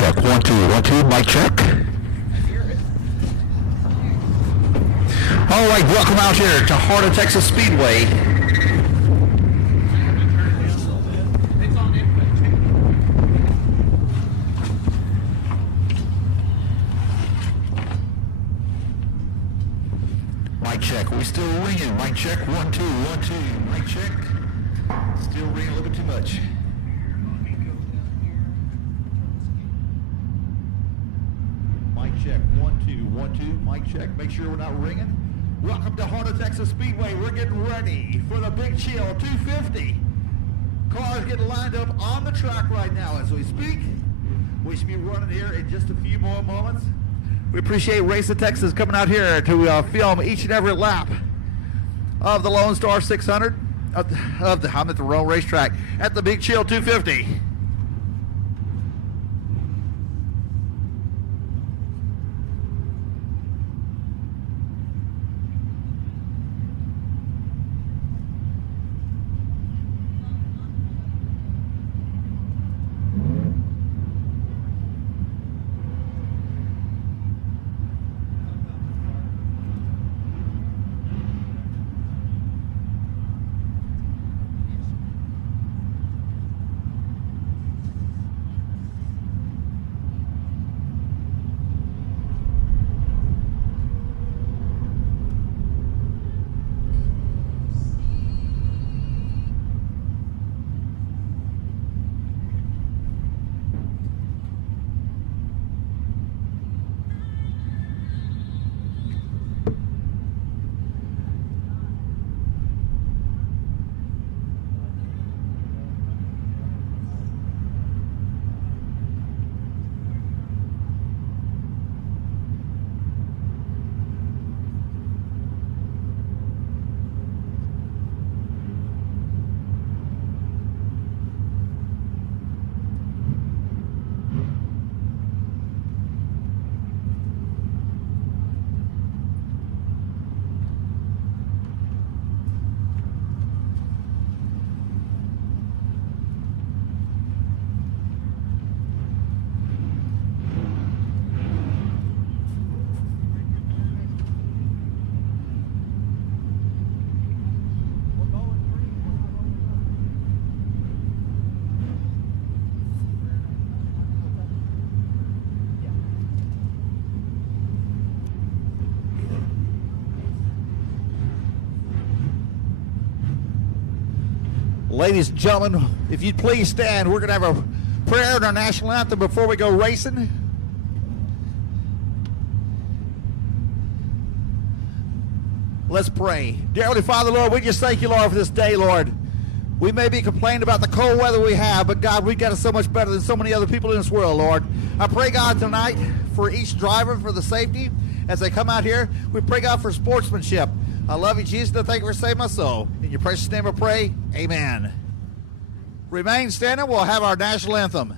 check. 1, 2, 1, 2. Mic check. All right, welcome out here to Heart of Texas Speedway. Mic check. We still ringing. Mic check. 1, 2, 1, 2. Mic check. Still ringing a little bit too much. Mic check. 1, 2, 1, 2. Mic check. Make sure we're not ringing. Welcome to Heart of Texas Speedway. We're getting ready for the Big Chill 250. Cars getting lined up on the track right now as we speak. We should be running here in just a few more moments. We appreciate Race of Texas coming out here to film each and every lap of the Lone Star 600 I'm at the wrong racetrack at the Big Chill 250. Ladies and gentlemen, if you'd please stand, we're going to have a prayer and our national anthem before we go racing. Let's pray. Dear Heavenly Father, Lord, we just thank you, Lord, for this day, Lord. We may be complaining about the cold weather we have, but God, we've got it so much better than so many other people in this world, Lord. I pray, God, tonight for each driver, for the safety as they come out here. We pray, God, for sportsmanship. I love you, Jesus, and thank you for saving my soul. In your precious name I pray, amen. Remain standing, we'll have our national anthem.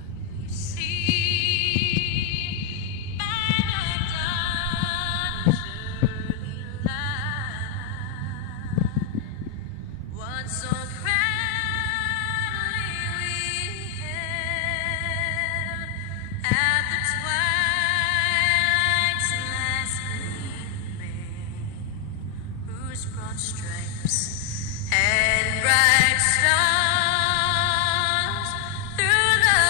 Stripes and bright stars through the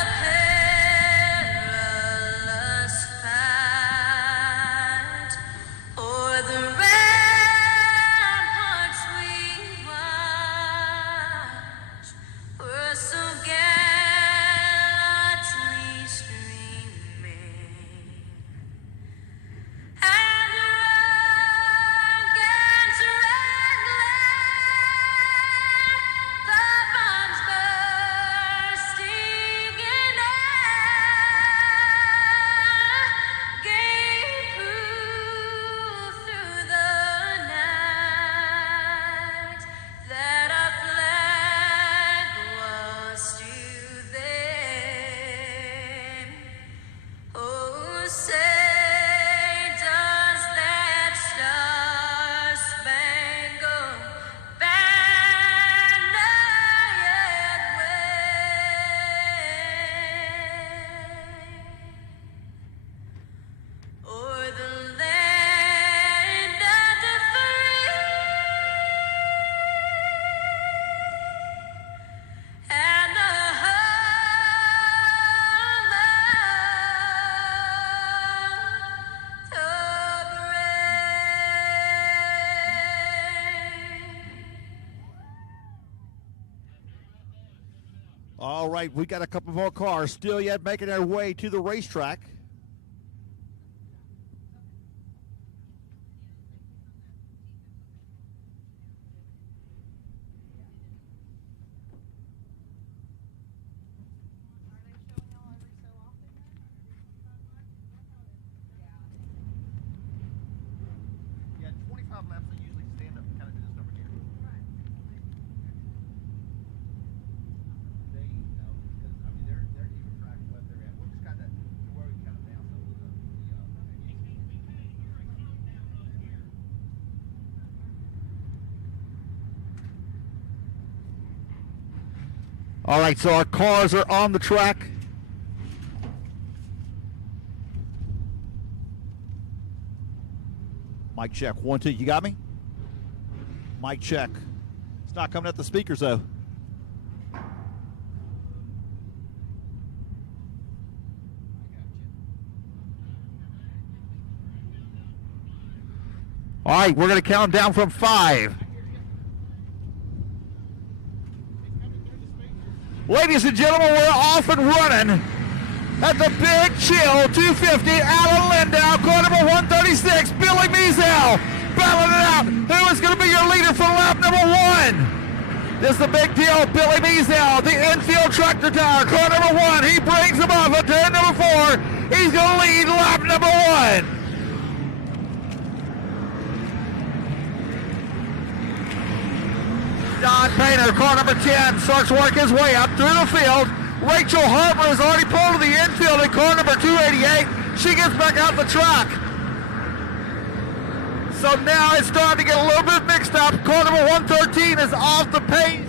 All right, we got a couple more cars still yet making their way to the racetrack. Yeah, 25 laps, they usually stand up and kind of do this over here. They, because I mean, they're even tracking what they're at. We're just kind of where we kind of down some of the All right, so our cars are on the track. Mic check. 1, 2. You got me? Mic check. It's not coming at the speakers, though. All right, we're going to count down from 5. Ladies and gentlemen, we're off and running at the Big Chill 250 out of Lindau, car number 136, Billy Measel battling it out. Who is going to be your leader for lap number 1? This is the big deal. Billy Measel, the infield tractor tire, car number 1. He brings him off at turn number 4. He's going to lead lap number 1. Don Painter, car number 10, starts to work his way up through the field. Rachel Harper has already pulled to the infield in car number 288. She gets back out the track. So now it's starting to get a little bit mixed up. Car number 113 is off the pace.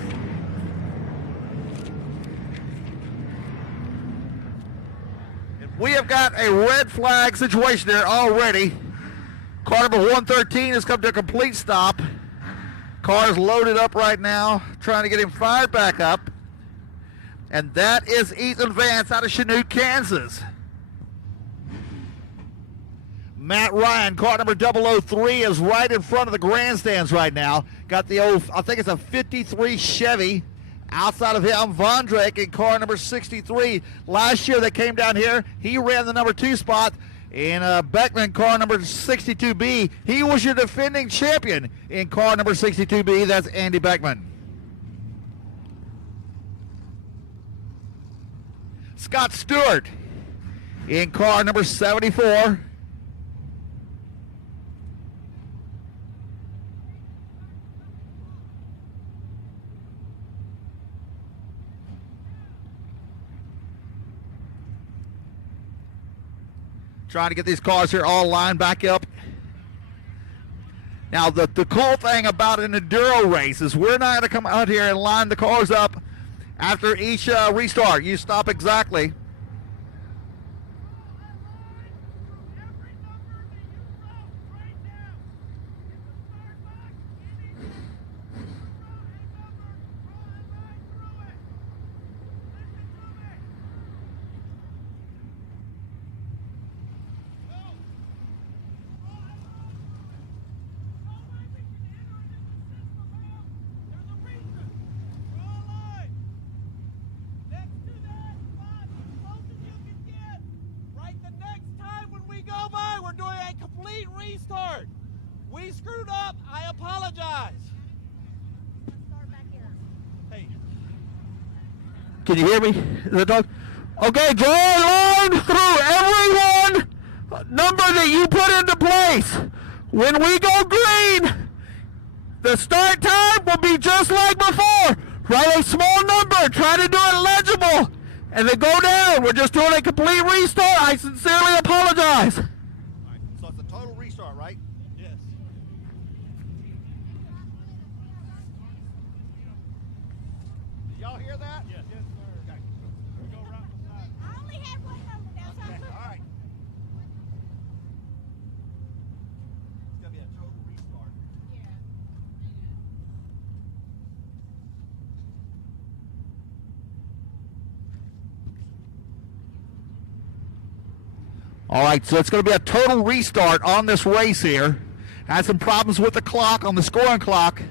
We have got a red flag situation there already. Car number 113 has come to a complete stop. Car's loaded up right now, trying to get him fired back up. And that is Ethan Vance out of Chanute, Kansas. Matt Ryan, car number 003, is right in front of the grandstands right now. Got the old, I think it's a 53 Chevy. Outside of him, Von Drake in car number 63. Last year they came down here. He ran the number 2 spot. In Beckman, car number 62B, he was your defending champion in car number 62B. That's Andy Beckman. Scott Stewart in car number 74. Trying to get these cars here all lined back up. Now, the cool thing about an enduro race is we're not going to come out here and line the cars up after each restart. You stop exactly. Restart. We screwed up. I apologize. Start back here. Hey. Can you hear me? Is that dog? Okay, draw a line through every one number that you put into place. When we go green, the start time will be just like before. Write a small number. Try to do it legible. And then go down. We're just doing a complete restart. I sincerely apologize. So it's a total restart, right? Yes. Did y'all hear that? Yes. Yes, sir. Okay. Go right beside. I only had one number down. Okay. All right. It's going to be a total restart. All right, so it's going to be a total restart on this race here. Had some problems with the clock, on the scoring clock.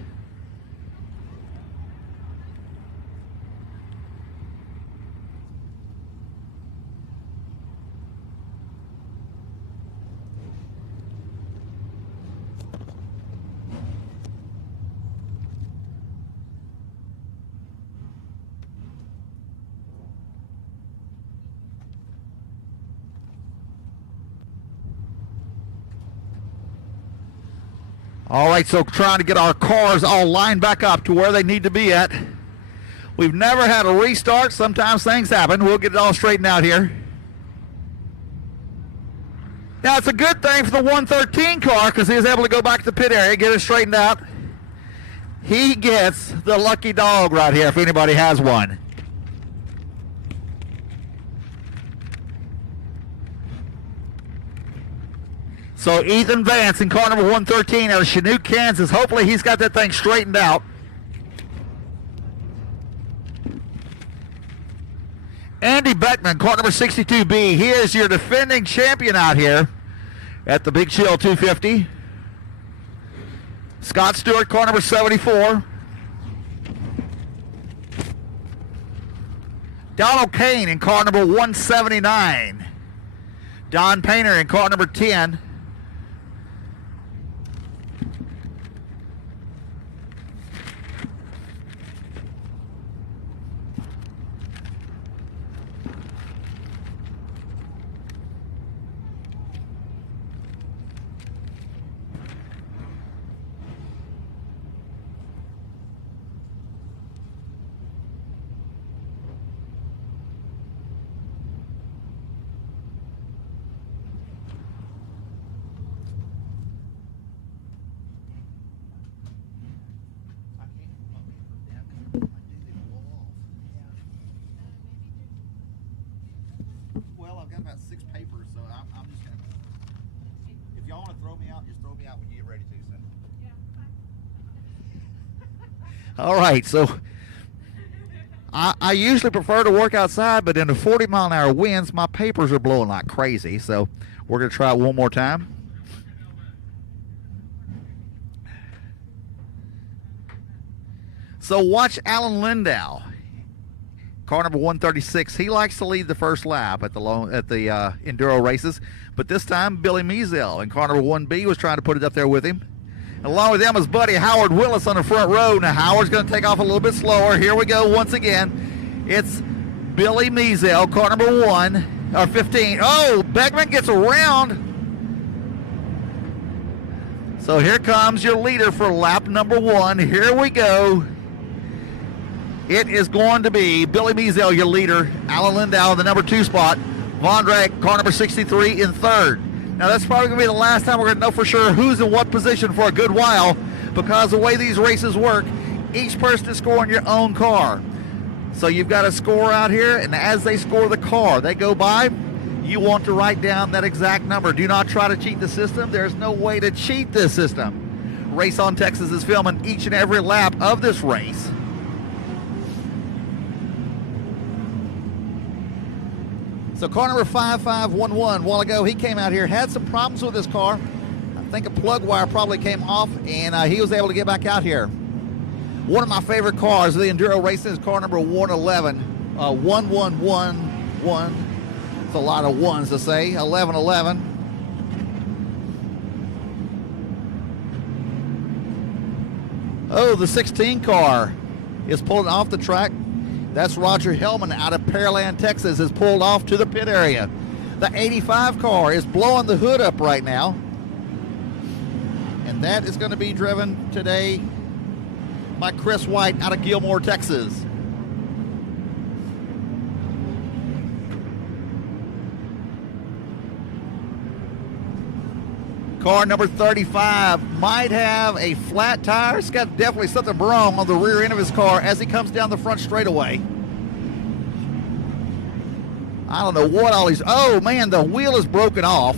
All right, so trying to get our cars all lined back up to where they need to be at. We've never had a restart. Sometimes things happen. We'll get it all straightened out here. Now, it's a good thing for the 113 car because he was able to go back to the pit area, get it straightened out. He gets the lucky dog right here if anybody has one. So Ethan Vance in car number 113 out of Chinook, Kansas. Hopefully he's got that thing straightened out. Andy Beckman, car number 62B. He is your defending champion out here at the Big Chill 250. Scott Stewart, car number 74. Donald Kane in car number 179. Don Painter in car number 10. Well, I've got about 6 papers, so I'm just going to... If y'all want to throw me out, just throw me out when you get ready to, so. All right, so I usually prefer to work outside, but in the 40-mile-an-hour winds, my papers are blowing like crazy, so we're going to try it one more time. So watch Alan Lindau, car number 136. He likes to lead the first lap at the enduro races, but this time Billy Measel in car number 1B was trying to put it up there with him. Along with him is buddy Howard Willis on the front row. Now Howard's going to take off a little bit slower. Here we go once again. It's Billy Measel, car number 15. Oh, Beckman gets around. So here comes your leader for lap number 1. Here we go. It is going to be Billy Measel, your leader. Alan Lindau in the number 2 spot. Vondrack, car number 63 in 3rd. Now that's probably going to be the last time we're going to know for sure who's in what position for a good while, because the way these races work, each person is scoring your own car. So you've got a score out here, and as they score the car, they go by, you want to write down that exact number. Do not try to cheat the system. There's no way to cheat this system. Race on Texas is filming each and every lap of this race. So car number 5511, a while ago, he came out here, had some problems with his car. I think a plug wire probably came off, and he was able to get back out here. One of my favorite cars of the enduro racing is car number 111, 1111. It's a lot of ones to say, 1111. Oh, the 16 car is pulling off the track. That's Roger Hellman out of Pearland, Texas, is pulled off to the pit area. The 85 car is blowing the hood up right now. And that is going to be driven today by Chris White out of Gilmore, Texas. Car number 35 might have a flat tire. It's got definitely something wrong on the rear end of his car as he comes down the front straightaway. I don't know what all these... Oh, man, the wheel is broken off.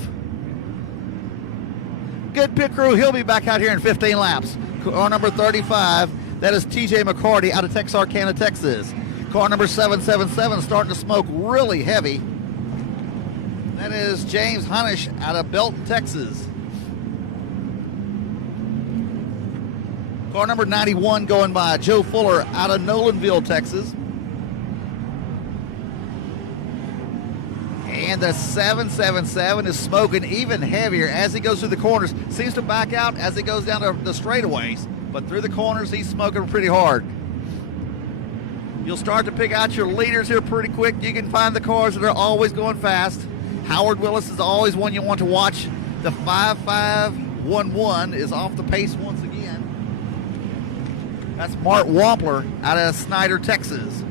Good pit crew. He'll be back out here in 15 laps. Car number 35, that is TJ McCarty out of Texarkana, Texas. Car number 777 starting to smoke really heavy. That is James Hunish out of Belton, Texas. Car number 91 going by Joe Fuller out of Nolanville, Texas. And the 777 is smoking even heavier as he goes through the corners. Seems to back out as he goes down the straightaways. But through the corners, he's smoking pretty hard. You'll start to pick out your leaders here pretty quick. You can find the cars that are always going fast. Howard Willis is always one you want to watch. The 55 1-1 is off the pace once again. That's Mart Wampler out of Snyder, Texas.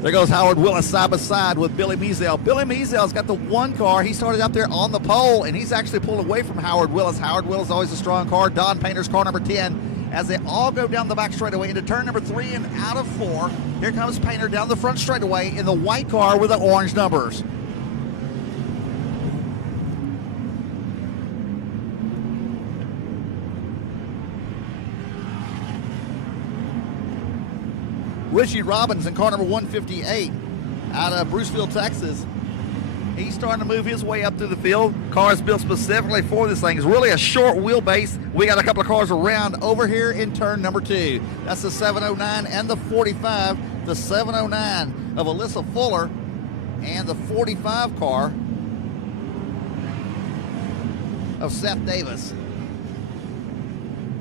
There goes Howard Willis side by side with Billy Measel. Billy Measel's got the 1 car. He started out there on the pole, and he's actually pulled away from Howard Willis. Howard Willis always a strong car. Don Painter's car number 10 as they all go down the back straightaway into turn number 3 and out of 4. Here comes Painter down the front straightaway in the white car with the orange numbers. Richie Robbins in car number 158 out of Bruceville, Texas. He's starting to move his way up through the field. Car is built specifically for this thing. It's really a short wheelbase. We got a couple of cars around over here in turn number 2. That's the 709 and the 45. The 709 of Alyssa Fuller and the 45 car of Seth Davis.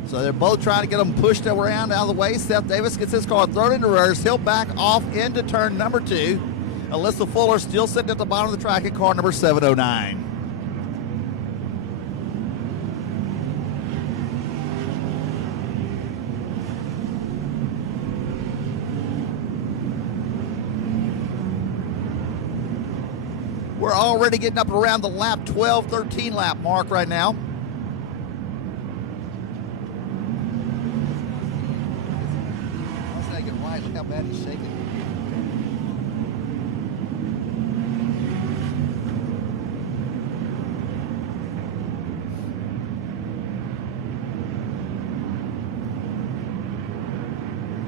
So they're both trying to get them pushed around out of the way. Seth Davis gets his car thrown into reverse. He'll back off into turn number 2. Alyssa Fuller still sitting at the bottom of the track in car number 709. We're already getting up around the lap 12, 13 lap mark right now. Look how bad he's shaking.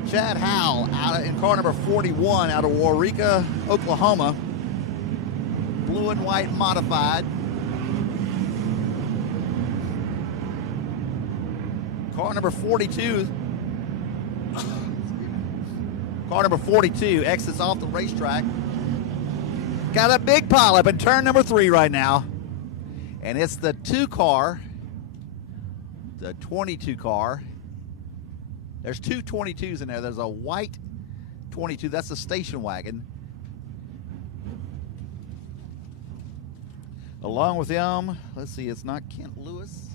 Chad Howell in car number 41 out of Waurika, Oklahoma. Blue and white modified. Car number 42. Car number 42 exits off the racetrack. Got a big pileup in turn number 3 right now. And it's the 2 car, the 22 car. There's 2 22s in there. There's a white 22. That's the station wagon. Along with them, let's see, it's not Kent Lewis.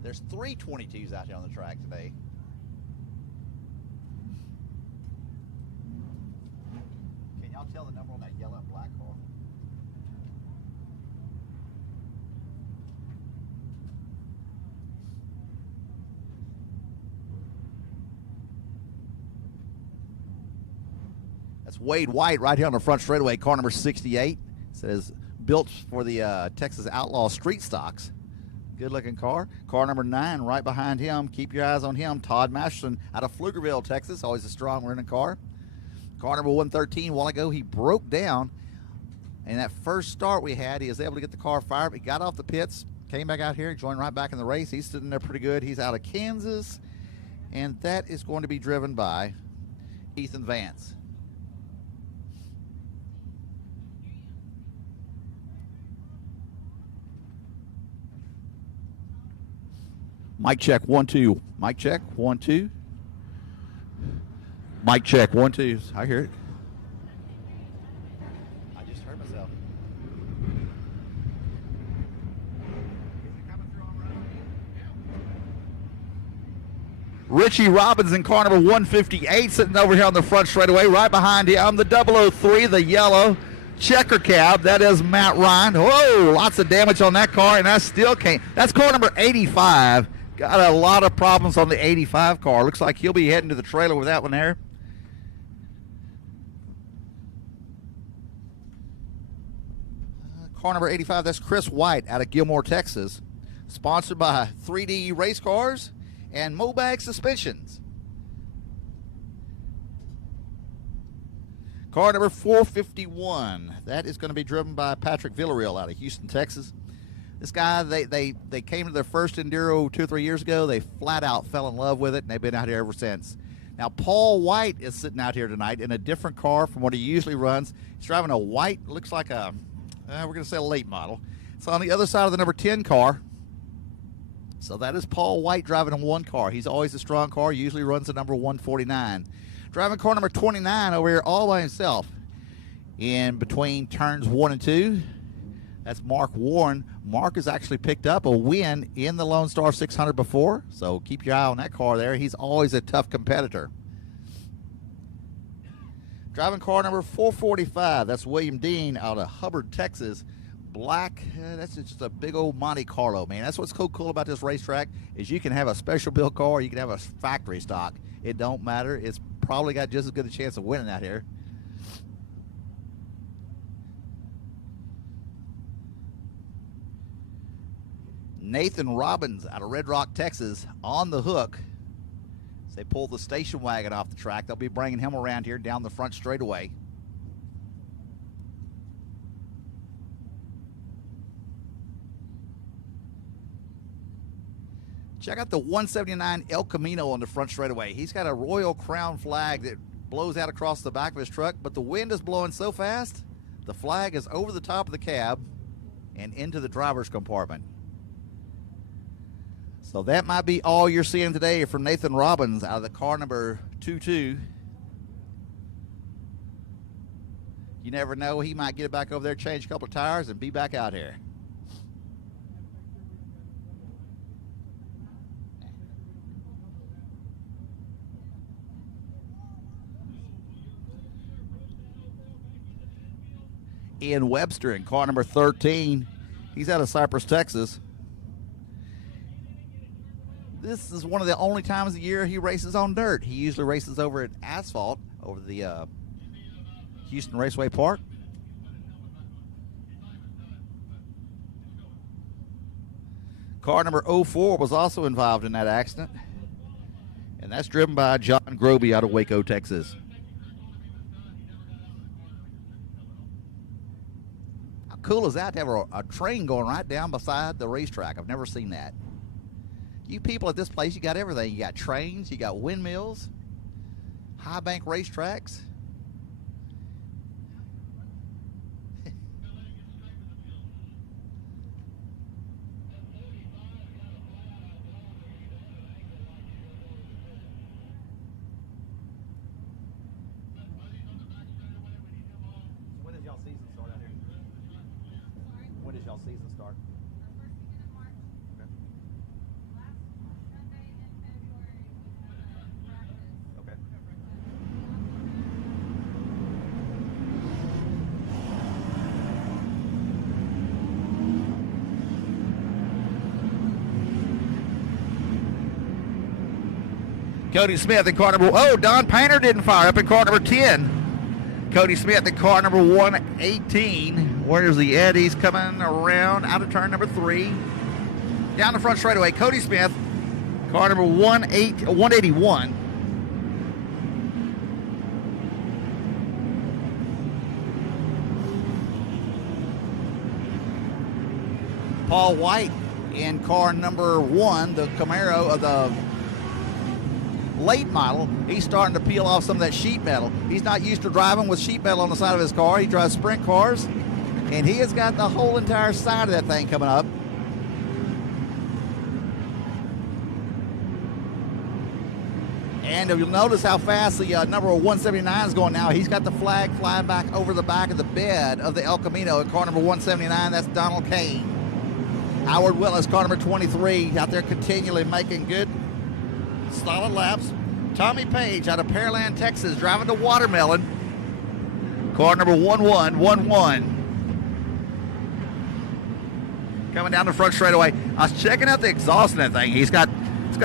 There's 3 22s out here on the track today. Tell the number on that yellow and black car. That's Wade White right here on the front straightaway, car number 68. It says built for the Texas Outlaw Street Stocks. Good looking car. Car number 9 right behind him. Keep your eyes on him. Todd Masterson out of Pflugerville, Texas. Always a strong running car. Car number 113, a while ago, he broke down. And that first start we had, he was able to get the car fired. He got off the pits, came back out here, joined right back in the race. He's sitting there pretty good. He's out of Kansas. And that is going to be driven by Ethan Vance. Mic check, 1 2. Mic check, 1 2. Mic check, 1 2. I hear it. I just heard myself. Richie Robbins in car number 158 sitting over here on the front straightaway. Right behind him, the 003, the yellow checker cab. That is Matt Ryan. Whoa, lots of damage on that car, and that still can't. That's car number 85. Got a lot of problems on the 85 car. Looks like he'll be heading to the trailer with that one there. Car number 85, that's Chris White out of Gilmore, Texas. Sponsored by 3D Race Cars and Mobag Suspensions. Car number 451, that is going to be driven by Patrick Villarreal out of Houston, Texas. This guy, they came to their first Enduro 2 or 3 years ago. They flat out fell in love with it, and they've been out here ever since. Now, Paul White is sitting out here tonight in a different car from what he usually runs. He's driving a white, looks like we're going to say a late model. It's on the other side of the number 10 car. So that is Paul White driving in one car. He's always a strong car, usually runs the number 149. Driving car number 29 over here all by himself. In between turns 1 and 2, that's Mark Warren. Mark has actually picked up a win in the Lone Star 600 before, so keep your eye on that car there. He's always a tough competitor. Driving car number 445, that's William Dean out of Hubbard, Texas. Black, that's just a big old Monte Carlo, man. That's what's so cool about this racetrack is you can have a special built car or you can have a factory stock. It don't matter. It's probably got just as good a chance of winning out here. Nathan Robbins out of Red Rock, Texas on the hook. As they pull the station wagon off the track, they'll be bringing him around here down the front straightaway. Check out the 179 El Camino on the front straightaway. He's got a Royal Crown flag that blows out across the back of his truck, but the wind is blowing so fast, the flag is over the top of the cab and into the driver's compartment. So that might be all you're seeing today from Nathan Robbins out of the car number 22. You never know, he might get it back over there, change a couple of tires, and be back out here. Ian Webster in car number 13. He's out of Cypress, Texas. This is one of the only times of the year he races on dirt. He usually races over at asphalt over the Houston Raceway Park. Car number 04 was also involved in that accident, and that's driven by John Groby out of Waco, Texas. How cool is that to have a train going right down beside the racetrack? I've never seen that. You people at this place, you got everything. You got trains, you got windmills, high bank racetracks. When does y'all season start out here? When does y'all season start? Cody Smith in car number, Don Painter didn't fire up in car number 10. Cody Smith in car number 118. Where's the Eddie's coming around out of turn number 3. Down the front straightaway, Cody Smith, car number 181. Paul White in car number 1, the Camaro of the late model. He's starting to peel off some of that sheet metal. He's not used to driving with sheet metal on the side of his car. He drives sprint cars, and he has got the whole entire side of that thing coming up. And if you'll notice how fast the number 179 is going now, he's got the flag flying back over the back of the bed of the El Camino in car number 179. That's Donald Kane. Howard Willis, car number 23, out there continually making good, solid laps. Tommy Page out of Pearland, Texas, driving the Watermelon. Car number 1111. Coming down the front straightaway. I was checking out the exhaust in that thing. It's got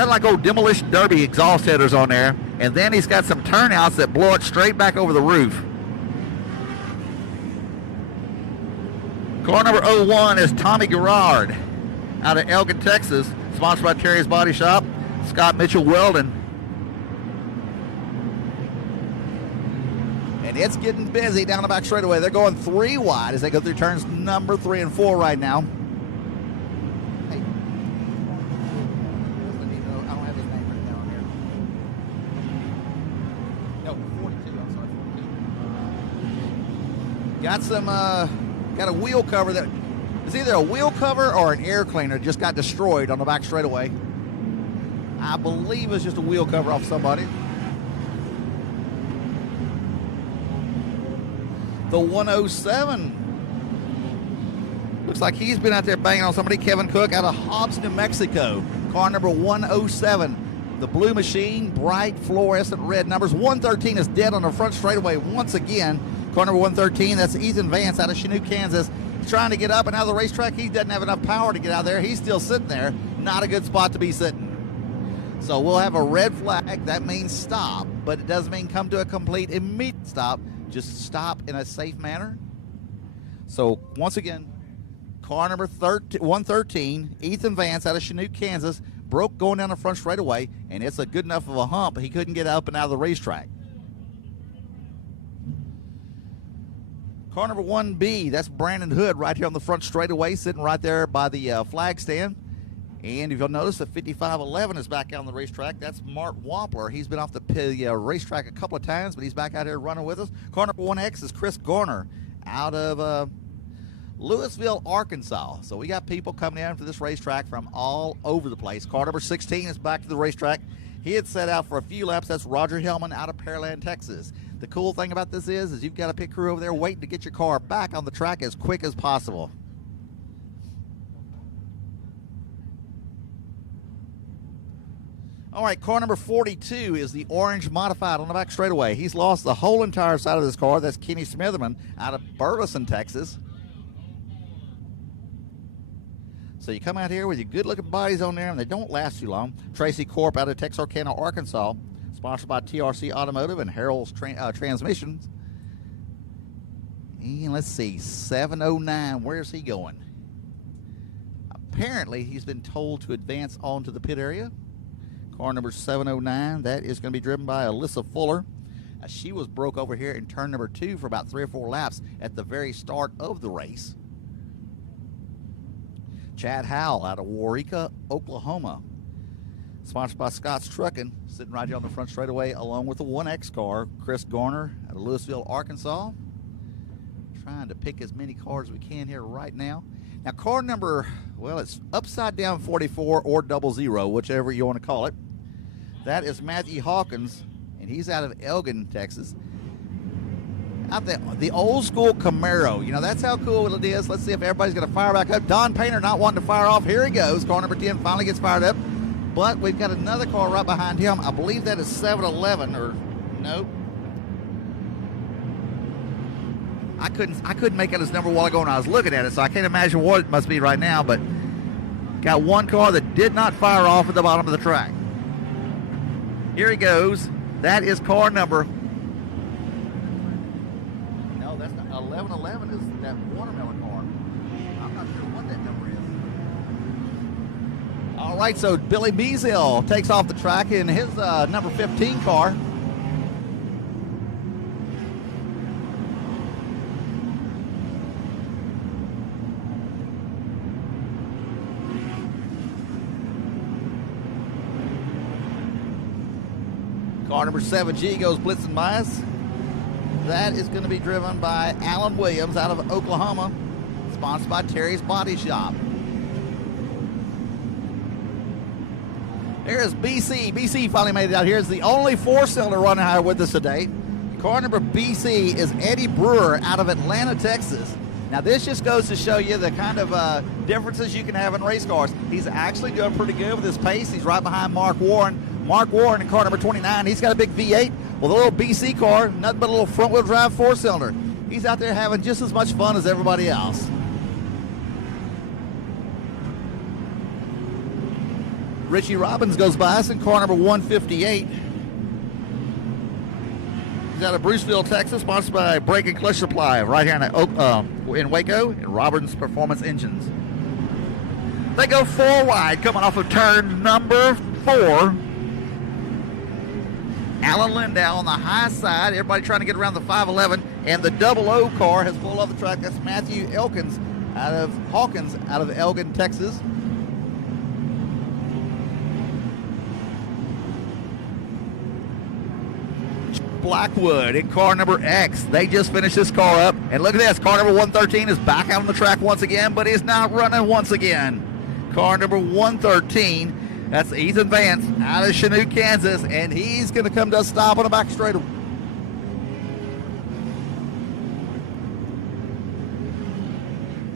like old Demolition Derby exhaust headers on there, and then he's got some turnouts that blow it straight back over the roof. Car number 01 is Tommy Gerard out of Elgin, Texas, sponsored by Terry's Body Shop. Scott Mitchell Weldon. And it's getting busy down the back straightaway. They're going 3 wide as they go through turns number 3 and 4 right now. Hey. I don't have his name written down here. No, 42. I'm sorry, 42. Got a wheel cover that It's either a wheel cover or an air cleaner just got destroyed on the back straightaway. I believe it's just a wheel cover off somebody. The 107. Looks like he's been out there banging on somebody. Kevin Cook out of Hobbs, New Mexico. Car number 107. The blue machine, bright fluorescent red numbers. 113 is dead on the front straightaway once again. Car number 113, that's Ethan Vance out of Chinook, Kansas. He's trying to get up and out of the racetrack. He doesn't have enough power to get out there. He's still sitting there. Not a good spot to be sitting. So we'll have a red flag. That means stop, but it doesn't mean come to a complete immediate stop. Just stop in a safe manner. So once again, car number 113, Ethan Vance out of Chinook, Kansas, broke going down the front straightaway, and it's a good enough of a hump he couldn't get up and out of the racetrack. Car number 1B, that's Brandon Hood right here on the front straightaway, sitting right there by the flag stand. And if you'll notice, the 5511 is back out on the racetrack. That's Mark Wampler. He's been off the racetrack a couple of times, but he's back out here running with us. Car number 1X is Chris Garner out of Louisville, Arkansas. So we got people coming in for this racetrack from all over the place. Car number 16 is back to the racetrack. He had set out for a few laps. That's Roger Hellman out of Pearland, Texas. The cool thing about this is you've got a pit crew over there waiting to get your car back on the track as quick as possible. All right, car number 42 is the orange modified on the back straightaway. He's lost the whole entire side of this car. That's Kenny Smitherman out of Burleson, Texas. So you come out here with your good-looking bodies on there, and they don't last too long. Tracy Corp out of Texarkana, Arkansas, sponsored by TRC Automotive and Harold's Transmissions. And let's see, 709, where's he going? Apparently, he's been told to advance onto the pit area. Car number 709, that is going to be driven by Alyssa Fuller. She was broke over here in turn number 2 for about 3 or 4 laps at the very start of the race. Chad Howell out of Waurika, Oklahoma. Sponsored by Scott's Trucking, sitting right here on the front straightaway along with the 1X car, Chris Garner out of Louisville, Arkansas. Trying to pick as many cars as we can here right now. Now car number, well, it's upside down 44 or 00, whichever you want to call it. That is Matthew Hawkins, and he's out of Elgin, Texas. Out there, the old school Camaro. You know, that's how cool it is. Let's see if everybody's going to fire back up. Don Painter not wanting to fire off. Here he goes. Car number 10 finally gets fired up. But we've got another car right behind him. I believe that is 711 or nope. I couldn't make out his number a while ago when I was looking at it, so I can't imagine what it must be right now, but got one car that did not fire off at the bottom of the track. Here he goes. That is car number. No, that's not 1111 is that watermelon car. I'm not sure what that number is. All right, so Billy Beazell takes off the track in his number 15 car. Car number 7G goes blitzing by us. That is going to be driven by Alan Williams out of Oklahoma, sponsored by Terry's Body Shop. There's BC. BC finally made it out here. It's the only 4-cylinder running high with us today. Car number BC is Eddie Brewer out of Atlanta, Texas. Now this just goes to show you the kind of differences you can have in race cars. He's actually doing pretty good with his pace. He's right behind Mark Warren. Mark Warren in car number 29, he's got a big V8 with a little BC car, nothing but a little front-wheel drive 4-cylinder. He's out there having just as much fun as everybody else. Richie Robbins goes by us in car number 158. He's out of Bruceville, Texas, sponsored by Brake and Clutch Supply right here in Waco and Robbins Performance Engines. They go 4 wide coming off of turn number 4. Alan Lindow on the high side. Everybody trying to get around the 511. And the 00 car has pulled off the track. That's Matthew Hawkins out of Elgin, Texas. Blackwood in car number X. They just finished this car up. And look at this. Car number 113 is back out on the track once again, but is not running once again. Car number 113, that's Ethan Vance out of Chinook, Kansas, and he's going to come to a stop on the back straightaway.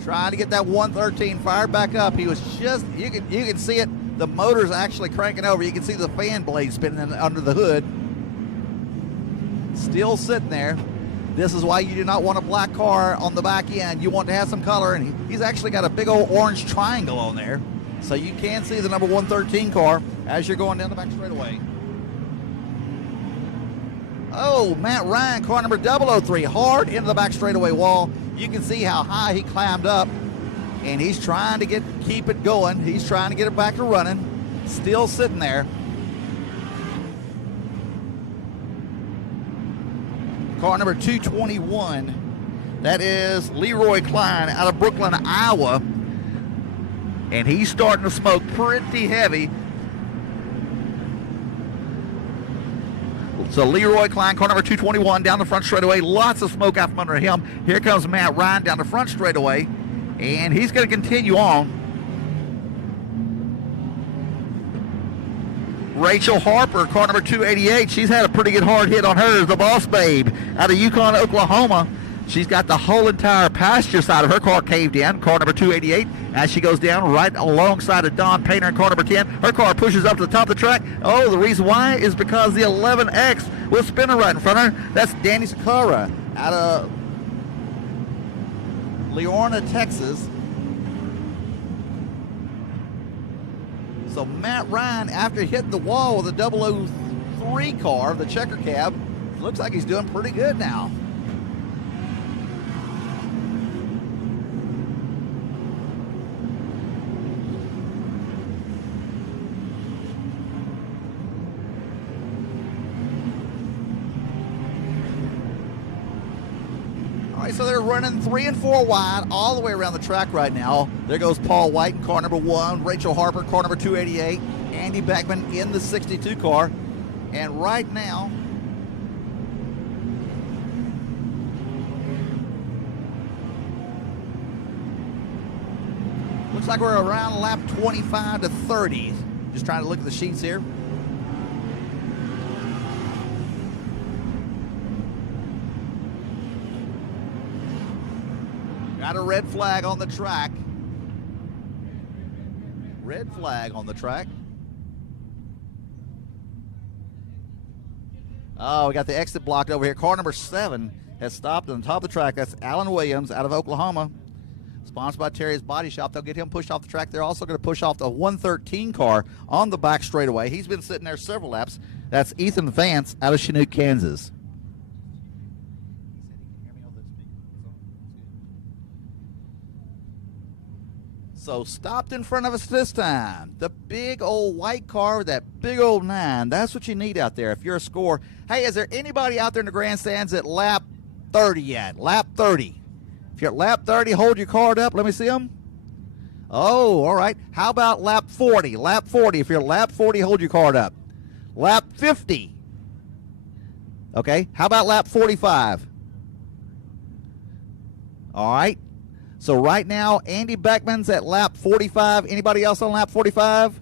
Trying to get that 113 fired back up. He was just, you can see it, the motor's actually cranking over. You can see the fan blade spinning under the hood. Still sitting there. This is why you do not want a black car on the back end. You want to have some color, and he's actually got a big old orange triangle on there. So you can see the number 113 car as you're going down the back straightaway. Oh, Matt Ryan, car number 003, hard into the back straightaway wall. You can see how high he climbed up, and he's trying to keep it going. He's trying to get it back to running. Still sitting there. Car number 221, that is Leroy Klein out of Brooklyn, Iowa. And he's starting to smoke pretty heavy. So Leroy Klein, car number 221, down the front straightaway. Lots of smoke out from under him. Here comes Matt Ryan down the front straightaway. And he's going to continue on. Rachel Harper, car number 288. She's had a pretty good hard hit on hers. The Boss Babe out of Yukon, Oklahoma. She's got the whole entire passenger side of her car caved in, car number 288, as she goes down right alongside of Don Painter in car number 10. Her car pushes up to the top of the track. Oh, the reason why is because the 11X was spinning right in front of her. That's Danny Sakura out of Leorna, Texas. So Matt Ryan, after hitting the wall with a 003 car, the checker cab, looks like he's doing pretty good now. So they're running 3 and 4 wide all the way around the track right now. There goes Paul White in car number 1, Rachel Harper, car number 288, Andy Beckman in the 62 car. And right now, looks like we're around lap 25 to 30. Just trying to look at the sheets here. Got a red flag on the track. Red flag on the track. Oh, we got the exit blocked over here. Car number 7 has stopped on the top of the track. That's Alan Williams out of Oklahoma. Sponsored by Terry's Body Shop. They'll get him pushed off the track. They're also going to push off the 113 car on the back straightaway. He's been sitting there several laps. That's Ethan Vance out of Chinook, Kansas. So stopped in front of us this time. The big old white car with that big old 9. That's what you need out there if you're a scorer. Hey, is there anybody out there in the grandstands at lap 30 yet? Lap 30. If you're at lap 30, hold your card up. Let me see them. Oh, all right. How about lap 40? Lap 40. If you're at lap 40, hold your card up. Lap 50. Okay. How about lap 45? All right. So right now, Andy Beckman's at lap 45. Anybody else on lap 45?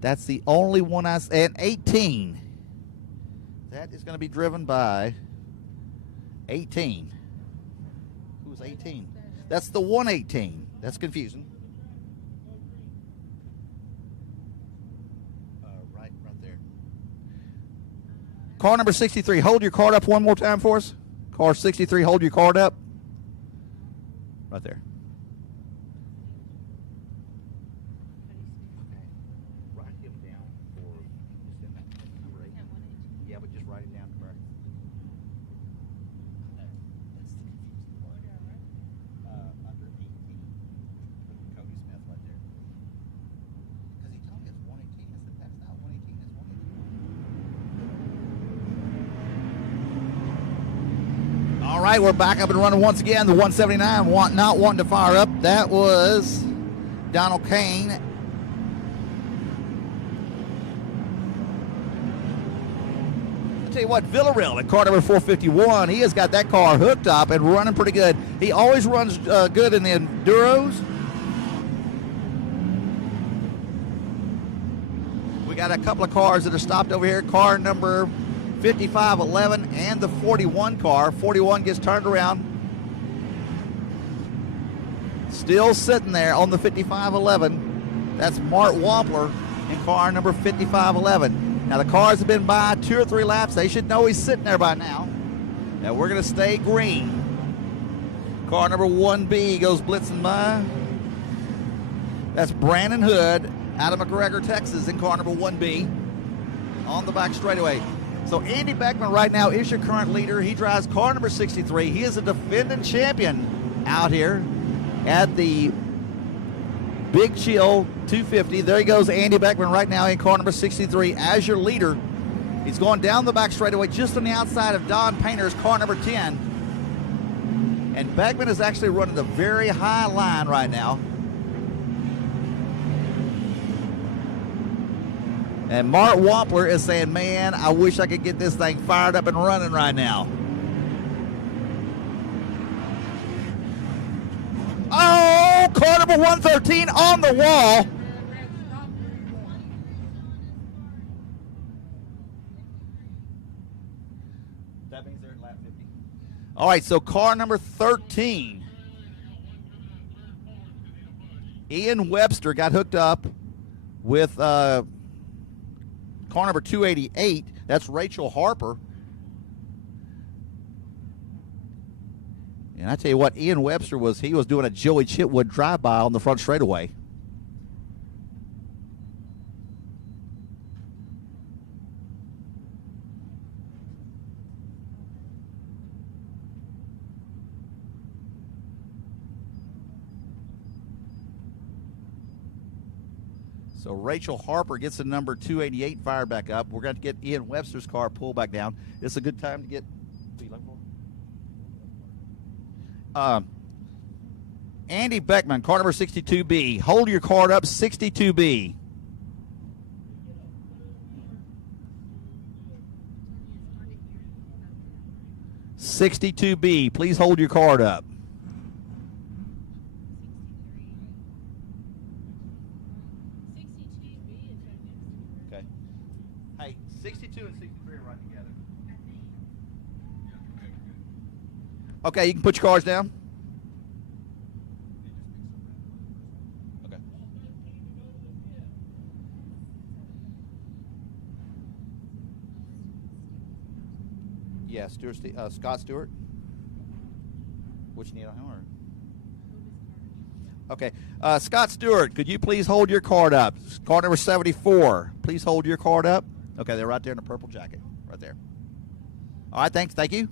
That's the only one and 18. That is going to be driven by 18. Who's 18? That's the 118. That's confusing. Right there. Car number 63, hold your card up one more time for us. Car 63, hold your card up. Right there. Okay. Write him down for just in that number 8. Yeah, but just write it down correct. That's the confusing part. Under 18. Put Cody Smith right there. Because he told me it's 118. I said, that's not 118, it's 118. All right, we're back up and running once again. The 179 not wanting to fire up. That was Donald Kane. The tell you what, Villarreal in car number 451, he has got that car hooked up and running pretty good. He always runs good in the Enduros. We got a couple of cars that are stopped over here. Car number 5511 and the 41 car. 41 gets turned around. Still sitting there on the 5511. That's Mart Wampler in car number 5511. Now the cars have been by 2 or 3 laps. They should know he's sitting there by now. Now we're going to stay green. Car number 1B goes blitzing by. That's Brandon Hood out of McGregor, Texas in car number 1B on the back straightaway. So Andy Beckman right now is your current leader. He drives car number 63. He is a defending champion out here at the Big Chill 250. There he goes, Andy Beckman right now in car number 63 as your leader. He's going down the back straightaway just on the outside of Don Painter's car number 10. And Beckman is actually running a very high line right now. And Mart Wampler is saying, man, I wish I could get this thing fired up and running right now. Oh, car number 113 on the wall. That means they're in lap 50. All right, so car number 13. Ian Webster got hooked up with car number 288. That's Rachel Harper. And I tell you what, Ian Webster was doing a Joey Chitwood drive-by on the front straightaway. So Rachel Harper gets the number 288 fired back up. We're going to get Ian Webster's car pulled back down. It's a good time to get... Andy Beckman, car number 62B. Hold your card up, 62B. $62B, please hold your card up. Okay. Hey, 62 and 63 are right together. Okay, you can put your cards down. Okay. Yeah, Scott Stewart. Which need on him? Okay, Scott Stewart, could you please hold your card up? Card number 74. Please hold your card up. Okay, they're right there in the purple jacket, right there. All right, thanks. Thank you.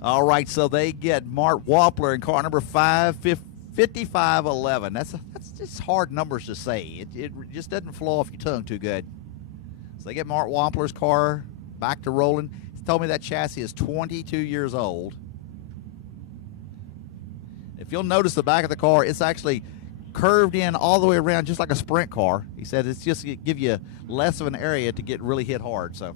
All right, so they get Mart Wampler in car number 5511. That's just hard numbers to say. It just doesn't flow off your tongue too good. So they get Mart Wampler's car back to rolling. He told me that chassis is 22 years old. If you'll notice the back of the car, it's actually curved in all the way around just like a sprint car. He said it's just to give you less of an area to get really hit hard. So.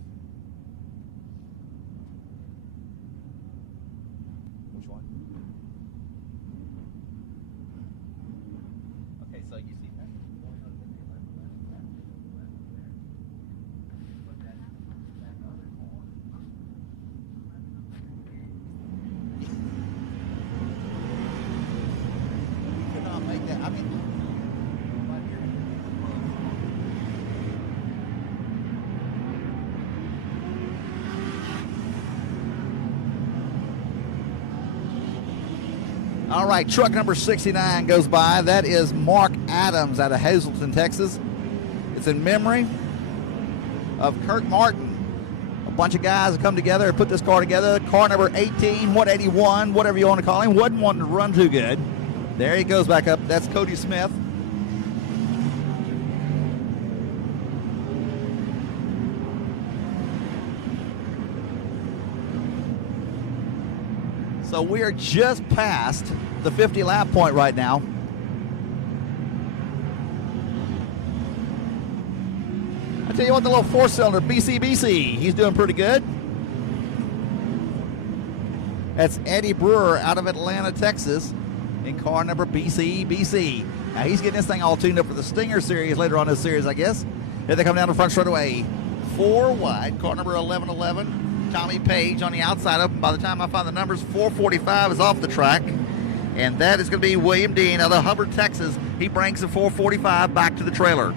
All right, truck number 69 goes by. That is Mark Adams out of Hazleton, Texas. It's in memory of Kirk Martin. A bunch of guys have come together and put this car together. Car number 18, 181, whatever you want to call him. Wasn't wanting to run too good. There he goes back up. That's Cody Smith. So we are just past the 50 lap point right now. tell you what, the little four-cylinder BCBC, he's doing pretty good. That's Eddie Brewer out of Atlanta, Texas, in car number BCBC. Now he's getting this thing all tuned up for the Stinger series later on this series, I guess. Here they come down the front straightaway. 4 wide, car number 1111. Tommy Page on the outside of him. By the time I find the numbers, 445 is off the track. And that is going to be William Dean out of Hubbard, Texas. He brings the 445 back to the trailer.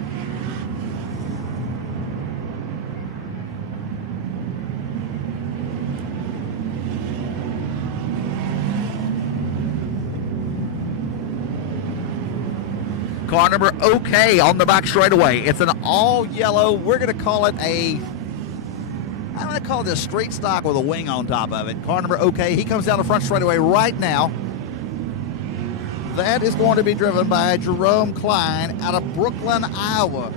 Car number OK on the back straightaway. It's an all yellow. We're going to call it I'm going to call it a street stock with a wing on top of it. Car number OK. He comes down the front straightaway right now. That is going to be driven by Jerome Klein out of Brooklyn, Iowa.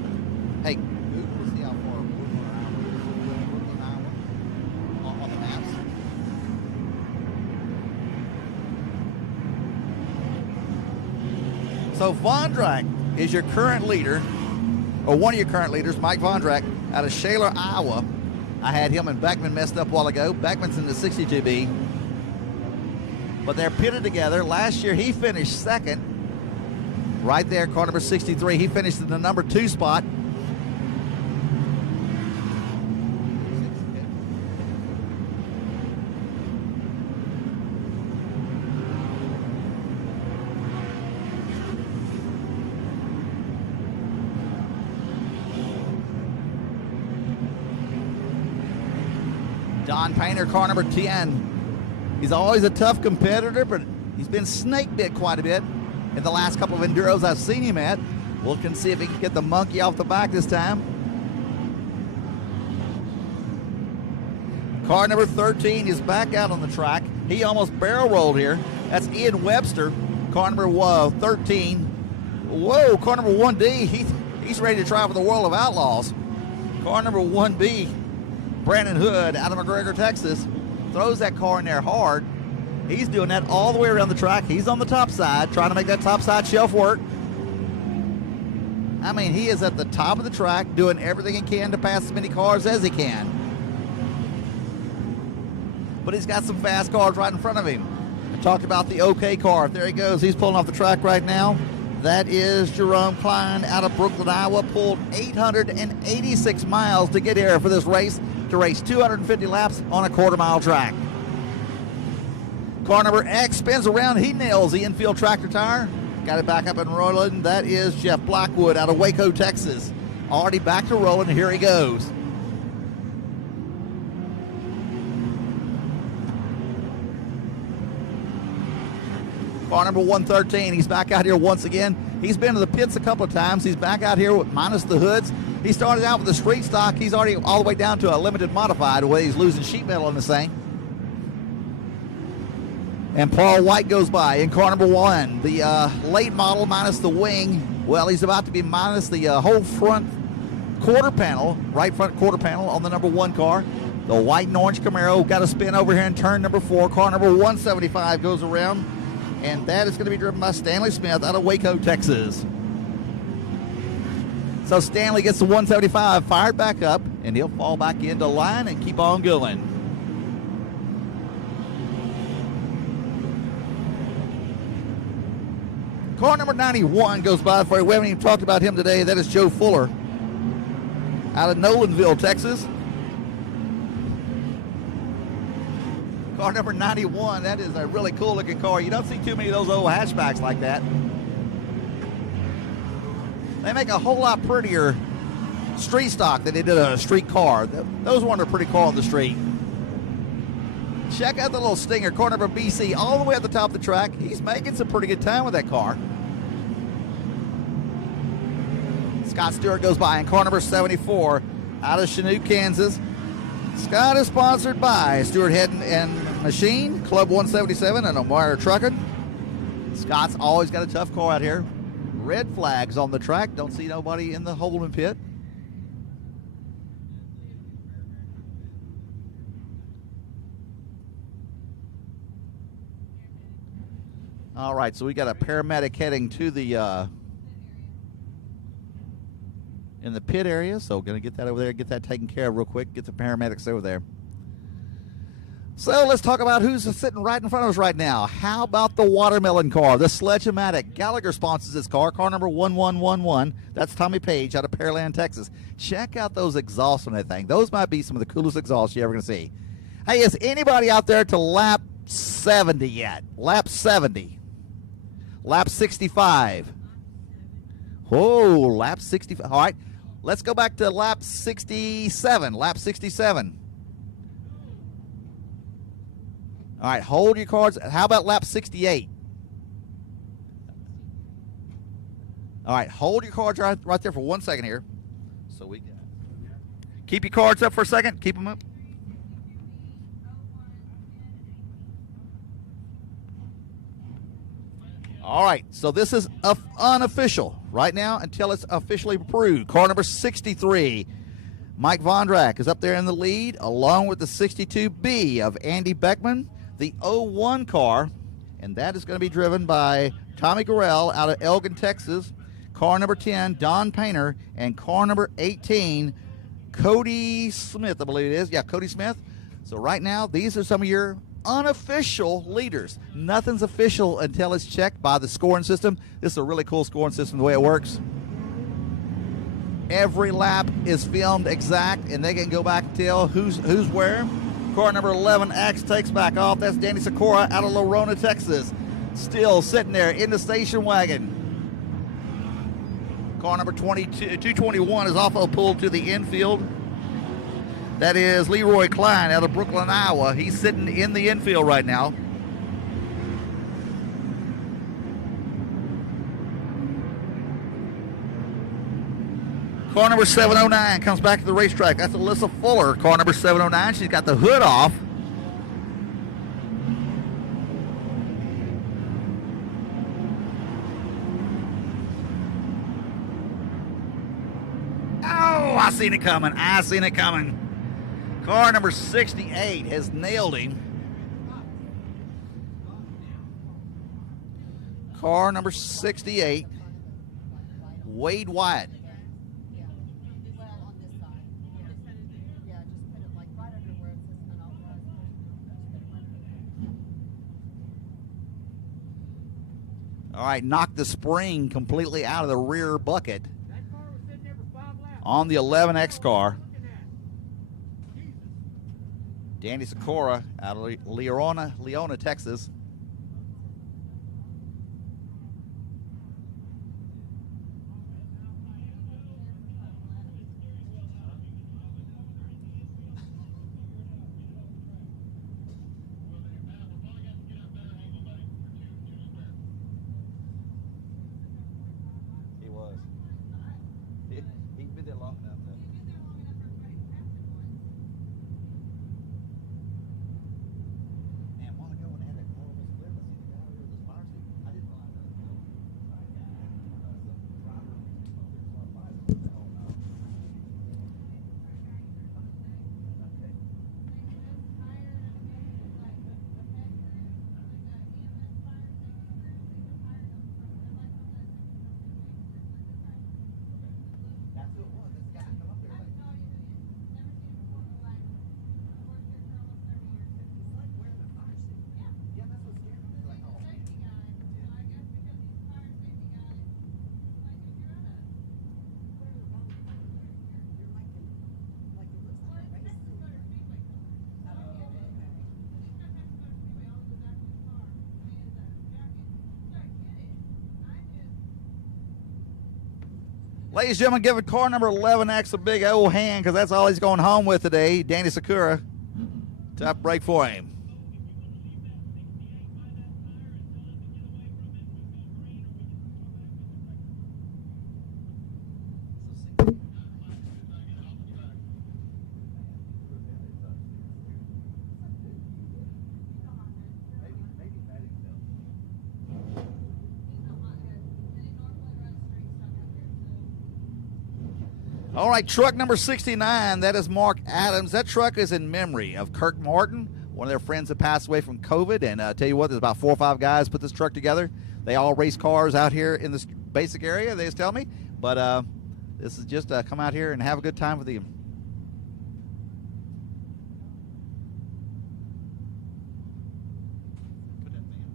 Hey, Google to see how far Brooklyn, Iowa on the maps. So Vondrak is your current leader, or one of your current leaders, Mike Vondrak out of Shaler, Iowa. I had him and Beckman messed up a while ago. Beckman's in the 62B. But they're pitted together. Last year he finished second. Right there, car number 63. He finished in the number 2 spot. Don Painter, car number 10. He's always a tough competitor, but he's been snake bit quite a bit in the last couple of enduros I've seen him at. We'll see if he can get the monkey off the back this time. Car number 13 is back out on the track. He almost barrel rolled here. That's Ian Webster, car number 13. Whoa, car number 1D, he's ready to try for the World of Outlaws. Car number 1B, Brandon Hood out of McGregor, Texas. Throws that car in there hard. He's doing that all the way around the track. He's on the top side, trying to make that top side shelf work. I mean, he is at the top of the track, doing everything he can to pass as many cars as he can. But he's got some fast cars right in front of him. I talked about the OK car. There he goes. He's pulling off the track right now. That is Jerome Klein out of Brooklyn, Iowa. Pulled 886 miles to get here for this race, to race 250 laps on a quarter-mile track. Car number X spins around. He nails the infield tractor tire. Got it back up and rolling. That is Jeff Blackwood out of Waco, Texas. Already back to rolling. Here he goes. Car number 113. He's back out here once again. He's been to the pits a couple of times. He's back out here with minus the hoods. He started out with a street stock. He's already all the way down to a limited modified, where he's losing sheet metal in this thing. And Paul White goes by in car number 1. The late model minus the wing. Well, he's about to be minus the whole front quarter panel, right front quarter panel on the number 1 car. The white and orange Camaro got a spin over here in turn number 4. Car number 175 goes around. And that is going to be driven by Stanley Smith out of Waco, Texas. So Stanley gets the 175 fired back up, and he'll fall back into line and keep on going. Car number 91 goes by for you. We haven't even talked about him today. That is Joe Fuller out of Nolanville, Texas. Car number 91, that is a really cool looking car. You don't see too many of those old hatchbacks like that. They make a whole lot prettier street stock than they did a street car. Those weren't a pretty car on the street. Check out the little Stinger, car number BC, all the way at the top of the track. He's making some pretty good time with that car. Scott Stewart goes by in car number 74 out of Chanute, Kansas. Scott is sponsored by Stewart Head and Machine, Club 177, and O'Meara Trucking. Scott's always got a tough car out here. Red flags on the track. Don't see nobody in the holding pit. All right, so we got a paramedic heading to the in the pit area, so going to get that over there, get that taken care of real quick, get the paramedics over there. So let's talk about who's sitting right in front of us right now. How about the watermelon car, the Sledge-O-Matic? Gallagher sponsors this car number 1111. That's Tommy Page out of Pearland, Texas. Check out those exhausts on that thing. Those might be some of the coolest exhausts you're ever going to see. Hey, is anybody out there to lap 70 yet? Lap 70. Lap 65. Whoa, lap 65. All right, let's go back to lap 67. Lap 67. All right, hold your cards. How about lap 68? All right, hold your cards right there for 1 second here. So we keep your cards up for a second. Keep them up. All right, so this is unofficial right now until it's officially approved. Car number 63. Mike Vondrak is up there in the lead, along with the 62B of Andy Beckman. The 01 car, and that is going to be driven by Tommy Gorell out of Elgin, Texas. Car number 10, Don Painter, and car number 18, Cody Smith, I believe it is. Yeah, Cody Smith. So right now, these are some of your unofficial leaders. Nothing's official until it's checked by the scoring system. This is a really cool scoring system, the way it works. Every lap is filmed exact, and they can go back and tell who's where. Car number 11X takes back off. That's Danny Sikora out of Lorona, Texas. Still sitting there in the station wagon. Car number 221 is also pulled to the infield. That is Leroy Klein out of Brooklyn, Iowa. He's sitting in the infield right now. Car number 709 comes back to the racetrack. That's Alyssa Fuller, car number 709. She's got the hood off. Oh, I seen it coming. I seen it coming. Car number 68 has nailed him. Car number 68, Wade Wyatt. All right, knocked the spring completely out of the rear bucket on the 11X car. Danny Sikora out of Leona, Texas. He's been there long enough. Man, a while ago when they had that horrible split, I seen the guy over the fire seat. I didn't realize that was that's who it was. This guy come up there like, wearing the fire suit. Yeah, that's what scared me. Like, oh, man. Ladies and gentlemen, giving car number 11X a big old hand because that's all he's going home with today. Danny Sikora. Tough break for him. All right, truck number 69, that is Mark Adams. That truck is in memory of Kirk Martin, one of their friends that passed away from COVID. And tell you what, there's about 4 or 5 guys put this truck together. They all race cars out here in this basic area, they just tell me. But This is just come out here and have a good time with you. Put that fan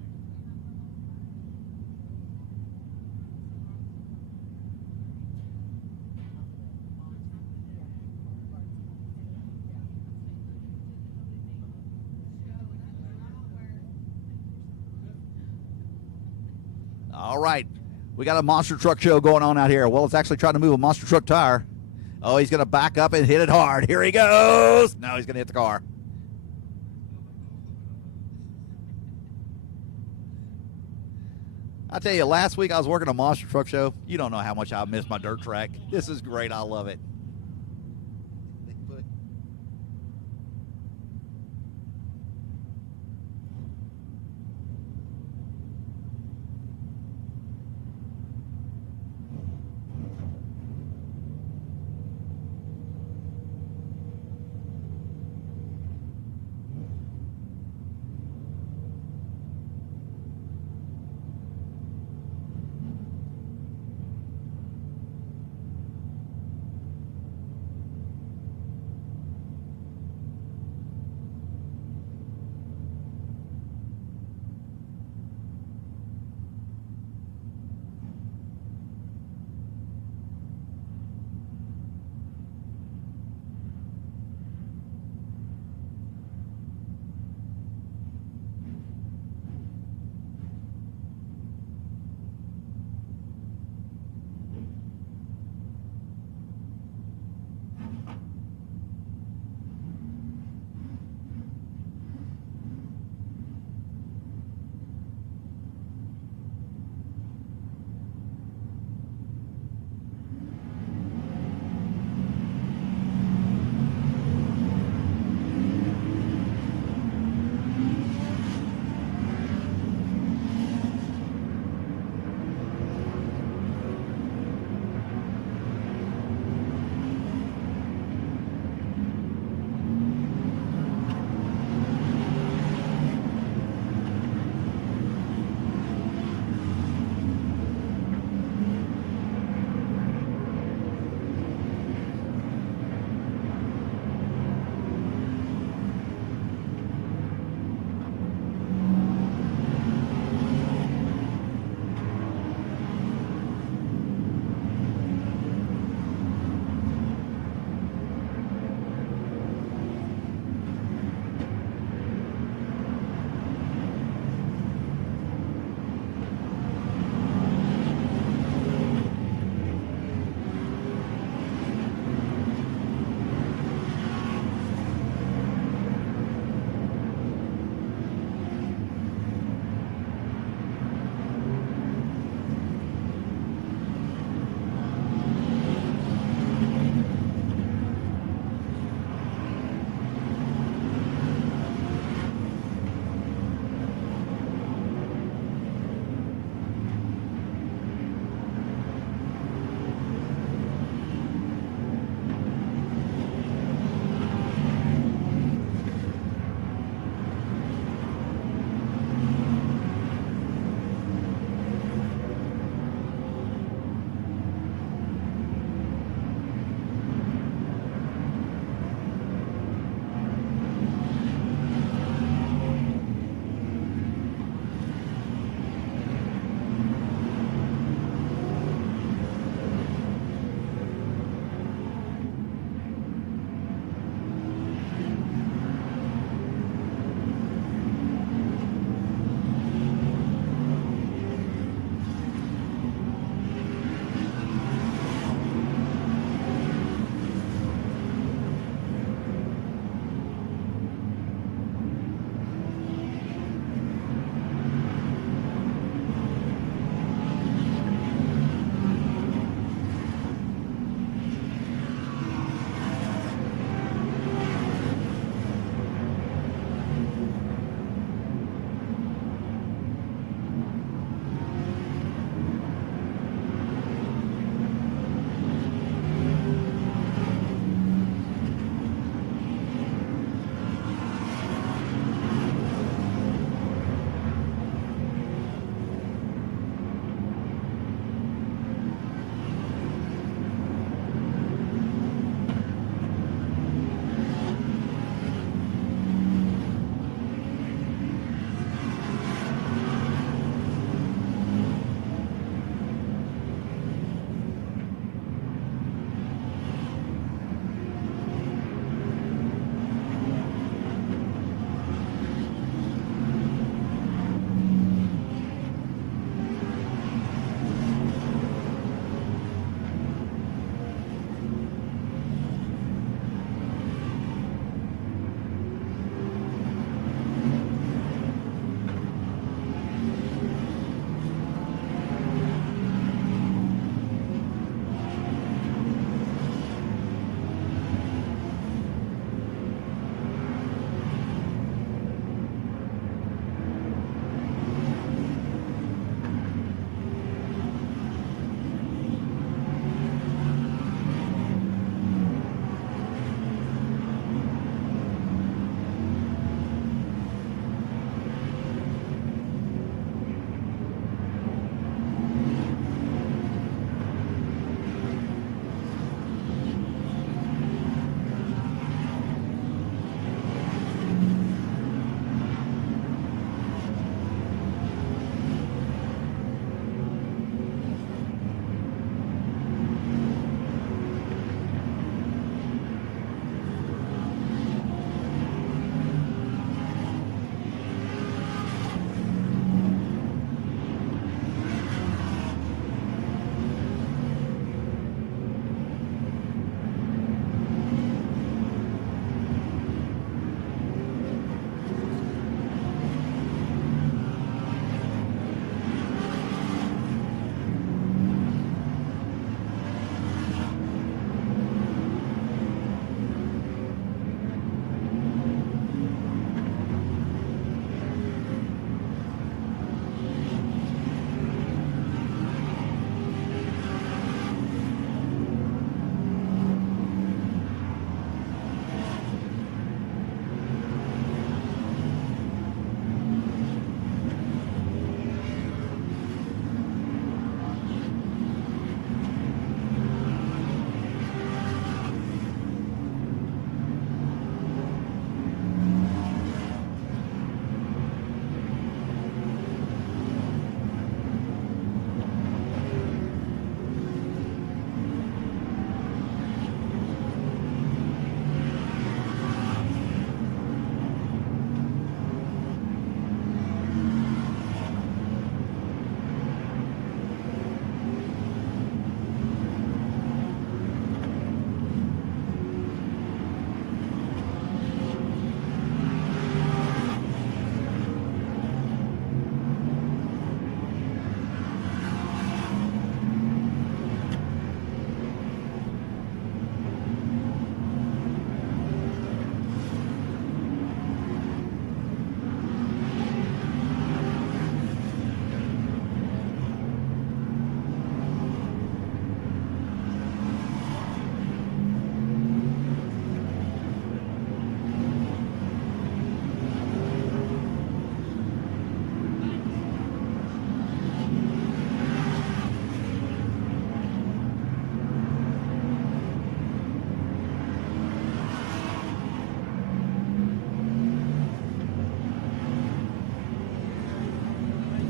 there. All right. We got a monster truck show going on out here. Well, it's actually trying to move a monster truck tire. Oh, he's going to back up and hit it hard. Here he goes. No, he's going to hit the car. I tell you, last week I was working a monster truck show. You don't know how much I miss my dirt track. This is great. I love it.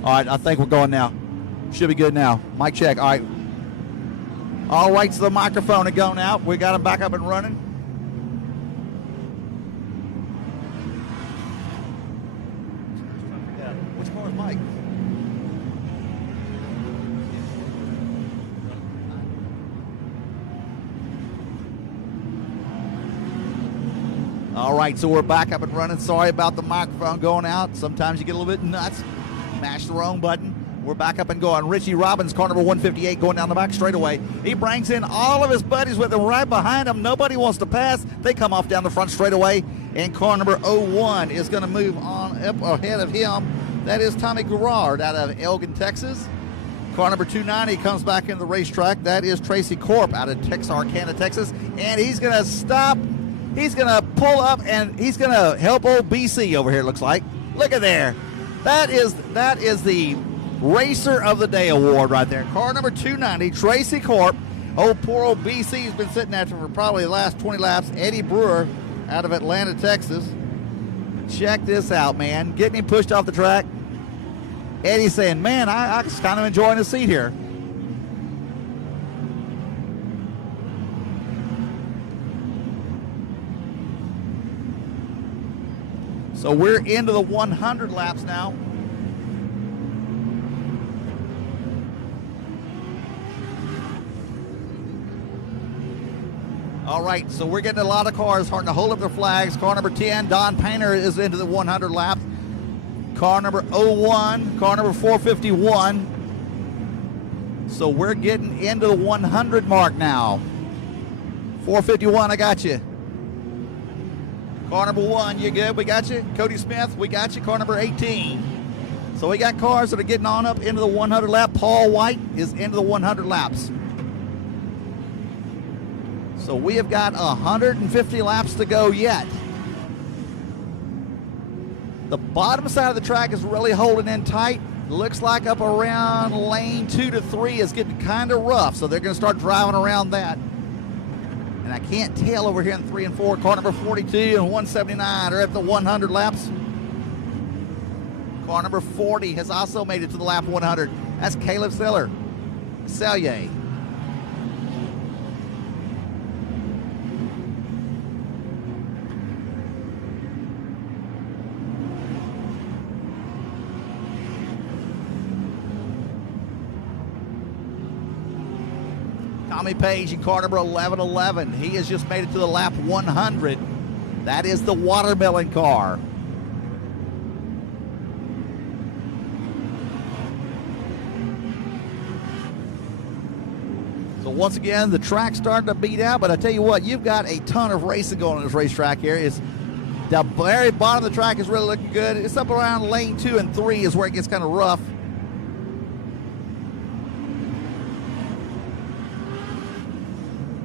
All right, I think we're going now. Should be good now. Mic check. All right. All rights to the microphone are going out. We got them back up and running. Which car is Mike? All right, so we're back up and running. Sorry about the microphone going out. Sometimes you get a little bit nuts. Mash the wrong button. We're back up and going. Richie Robbins, car number 158, going down the back straightaway. He brings in all of his buddies with him right behind him. Nobody wants to pass. They come off down the front straightaway. And car number 01 is going to move on up ahead of him. That is Tommy Garrard out of Elgin, Texas. Car number 290 comes back into the racetrack. That is Tracy Corp out of Texarkana, Texas. And he's going to stop. He's going to pull up, and he's going to help old BC over here, it looks like. Look at there. That is the Racer of the Day award right there. Car number 290, Tracy Corp. Oh, poor old BC's been sitting there for probably the last 20 laps. Eddie Brewer out of Atlanta, Texas. Check this out, man. Getting him pushed off the track. Eddie's saying, man, I was kind of enjoying the seat here. So we're into the 100 laps now. All right, so we're getting a lot of cars starting to hold up their flags. Car number 10, Don Painter, is into the 100 laps. Car number 01, car number 451. So we're getting into the 100 mark now. 451, I got you. Car number 1, you good? We got you. Cody Smith, we got you. Car number 18. So we got cars that are getting on up into the 100 lap. Paul White is into the 100 laps. So we have got 150 laps to go yet. The bottom side of the track is really holding in tight. Looks like up around lane 2 to 3 is getting kind of rough, so they're going to start driving around that. And I can't tell over here in 3 and 4. Car number 42 and 179 are at the 100 laps. Car number 40 has also made it to the lap 100. That's Caleb Sellier. Tommy Page in car number 1111. He has just made it to the lap 100. That is the watermelon car. So once again, the track's starting to beat out, but I tell you what, you've got a ton of racing going on this racetrack here. It's the very bottom of the track is really looking good. It's up around lane 2 and 3 is where it gets kind of rough.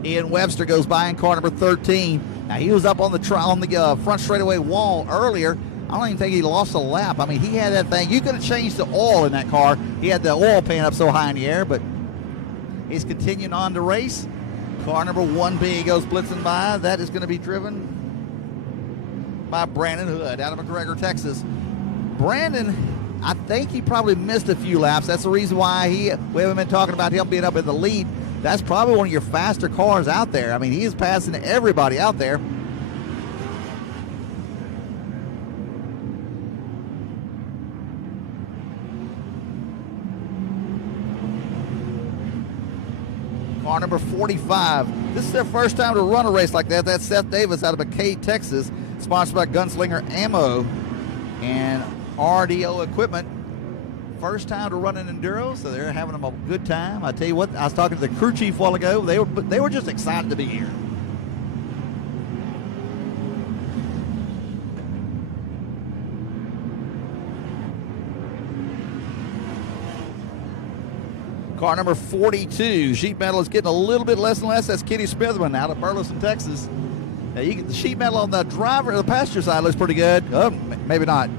Ian Webster goes by in car number 13. Now, he was up on the front straightaway wall earlier. I don't even think he lost a lap. I mean, he had that thing. You could have changed the oil in that car. He had the oil pan up so high in the air, but he's continuing on to race. Car number 1B goes blitzing by. That is going to be driven by Brandon Hood out of McGregor, Texas. Brandon, I think he probably missed a few laps. That's the reason why we haven't been talking about him being up in the lead. That's probably one of your faster cars out there. I mean, he is passing everybody out there. Car number 45. This is their first time to run a race like that. That's Seth Davis out of McKay, Texas, sponsored by Gunslinger Ammo and RDO Equipment. First time to run an enduro, so they're having a good time. I tell you what, I was talking to the crew chief a while ago. They were just excited to be here. Car number 42, sheet metal is getting a little bit less and less. That's Kitty Smithman out of Burleson, Texas. Now you get the sheet metal on the driver, the passenger side looks pretty good. Oh, maybe not.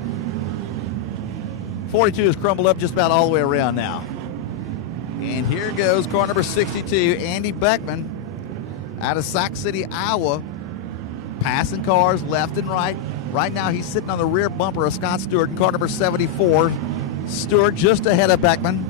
42 is crumbled up just about all the way around now. And here goes car number 62, Andy Beckman out of Sac City, Iowa, passing cars left and right. Right now he's sitting on the rear bumper of Scott Stewart in car number 74. Stewart just ahead of Beckman.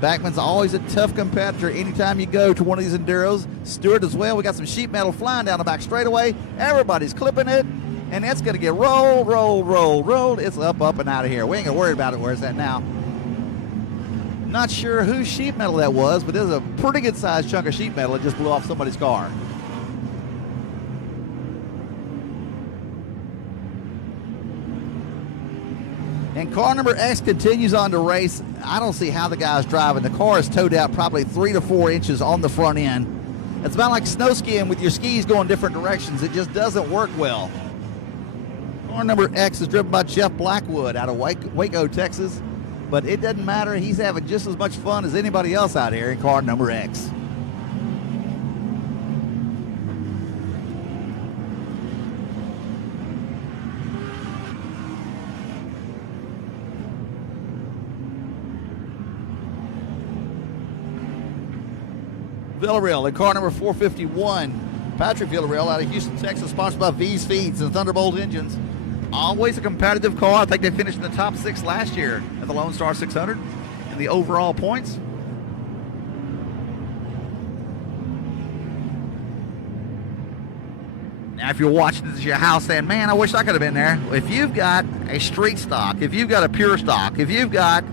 Beckman's always a tough competitor anytime you go to one of these enduros. Stewart as well. We got some sheet metal flying down the back straightaway. Everybody's clipping it, and it's going to get rolled, rolled, rolled, rolled. It's up, up, and out of here. We ain't going to worry about it. Where's that now? Not sure whose sheet metal that was, but there's a pretty good sized chunk of sheet metal that just blew off somebody's car. And car number X continues on to race. I don't see how the guy's driving. The car is towed out probably 3 to 4 inches on the front end. It's about like snow skiing with your skis going different directions. It just doesn't work well. Car number X is driven by Jeff Blackwood out of Waco, Texas. But it doesn't matter. He's having just as much fun as anybody else out here in car number X. Villarreal in car number 451. Patrick Villarreal out of Houston, Texas, sponsored by V's Feeds and Thunderbolt Engines. Always a competitive car. I think they finished in the top 6 last year at the Lone Star 600 in the overall points. Now, if you're watching this at your house saying, man, I wish I could have been there. If you've got a street stock, if you've got a pure stock, if you've got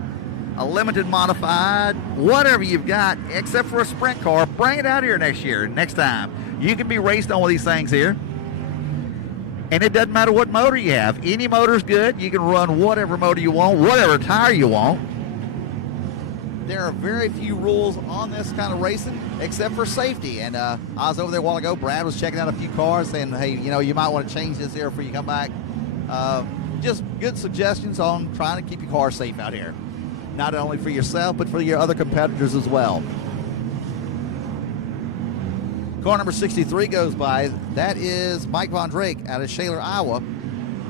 a limited modified, whatever you've got, except for a sprint car, bring it out here next time. You can be raced on one of these things here. And it doesn't matter what motor you have. Any motor's good. You can run whatever motor you want, whatever tire you want. There are very few rules on this kind of racing, except for safety. And I was over there a while ago. Brad was checking out a few cars, saying, hey, you know, you might want to change this here before you come back. Just good suggestions on trying to keep your car safe out here. Not only for yourself, but for your other competitors as well. Car number 63 goes by. That is Mike Von Drake out of Shaler, Iowa.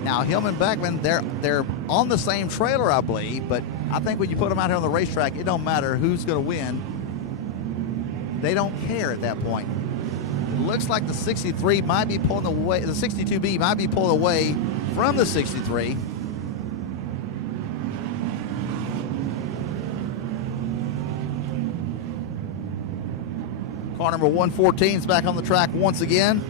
Now, him and Beckman, they're on the same trailer, I believe, but I think when you put them out here on the racetrack, it don't matter who's going to win. They don't care at that point. It looks like the 63 might be pulling away, the 62B might be pulling away from the 63. Car number 114 is back on the track once again.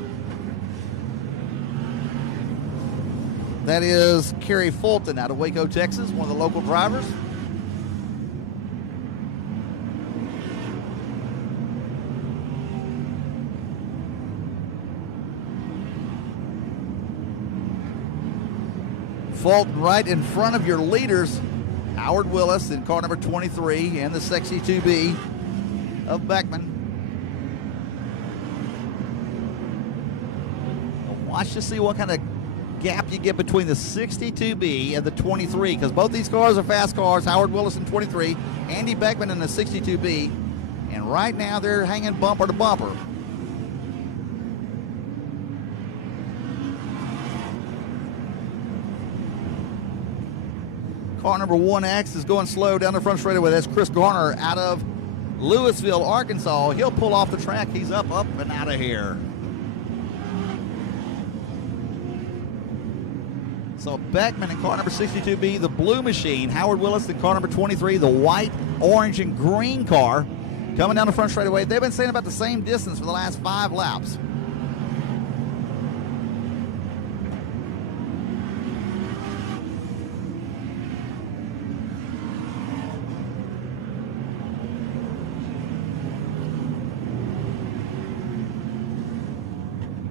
That is Kerry Fulton out of Waco, Texas, one of the local drivers. Fulton right in front of your leaders, Howard Willis in car number 23 and the 62B of Beckman. Watch to see what kind of gap you get between the 62B and the 23, because both these cars are fast cars. Howard Willis in 23, Andy Beckman in the 62B, and right now they're hanging bumper to bumper. Car number 1X is going slow down the front straightaway. That's Chris Garner out of Louisville, Arkansas. He'll pull off the track. He's up, and out of here. So Beckman in car number 62B, the blue machine. Howard Willis in car number 23, the white, orange, and green car. Coming down the front straightaway. They've been saying about the same distance for the last 5 laps.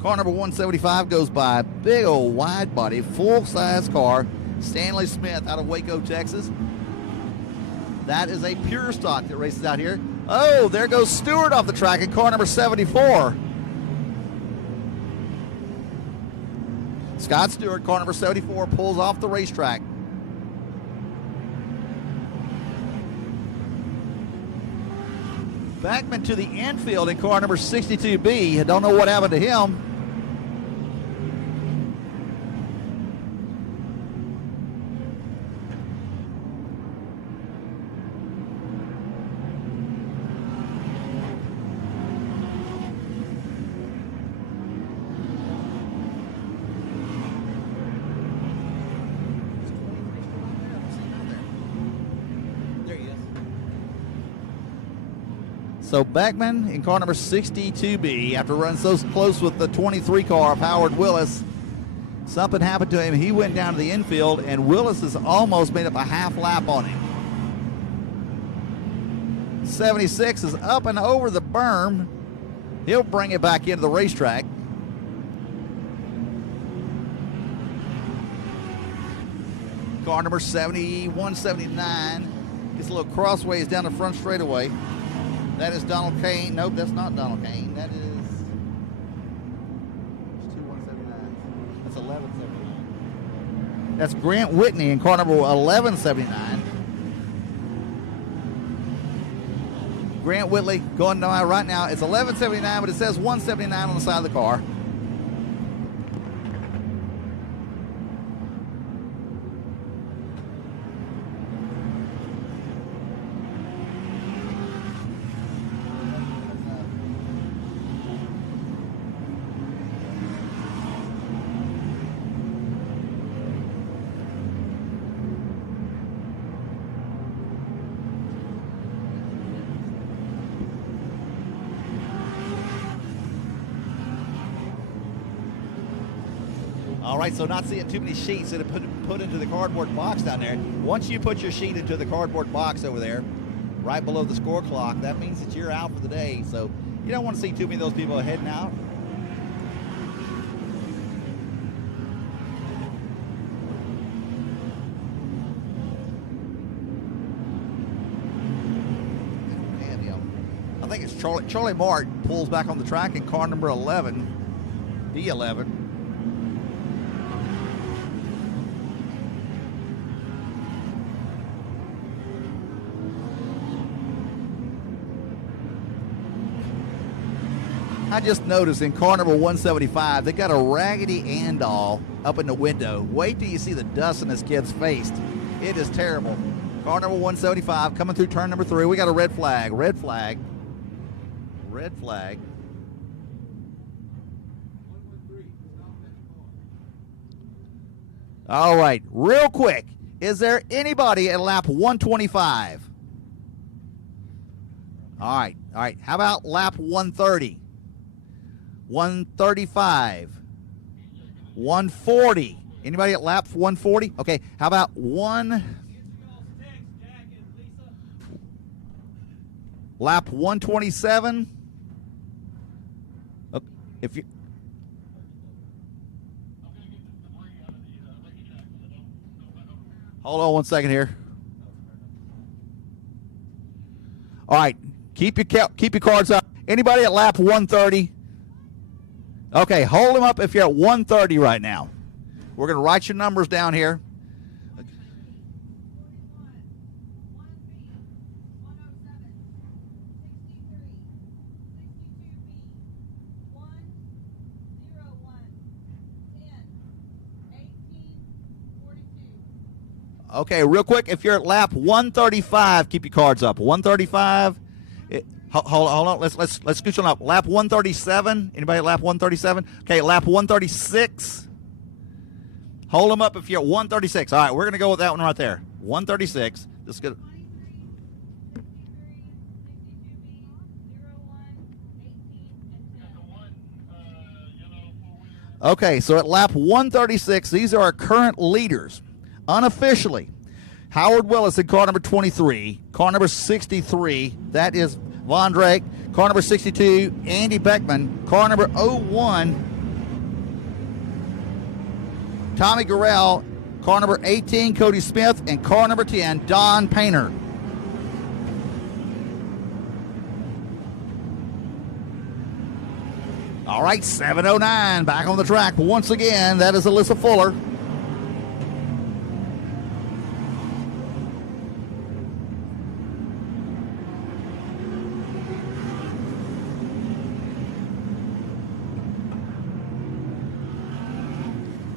Car number 175 goes by. Big old wide body, full-size car. Stanley Smith out of Waco, Texas. That is a pure stock that races out here. Oh, there goes Stewart off the track in car number 74. Scott Stewart, car number 74, pulls off the racetrack. Beckman to the infield in car number 62B. I don't know what happened to him. So Beckman in car number 62B, after running so close with the 23 car of Howard Willis, something happened to him. He went down to the infield, and Willis has almost made up a half lap on him. 76 is up and over the berm. He'll bring it back into the racetrack. Car number 7179 gets a little crossways down the front straightaway. That is Donald Kane. Nope, that's not Donald Kane. That is 2179. That's 1179. That's Grant Whitney in car number 1179. Grant Whitley going by right now. It's 1179, but it says 179 on the side of the car. All right, so not seeing too many sheets that are put into the cardboard box down there. Once you put your sheet into the cardboard box over there, right below the score clock, that means that you're out for the day. So you don't want to see too many of those people heading out. I think it's Charlie Mart pulls back on the track in car number 11, B11. I just noticed in car number 175, they got a Raggedy Ann doll up in the window. Wait till you see the dust in this kid's face. It is terrible. Car number 175 coming through turn number 3. We got a red flag, red flag, red flag. All right, real quick, is there anybody at lap 125? All right, how about lap 130? 135, 140. Anybody at lap 140? Okay, how about lap 127? Okay, if you hold on one second here. All right, keep your cards up. Anybody at lap 130? Okay, hold them up if you're at 130 right now. We're going to write your numbers down here. Okay, real quick, if you're at lap 135, keep your cards up. 135. Hold on. Let's scooch on up. Lap 137. Anybody at lap 137? Okay, lap 136. Hold them up if you're at 136. All right, we're going to go with that one right there. 136. This is good. Okay, so at lap 136, these are our current leaders. Unofficially, Howard Willis in car number 23. Car number 63, that is Von Drake. Car number 62, Andy Beckman. Car number 01, Tommy Gurrell. Car number 18, Cody Smith. And car number 10, Don Painter. All right, 709 back on the track once again. That is Alyssa Fuller.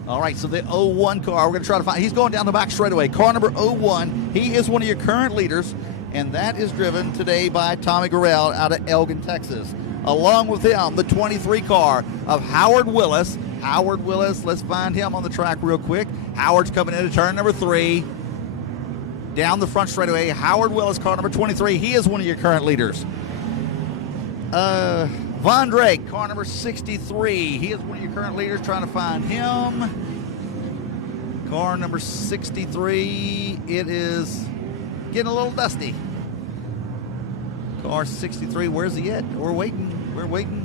All right, so the 01 car, we're going to try to find, he's going down the back straightaway. Car number 01, he is one of your current leaders, and that is driven today by Tommy Gurrell out of Elgin, Texas. Along with him, the 23 car of Howard Willis. Howard Willis, let's find him on the track real quick. Howard's coming into turn number 3. Down the front straightaway, Howard Willis, car number 23. He is one of your current leaders. Von Drake, car number 63. He is one of your current leaders, trying to find him. Car number 63. It is getting a little dusty. Car 63, where's he at? We're waiting. We're waiting.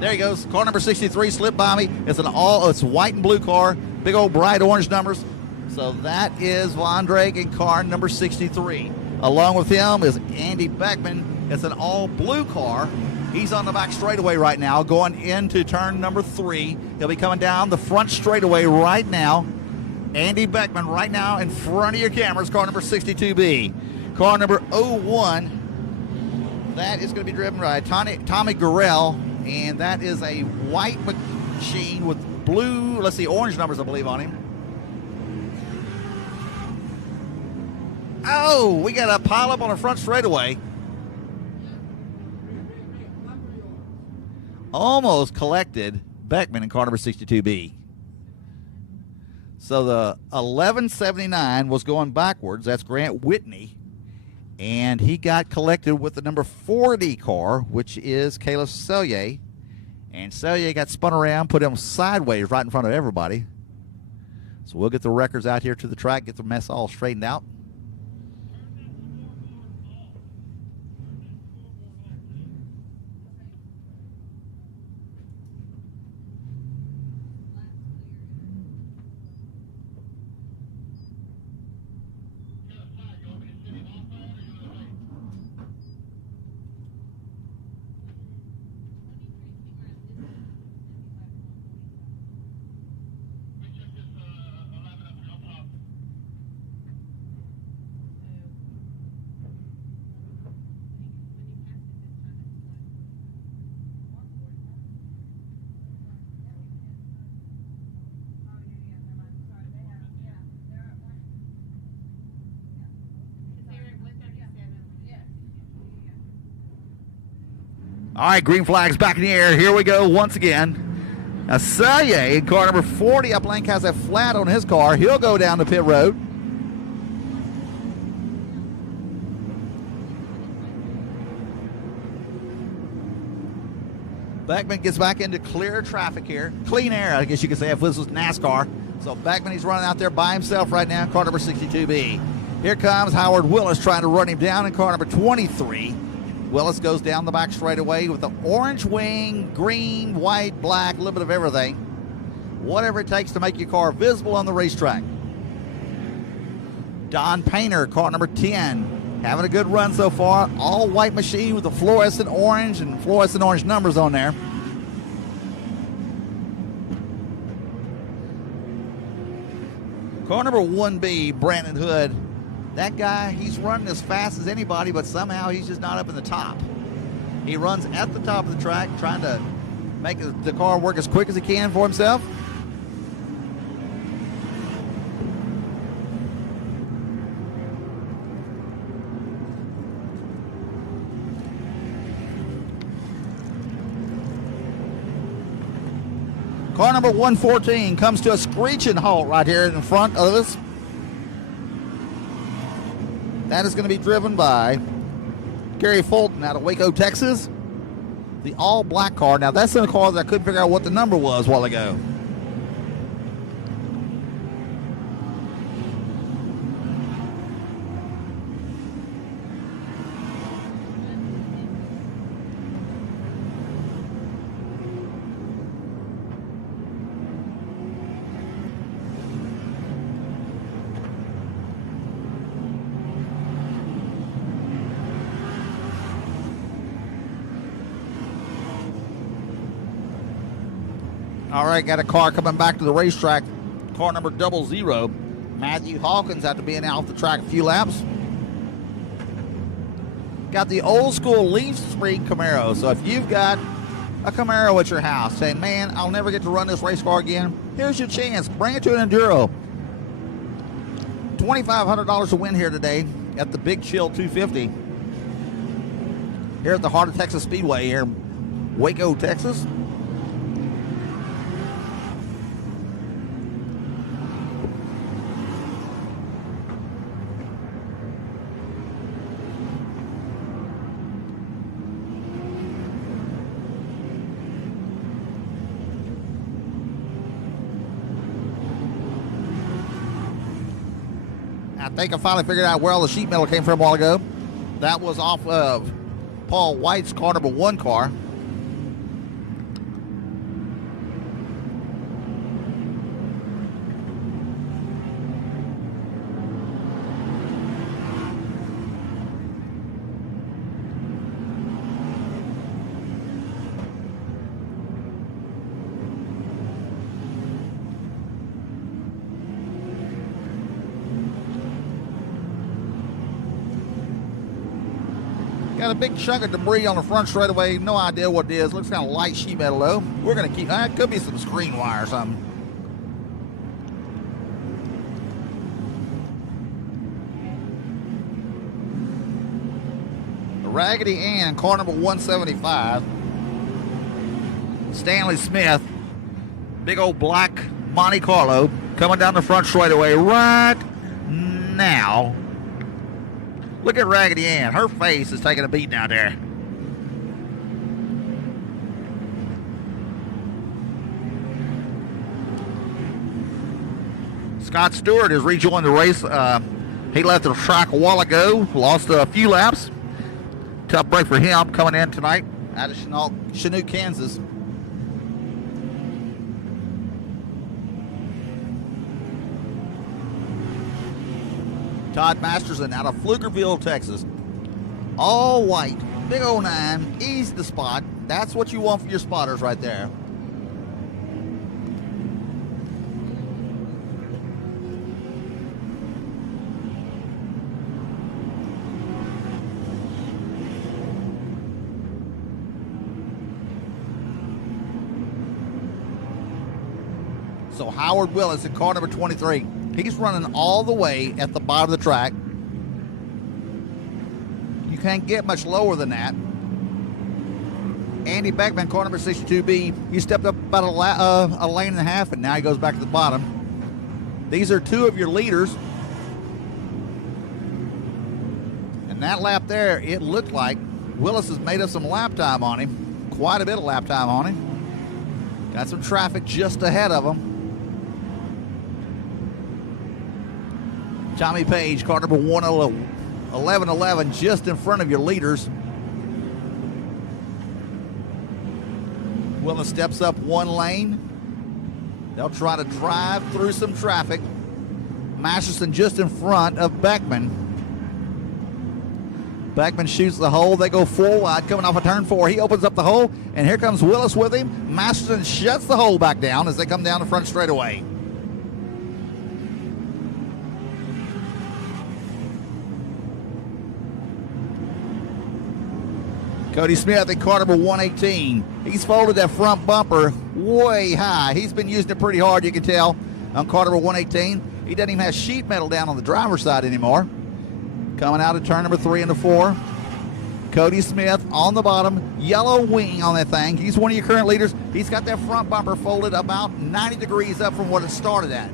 There he goes. Car number 63 slipped by me. It's it's a white and blue car. Big old bright orange numbers. So that is Von Drake in car number 63. Along with him is Andy Beckman. It's an all blue car. He's on the back straightaway right now, going into turn number 3. He'll be coming down the front straightaway right now. Andy Beckman right now in front of your cameras, car number 62B. Car number 01, that is going to be driven by Tommy Gurrell, and that is a white machine with blue, let's see, orange numbers, I believe, on him. Oh, we got a pileup on the front straightaway. Almost collected Beckman in car number 62B. So the 1179 was going backwards. That's Grant Whitney. And he got collected with the number 40 car, which is Caleb Selye. And Selye got spun around, put him sideways right in front of everybody. So we'll get the records out here to the track, get the mess all straightened out. All right, green flag's back in the air. Here we go once again. Now, Selye in car number 40 up lane has a flat on his car. He'll go down the pit road. Beckman gets back into clear traffic here. Clean air, I guess you could say, if this was NASCAR. So Beckman, he's running out there by himself right now, car number 62B. Here comes Howard Willis trying to run him down in car number 23. Willis goes down the back straightaway with the orange wing, green, white, black, a little bit of everything. Whatever it takes to make your car visible on the racetrack. Don Painter, car number 10, having a good run so far. All white machine with the fluorescent orange and fluorescent orange numbers on there. Car number 1B, Brandon Hood. That guy, he's running as fast as anybody, but somehow he's just not up in the top. He runs at the top of the track, trying to make the car work as quick as he can for himself. Car number 114 comes to a screeching halt right here in front of us. That is going to be driven by Gary Fulton out of Waco, Texas. The all-black car. Now, that's in a car that I couldn't figure out what the number was a while ago. All right, got a car coming back to the racetrack. Car number 00. Matthew Hawkins after being out the track a few laps. Got the old school leaf spring Camaro. So if you've got a Camaro at your house saying, man, I'll never get to run this race car again, here's your chance. Bring it to an Enduro. $2,500 to win here today at the Big Chill 250. Here at the Heart of Texas Speedway here in Waco, Texas. they can finally figure out where all the sheet metal came from a while ago. That was off of Paul White's car number 1 car. Got a big chunk of debris on the front straightaway. No idea what it is. Looks kind of light sheet metal though. We're going to keep, it could be some screen wire or something. Raggedy Ann, car number 175. Stanley Smith, big old black Monte Carlo, coming down the front straightaway right now. Look at Raggedy Ann. Her face is taking a beating out there. Scott Stewart has rejoined the race. He left the track a while ago, lost a few laps. Tough break for him coming in tonight out of Chinook, Kansas. Todd Masterson out of Pflugerville, Texas. All white, big 09, easy to spot. That's what you want for your spotters right there. So Howard Willis in car number 23. He's running all the way at the bottom of the track. You can't get much lower than that. Andy Beckman, car number 62B, he stepped up about a lane and a half, and now he goes back to the bottom. These are 2 of your leaders. And that lap there, it looked like Willis has made up some lap time on him. Quite a bit of lap time on him. Got some traffic just ahead of him. Tommy Page, car number 1111, just in front of your leaders. Willis steps up 1 lane. They'll try to drive through some traffic. Masterson just in front of Beckman. Beckman shoots the hole. They go 4 wide coming off of turn 4. He opens up the hole, and here comes Willis with him. Masterson shuts the hole back down as they come down the front straightaway. Cody Smith at car number 118. He's folded that front bumper way high. He's been using it pretty hard, you can tell, on car number 118. He doesn't even have sheet metal down on the driver's side anymore. Coming out of turn number 3 into 4. Cody Smith on the bottom, yellow wing on that thing. He's one of your current leaders. He's got that front bumper folded about 90 degrees up from what it started at.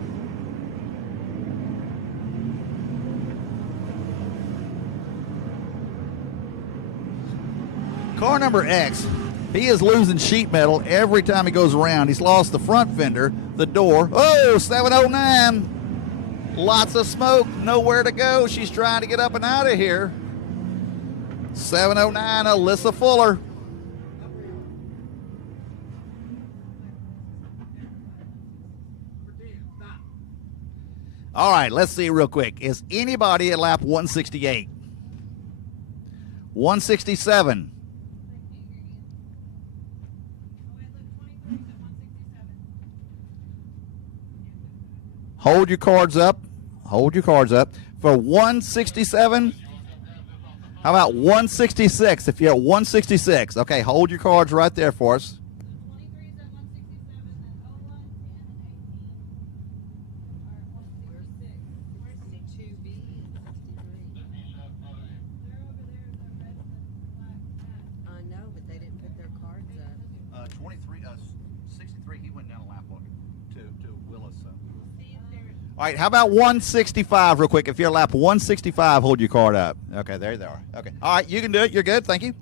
Car number X, he is losing sheet metal every time he goes around. He's lost the front fender, the door. Oh, 709. Lots of smoke, nowhere to go. She's trying to get up and out of here. 709, Alyssa Fuller. All right, let's see real quick. Is anybody at lap 168? 167. Hold your cards up. Hold your cards up. For 167, how about 166? If you're at 166, okay, hold your cards right there for us. I know, but they didn't put their cards up. 63, he went down a lap on to Willis. So. All right, how about 165 real quick? If you're at lap 165, hold your card up. Okay, there they are. Okay. All right, you can do it. You're good. Thank you.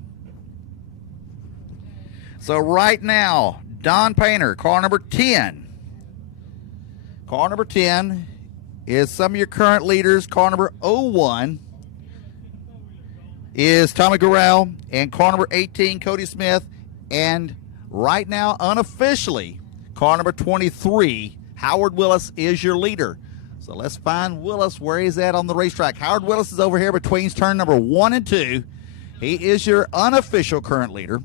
So right now, Don Painter, car number 10. Car number 10 is some of your current leaders. Car number 01 is Tommy Corral, and car number 18, Cody Smith, and right now, unofficially, car number 23, Howard Willis, is your leader. So let's find Willis where he's at on the racetrack. Howard Willis is over here between turn number 1 and 2. He is your unofficial current leader.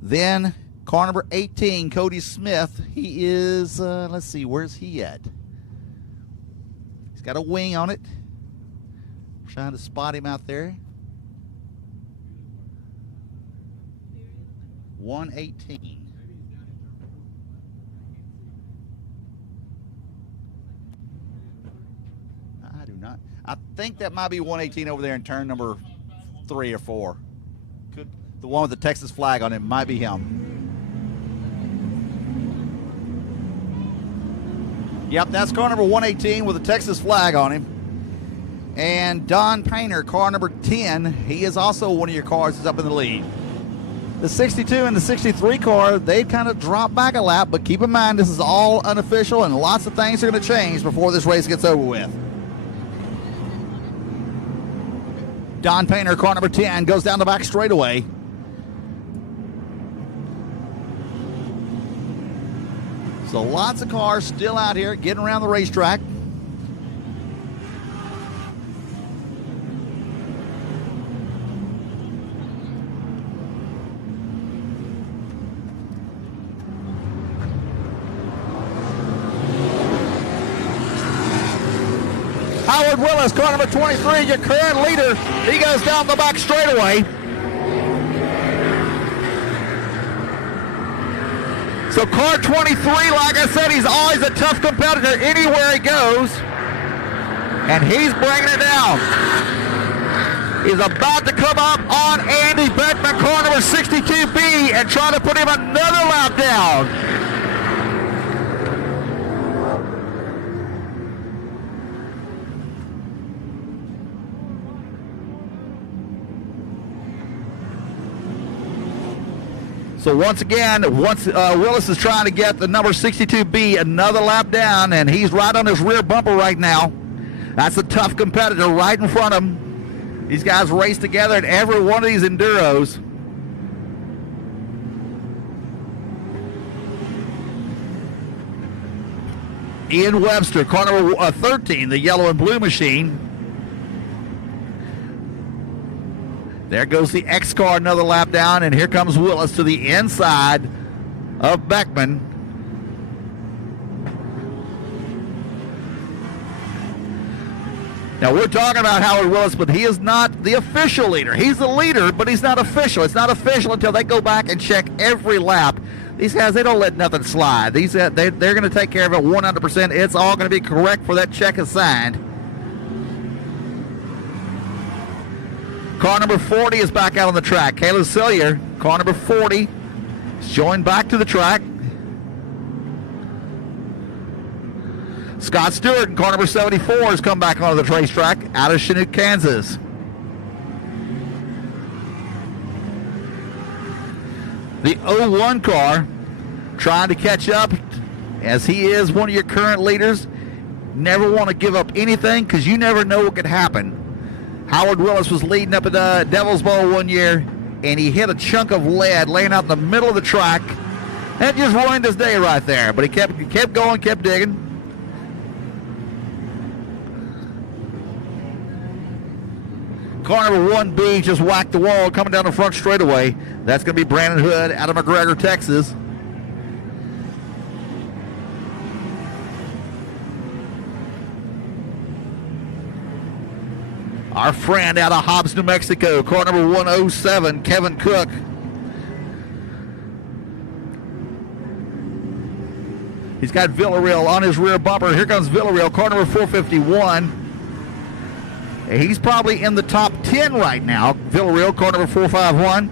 Then car number 18, Cody Smith, he is, let's see, where's he at? He's got a wing on it. Trying to spot him out there. 118. I do not. I think that might be 118 over there in turn number 3 or 4. Could the one with the Texas flag on it might be him. Yep, that's car number 118 with a Texas flag on him. And Don Painter, car number 10, he is also one of your cars that's up in the lead. The 62 and the 63 car, they've kind of dropped back a lap, but keep in mind this is all unofficial and lots of things are going to change before this race gets over with. Don Painter, car number 10, goes down the back straightaway. So lots of cars still out here getting around the racetrack. Howard Willis, car number 23, your current leader. He goes down the back straightaway. So car 23, like I said, he's always a tough competitor anywhere he goes. And he's bringing it down. He's about to come up on Andy Beckman, car number 62B, and try to put him another lap down. So once again, Willis is trying to get the number 62B another lap down, and he's right on his rear bumper right now. That's a tough competitor right in front of him. These guys race together in every one of these enduros. Ian Webster, car number 13, the yellow and blue machine. There goes the X car, another lap down, and here comes Willis to the inside of Beckman. Now, we're talking about Howard Willis, but he is not the official leader. He's the leader, but he's not official. It's not official until they go back and check every lap. These guys, they don't let nothing slide. They're going to take care of it 100%. It's all going to be correct for that check is signed. Car number 40 is back out on the track. Caleb Cillier, car number 40, is joined back to the track. Scott Stewart in car number 74 has come back onto the racetrack out of Chinook, Kansas. The 01 car trying to catch up, as he is one of your current leaders. Never want to give up anything because you never know what could happen. Howard Willis was leading up at the Devil's Bowl one year, and he hit a chunk of lead laying out in the middle of the track. That just ruined his day right there, but he kept going, kept digging. Car number 1B just whacked the wall coming down the front straightaway. That's going to be Brandon Hood out of McGregor, Texas. Our friend out of Hobbs, New Mexico, car number 107, Kevin Cook. He's got Villarreal on his rear bumper. Here comes Villarreal, car number 451. He's probably in the top 10 right now. Villarreal, car number 451.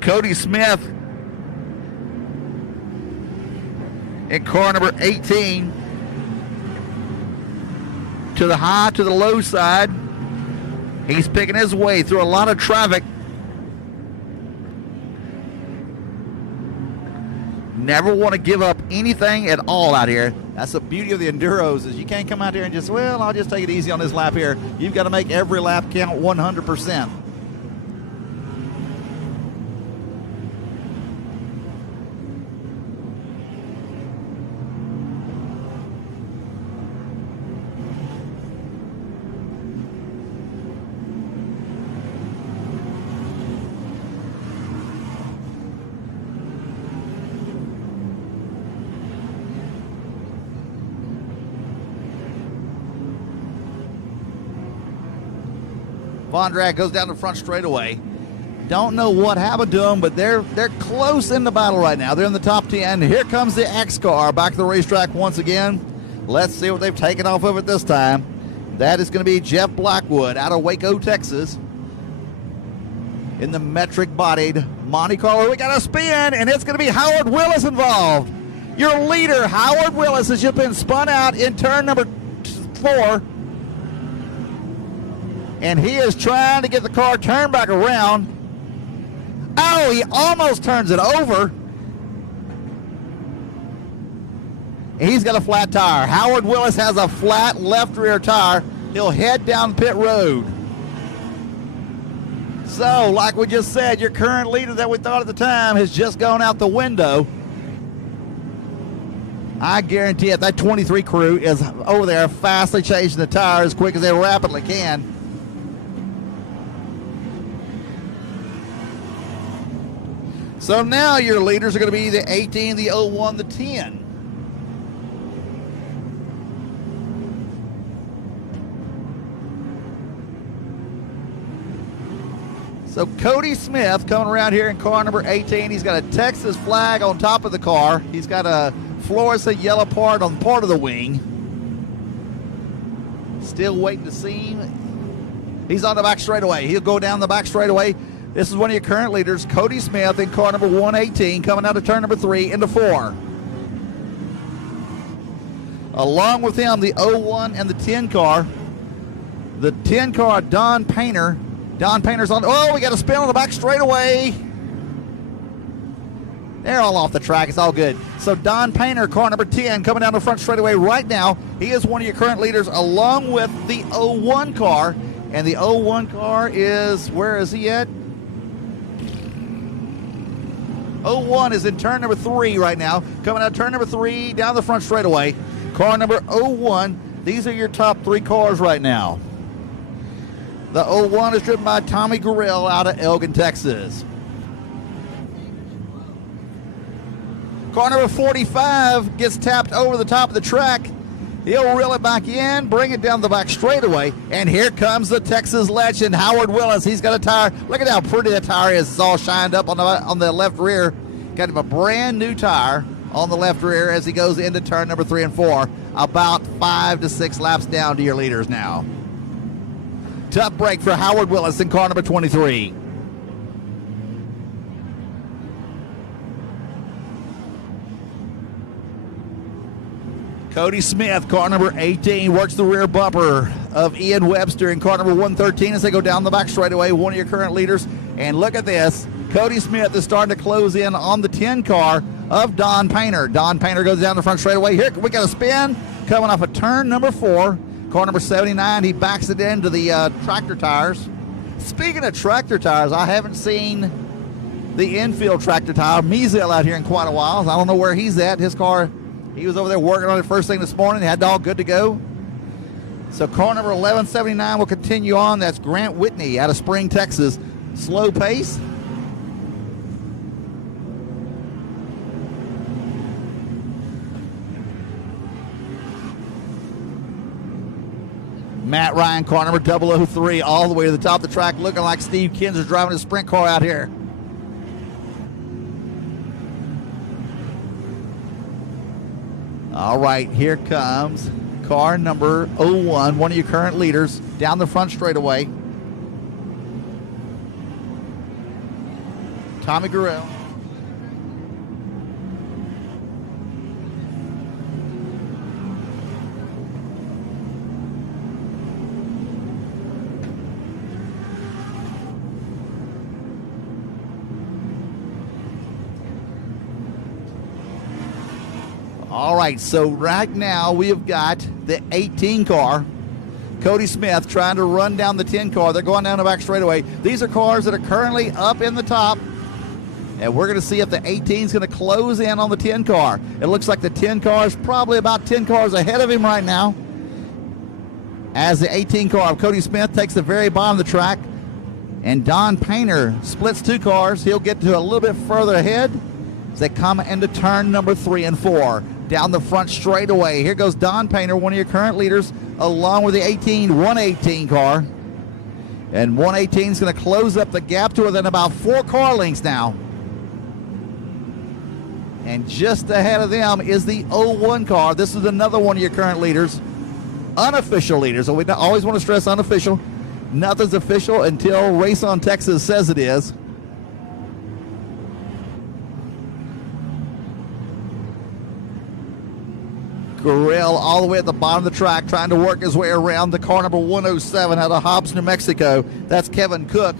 Cody Smith in car number 18. To the high, to the low side. He's picking his way through a lot of traffic. never want to give up anything at all out here. That's the beauty of the enduros, is you can't come out there and just, well, I'll just take it easy on this lap here. You've got to make every lap count 100%. Vondrack goes down the front straightaway. Don't know what happened to them, but they're close in the battle right now. They're in the top 10. Here comes the X car back to the racetrack once again. Let's see what they've taken off of it this time. That is going to be Jeff Blackwood out of Waco, Texas, in the metric-bodied Monte Carlo. We got a spin, and it's going to be Howard Willis involved. Your leader, Howard Willis, has just been spun out in turn number 4. And he is trying to get the car turned back around. Oh, he almost turns it over. He's got a flat tire. Howard Willis has a flat left rear tire. He'll head down pit road. So, like we just said, your current leader that we thought at the time has just gone out the window. I guarantee it, that 23 crew is over there fastly changing the tire as quick as they rapidly can. So now your leaders are going to be the 18, the 01, the 10. So Cody Smith coming around here in car number 18. He's got a Texas flag on top of the car. He's got a fluorescent yellow part on part of the wing. Still waiting to see him. He's on the back straightaway. He'll go down the back straightaway. This is one of your current leaders, Cody Smith, in car number 118, coming out of turn number 3 into 4. Along with him, the 01 and the 10 car. The 10 car, Don Painter. Don Painter's on. Oh, we got a spin on the back straightaway. They're all off the track. It's all good. So Don Painter, car number 10, coming down the front straightaway right now. He is one of your current leaders, along with the 01 car. And the 01 car is, where is he at? 01 is in turn number 3 right now. Coming out turn number 3 down the front straightaway. Car number 01. These are your top 3 cars right now. The 01 is driven by Tommy Gurrell out of Elgin, Texas. Car number 45 gets tapped over the top of the track. He'll reel it back in, bring it down the back straightaway, and here comes the Texas legend, Howard Willis. He's got a tire. Look at how pretty that tire is. It's all shined up on the left rear. Got him a brand new tire on the left rear as he goes into turn number 3 and 4. About 5 to 6 laps down to your leaders now. Tough break for Howard Willis in car number 23. Cody Smith, car number 18, works the rear bumper of Ian Webster in car number 113 as they go down the back straightaway, one of your current leaders. And look at this. Cody Smith is starting to close in on the 10 car of Don Painter. Don Painter goes down the front straightaway. Here we got a spin coming off of turn number 4. Car number 79, he backs it into the tractor tires. Speaking of tractor tires, I haven't seen the infield tractor tire, Measel, out here in quite a while. I don't know where he's at. His car, he was over there working on it first thing this morning. Had it all good to go. So car number 1179 will continue on. That's Grant Whitney out of Spring, Texas. Slow pace. Matt Ryan, car number 003, all the way to the top of the track, looking like Steve Kinser's driving a sprint car out here. All right, here comes car number 01, one of your current leaders, down the front straightaway. Tommy Gurrell. All right, so right now we have got the 18 car. Cody Smith trying to run down the 10 car. They're going down the back straightaway. These are cars that are currently up in the top. And we're going to see if the 18 is going to close in on the 10 car. It looks like the 10 car is probably about 10 cars ahead of him right now. As the 18 car of Cody Smith takes the very bottom of the track. And Don Painter splits 2 cars. He'll get to a little bit further ahead as they come into turn number 3 and 4. Down the front straightaway. Here goes Don Painter, one of your current leaders, along with the 118 car. And 118 is going to close up the gap to within about 4 car lengths now. And just ahead of them is the 01 car. This is another one of your current leaders. Unofficial leaders. So we always want to stress unofficial. Nothing's official until Race on Texas says it is. Gurriel all the way at the bottom of the track trying to work his way around the car number 107 out of Hobbs, New Mexico. That's Kevin Cook.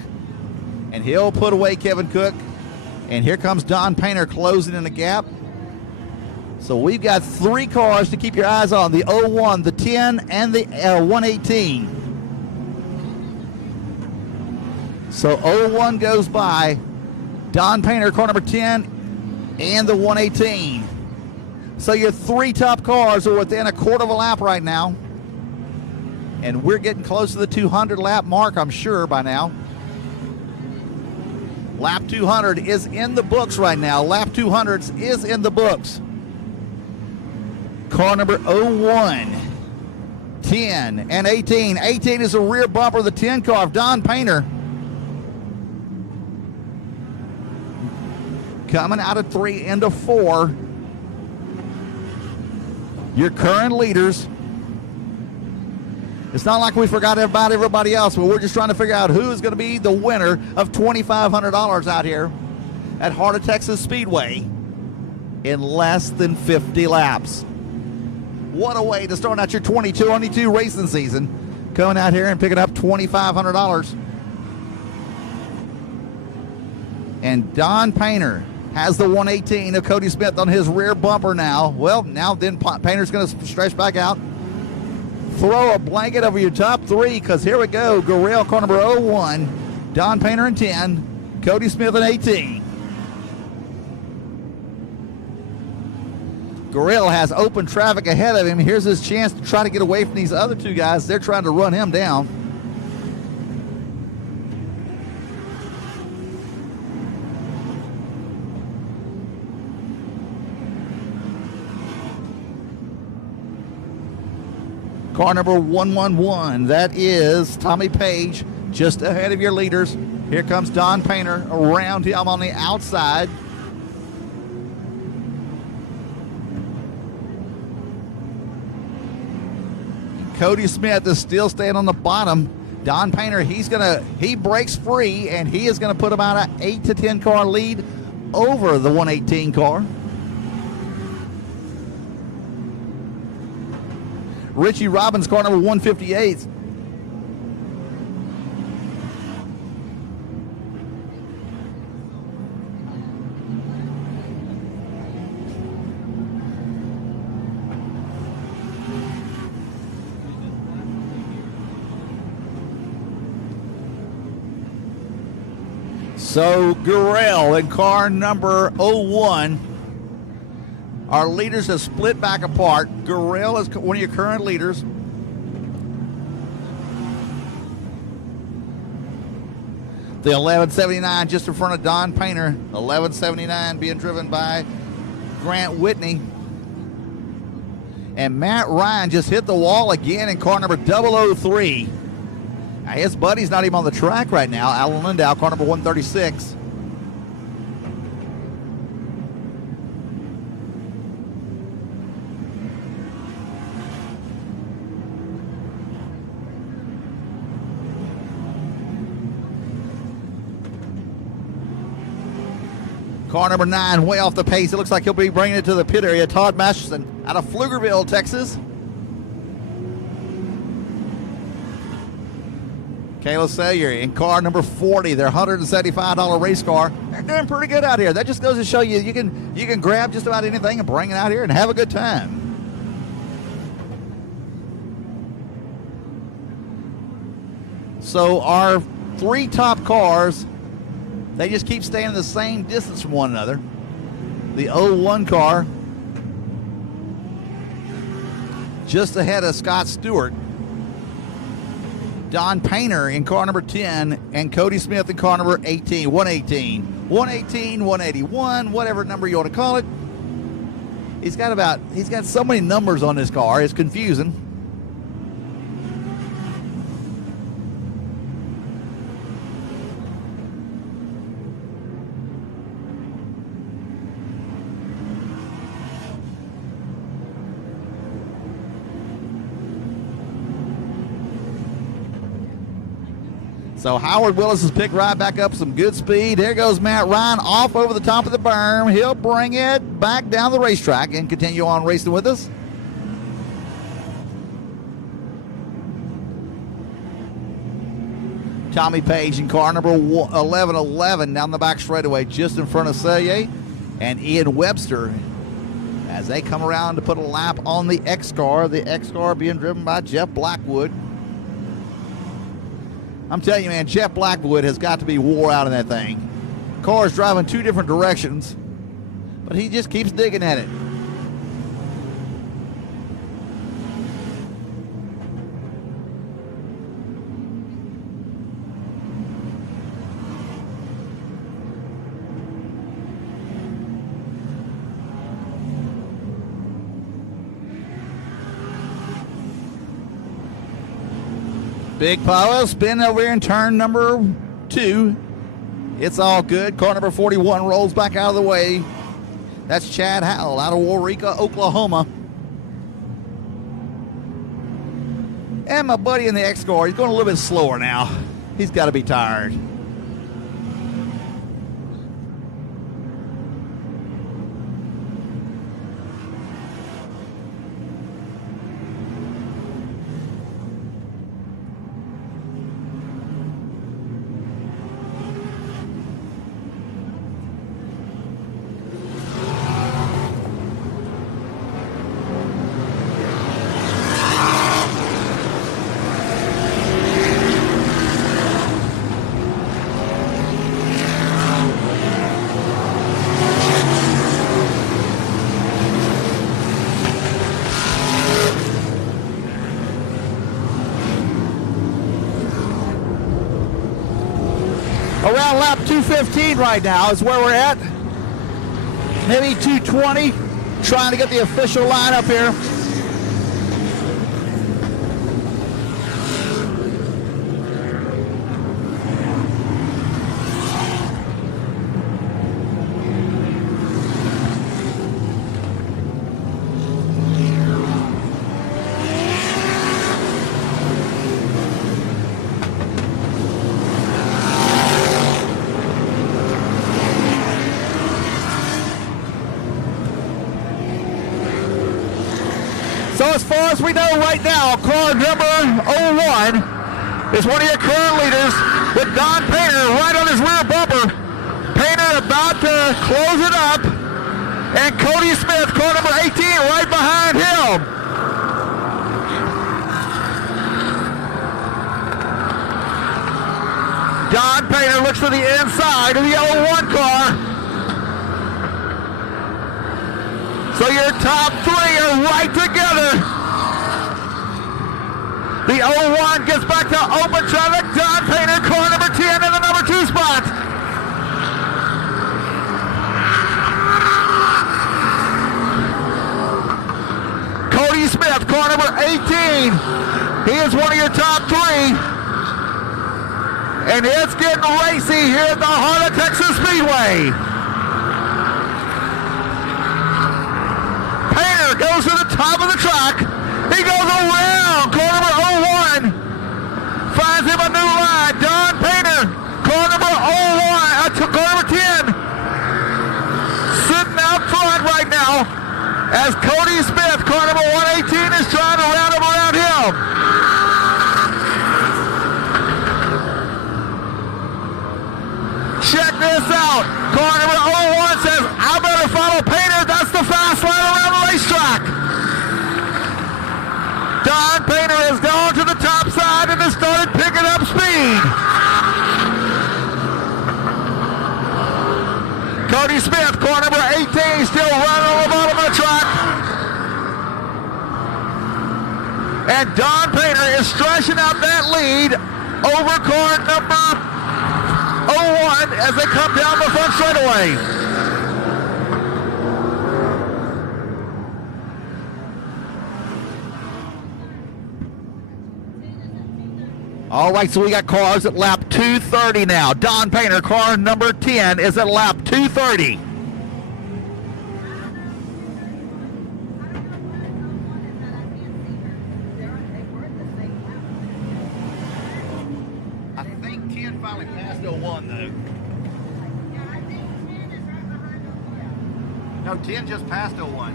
And he'll put away Kevin Cook. And here comes Don Painter closing in the gap. So we've got 3 cars to keep your eyes on. The 01, the 10, and the 118. So 01 goes by. Don Painter, car number 10, and the 118. So your 3 top cars are within a quarter of a lap right now. And we're getting close to the 200 lap mark, I'm sure, by now. Lap 200 is in the books right now. Lap 200 is in the books. Car number 01, 10, and 18. 18 is a rear bumper of the 10 car of Don Painter. Coming out of 3 into 4. Your current leaders. It's not like we forgot about everybody else, but we're just trying to figure out who is going to be the winner of $2,500 out here at Heart of Texas Speedway in less than 50 laps. What a way to start out your 2022 racing season, coming out here and picking up $2,500. And Don Painter has the 118 of Cody Smith on his rear bumper now. Well, now then Painter's going to stretch back out. Throw a blanket over your top 3 because here we go. Gurriel, car number 01, Don Painter in 10, Cody Smith in 18. Gurriel has open traffic ahead of him. Here's his chance to try to get away from these other 2 guys. They're trying to run him down. Car number 111, that is Tommy Page, just ahead of your leaders. Here comes Don Painter around him on the outside. Cody Smith is still staying on the bottom. Don Painter, he breaks free, and he is going to put about an 8 to 10 car lead over the 118 car. Richie Robbins, car number 158. So Gurriel in car number 01. Our leaders have split back apart. Gurriel is one of your current leaders. The 1179 just in front of Don Painter. 1179 being driven by Grant Whitney. And Matt Ryan just hit the wall again in car number 003. Now his buddy's not even on the track right now. Alan Lindau, car number 136. Car number 9 way off the pace. It looks like he'll be bringing it to the pit area. Todd Masterson out of Pflugerville, Texas. Kayla Sellier in car number 40, their $175 race car. They're doing pretty good out here. That just goes to show you you can grab just about anything and bring it out here and have a good time. So our 3 top cars, they just keep staying the same distance from one another. The 01 car just ahead of Scott Stewart. Don Painter in car number 10 and Cody Smith in car number 18, 118, 181, whatever number you want to call it. He's got so many numbers on this car, it's confusing. So Howard Willis has picked right back up some good speed. There goes Matt Ryan off over the top of the berm. He'll bring it back down the racetrack and continue on racing with us. Tommy Page in car number 1111 down the back straightaway just in front of Sellier and Ian Webster as they come around to put a lap on the X car being driven by Jeff Blackwood. I'm telling you, man, Jeff Blackwood has got to be wore out in that thing. Car's driving 2 different directions, but he just keeps digging at it. Big power spin over here in turn number 2. It's all good. Car number 41 rolls back out of the way. That's Chad Howell out of Waurika, Oklahoma. And my buddy in the X car, he's going a little bit slower now. He's got to be tired. Around lap 215 right now is where we're at. Maybe 220. Trying to get the official line up here. So as far as we know right now, car number 01 is one of your current leaders with Don Painter right on his rear bumper. Painter about to close it up. And Cody Smith, car number 18, right behind him. Don Painter looks to the inside of the 01 car. So your top 3 are right together. The 01 gets back to open traffic. Don Painter, car number 10 in the number 2 spot. Cody Smith, car number 18. He is one of your top 3. And it's getting racy here at the heart of Texas Speedway. Goes to the top of the track. He goes around car number 01. Finds him a new line. Don Painter, car number 01, car number 10. Sitting out front right now as Cody Smith, car number 118, is trying to round him around him. this out. Car number 01 says, I better follow Painter. That's the fast line around the racetrack. Don Painter has gone to the top side and has started picking up speed. Cody Smith, car number 18, still running on the bottom of the track. And Don Painter is stretching out that lead over car number 01 as they come down the front straightaway. All right, so we got cars at lap 230 now. Don Painter, car number 10, is at lap 230. I think 10 finally passed 01 though. No, 10 just passed 01.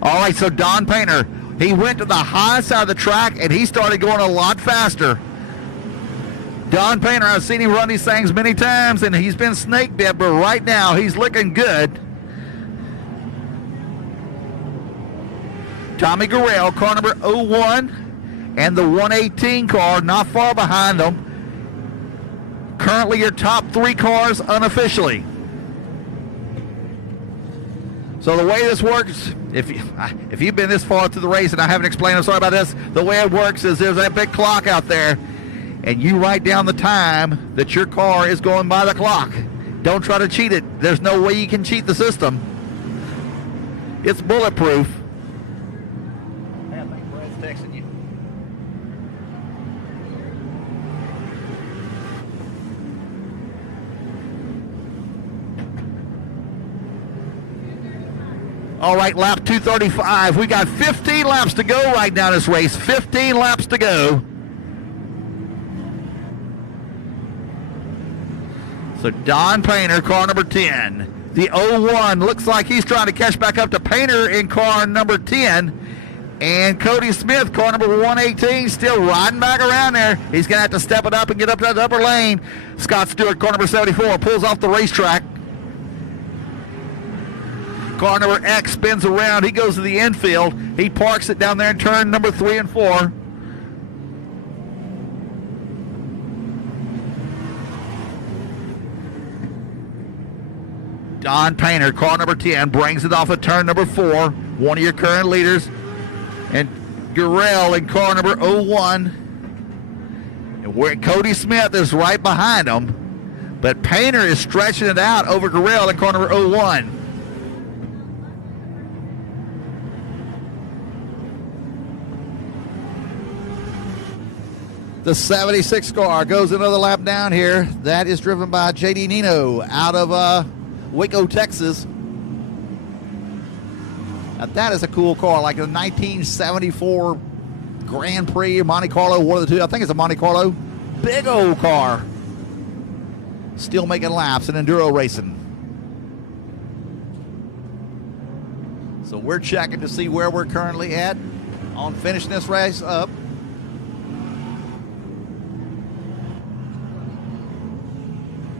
All right, so Don Painter, he went to the high side of the track and he started going a lot faster. Don Painter, I've seen him run these things many times and he's been snake bit, but right now he's looking good. Tommy Gurrell, car number 01, and the 118 car not far behind them. Currently your top three cars unofficially. So the way this works, if you've been this far through the race and I haven't explained, I'm sorry about this, the way it works is there's that big clock out there and you write down the time that your car is going by the clock. Don't try to cheat it. There's no way you can cheat the system. It's bulletproof. Hey, I think Brad's texting you. All right, lap 235. We got 15 laps to go right now in this race. 15 laps to go. So Don Painter, car number 10. The 01 looks like he's trying to catch back up to Painter in car number 10. And Cody Smith, car number 118, still riding back around there. He's going to have to step it up and get up to that upper lane. Scott Stewart, car number 74, pulls off the racetrack. Car number X spins around. He goes to the infield. He parks it down there in turn number 3 and 4. Don Painter, car number 10, brings it off at turn number 4. One of your current leaders. And Gurrell in car number 01. And where Cody Smith is right behind him. But Painter is stretching it out over Gurrell in car number 01. The 76 car goes another lap down here. That is driven by J.D. Nino out of Waco, Texas. Now that is a cool car, like a 1974 Grand Prix, Monte Carlo, one of the two. I think it's a Monte Carlo. Big old car. Still making laps in enduro racing. So we're checking to see where we're currently at on finishing this race up.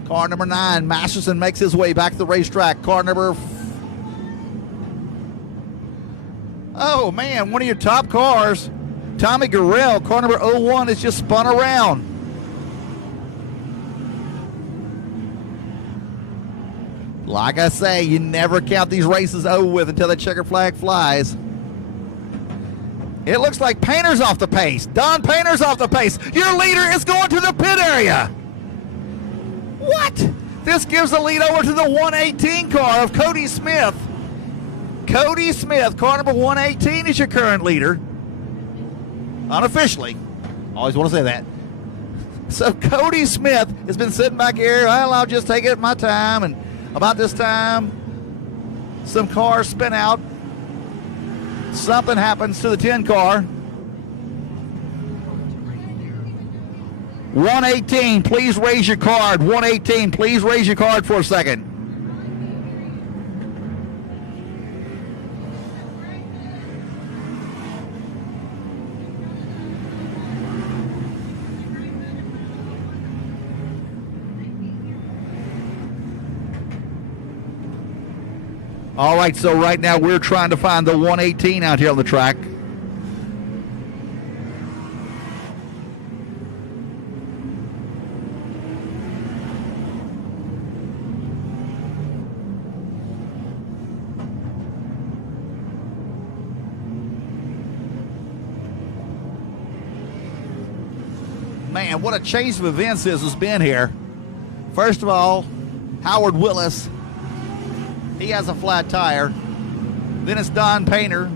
Car number 9, Masterson makes his way back to the racetrack. Car number... Oh, man, one of your top cars, Tommy Gurrell, car number 01, has just spun around. Like I say, you never count these races over with until the checker flag flies. It looks like Painter's off the pace. Don Painter's off the pace. Your leader is going to the pit area. What? This gives the lead over to the 118 car of Cody Smith. Cody Smith, car number 118, is your current leader. Unofficially. Always want to say that. So Cody Smith has been sitting back here. Well, I'll just take it at my time. And about this time, some cars spin out. Something happens to the 10 car. 118, please raise your card. 118, please raise your card for a second. All right, so right now we're trying to find the 118 out here on the track. Man, what a change of events this has been here. First of all, Howard Willis, he has a flat tire. Then it's Don Painter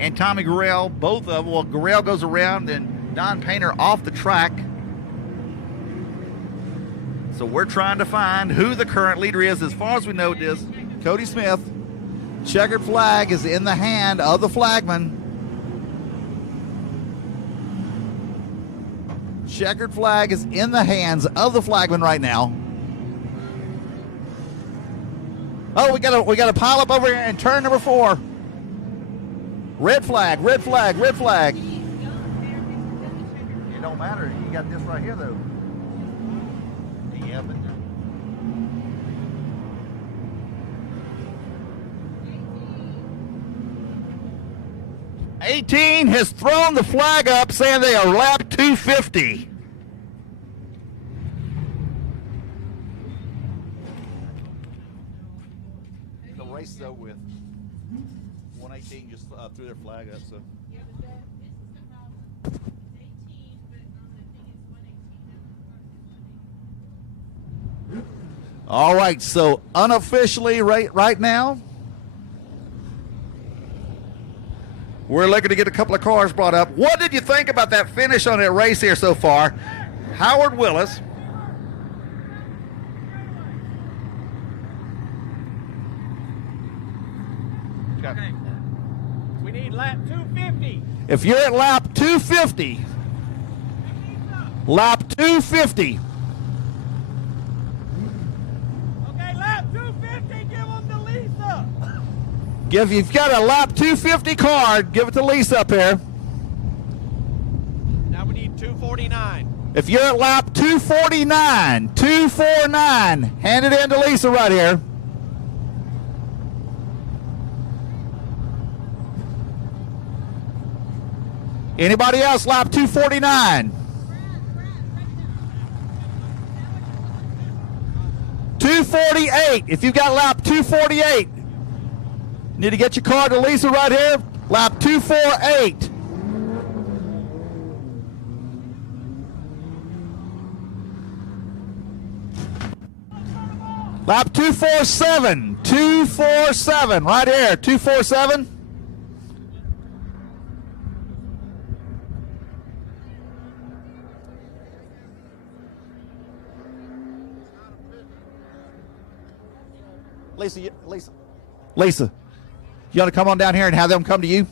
and Tommy Gurrell, both of them. Well, Gurrell goes around, then Don Painter off the track. So we're trying to find who the current leader is. As far as we know, it is Cody Smith. Checkered flag is in the hand of the flagman. Checkered flag is in the hands of the flagman right now. Oh, we got a pile up over here in turn number 4. Red flag, red flag, red flag. It don't matter. You got this right here though. Yeah, but 18 has thrown the flag up saying they are lap 250. The race is over with. 118 just threw their flag up. So. All right, so unofficially right now, we're looking to get a couple of cars brought up. What did you think about that finish on that race here so far? Howard Willis. Okay. We need lap 250. If you're at lap 250, lap 250. Okay, lap 250, give them to Lisa. If you've got a lap 250 card, give it to Lisa up here. Now we need 249. If you're at lap 249, 249, hand it in to Lisa right here. Anybody else lap 249? 248. If you've got lap 248, need to get your card to Lisa right here. Lap 248. Lap 247. 247 right here. 247. Lisa, you want to come on down here and have them come to you?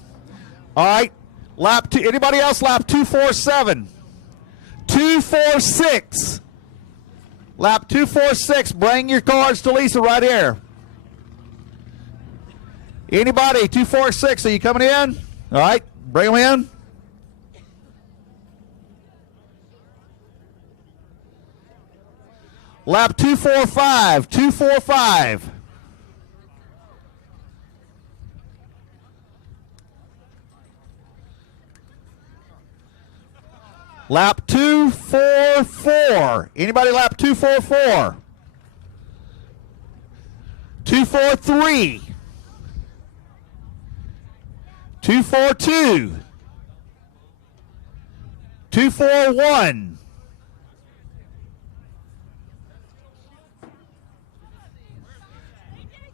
All right. Lap 2. Anybody else lap 247? 246. Lap 246. Bring your cards to Lisa right here. Anybody? 246. Are you coming in? All right. Bring them in. Lap 245. 245. Lap 244. Anybody lap 244? 243. 242. 241.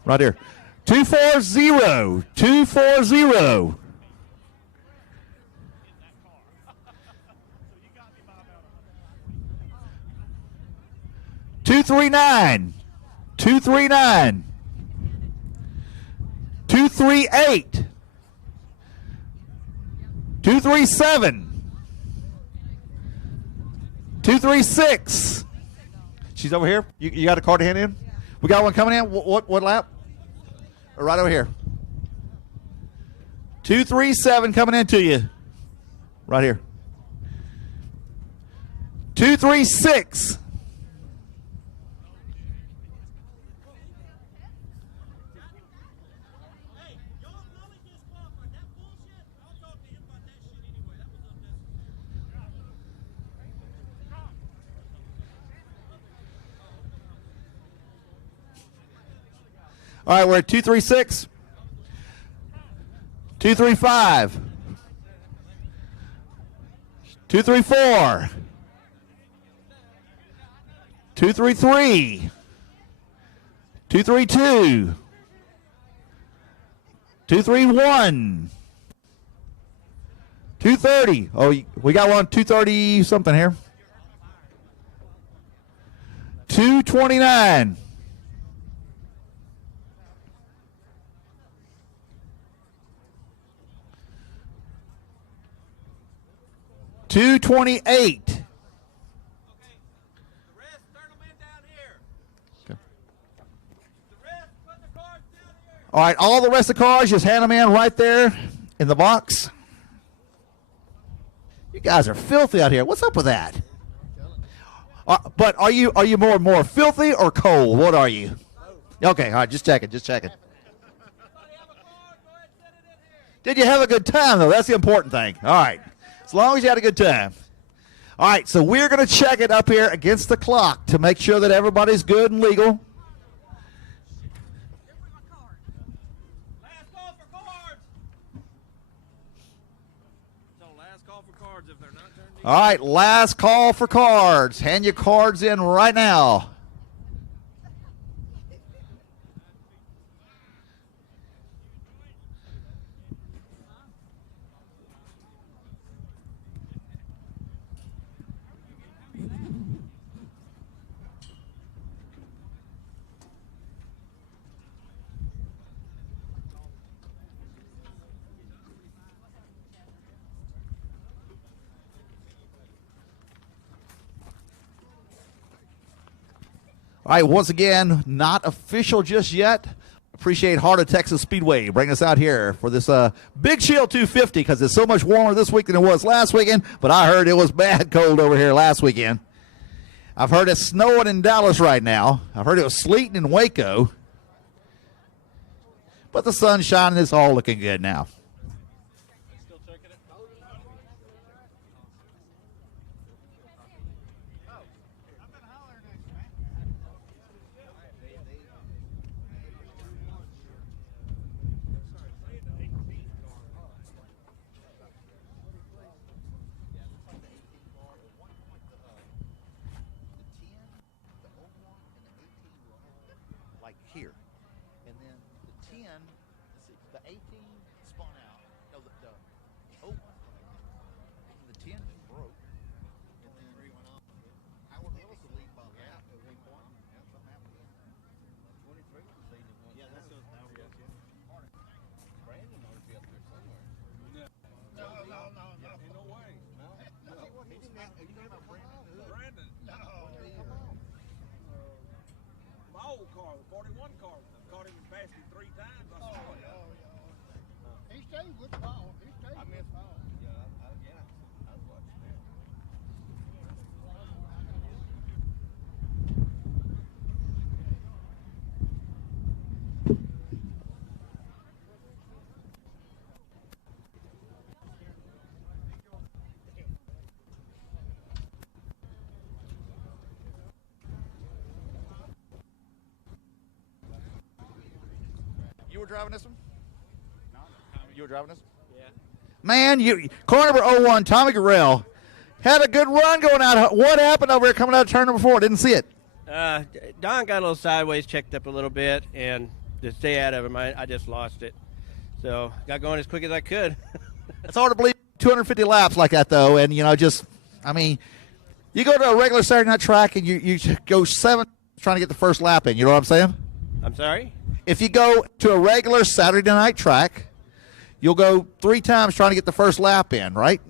Right here. 240. 240. 239. 239. 238. 237. 236. She's over here. You got a card to hand in? We got one coming in. What lap? Right over here. 237 coming into you. Right here. 236. All right, we're at 236. 235. 234. 233. 232. 231. 230. Oh, we got one 230 something here. 229. 228. All right, all the rest of the cars, just hand them in right there in the box. You guys are filthy out here. What's up with that? But are you more filthy or cold? What are you? Okay, all right, just checking. Did you have a good time, though? That's the important thing. All right, as long as you had a good time. All right, so we're going to check it up here against the clock to make sure that everybody's good and legal. All right, last call for cards. Hand your cards in right now. All right, once again, not official just yet. Appreciate Heart of Texas Speedway bringing us out here for this Big Shield 250 because it's so much warmer this week than it was last weekend, but I heard it was bad cold over here last weekend. I've heard it's snowing in Dallas right now. I've heard it was sleeting in Waco. But the sun's shining. It's all looking good now. Like here, and then the 10, the 18 spun out. No, the 01, the 10 just broke, and then Howard Willis will lead by lap at one point. Yeah, something happened. 23 was leading one. Yeah, that's what Howard Willis. Brandon ought to be up there somewhere. No way. No. He didn't have, you talking about Brandon? Brandon. No. Come on. My old car, the 41 car, I caught him and passed him 3 times. I saw it. He stayed with the ball. I missed ball. Yeah, I was watching that. You were driving this one? You were driving this one? Yeah. Man, car number 01, Tommy Gurrell, had a good run going out. What happened over here coming out of turn number 4? Didn't see it. Don got a little sideways, checked up a little bit, and to stay out of him, I just lost it. So got going as quick as I could. It's hard to believe 250 laps like that, though, and, you go to a regular Saturday night track and you go 7 trying to get the first lap in. You know what I'm saying? I'm sorry? If you go to a regular Saturday night track, you'll go 3 times trying to get the first lap in, right?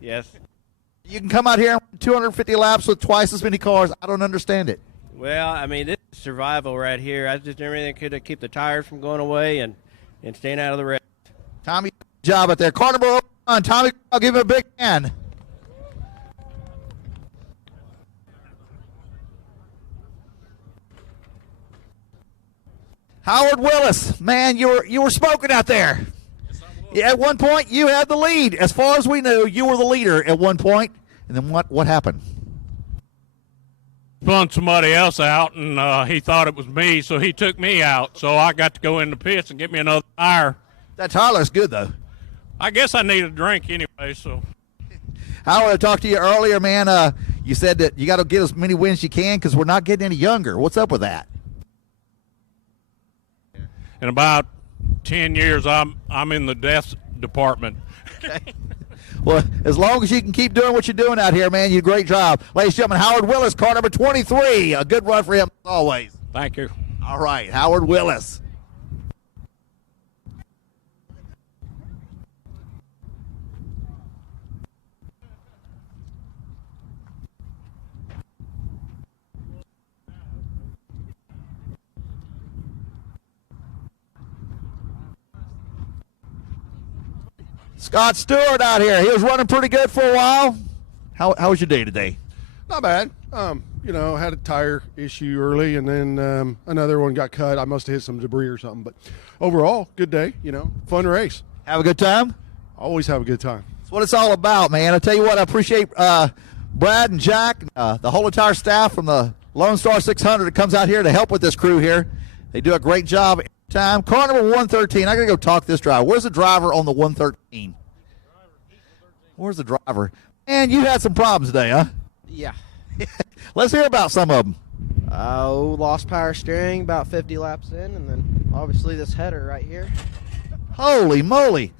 Yes. You can come out here 250 laps with twice as many cars. I don't understand it. Well, this is survival right here. I just did everything I could to keep the tires from going away and staying out of the wreck. Tommy, good job out there. Car number 01, Tommy, I'll give him a big hand. Howard Willis, man, you were smoking out there. Yeah, at one point, you had the lead. As far as we knew, you were the leader at one point. And then what happened? spun somebody else out, and he thought it was me, so he took me out. So I got to go in the pits and get me another tire. That tire looks good, though. I guess I need a drink anyway, so. Howard, I talked to you earlier, man. You said that you got to get as many wins as you can because we're not getting any younger. What's up with that? In about 10 years, I'm in the death department. Okay. Well, as long as you can keep doing what you're doing out here, man, you do a great job. Ladies and gentlemen, Howard Willis, car number 23. A good run for him as always. Thank you. All right, Howard Willis. Scott Stewart out here. He was running pretty good for a while. How was your day today? Not bad. Had a tire issue early, and then another one got cut. I must have hit some debris or something. But overall, good day. Fun race. Have a good time? Always have a good time. That's what it's all about, man. I tell you what, I appreciate Brad and Jack, the whole entire staff from the Lone Star 600 that comes out here to help with this crew here. They do a great job every time. Car number 113. I got to go talk to this driver. Where's the driver on the 113? Where's the driver? Man, you had some problems today, huh? Yeah. Let's hear about some of them. Lost power steering about 50 laps in, and then obviously this header right here. Holy moly.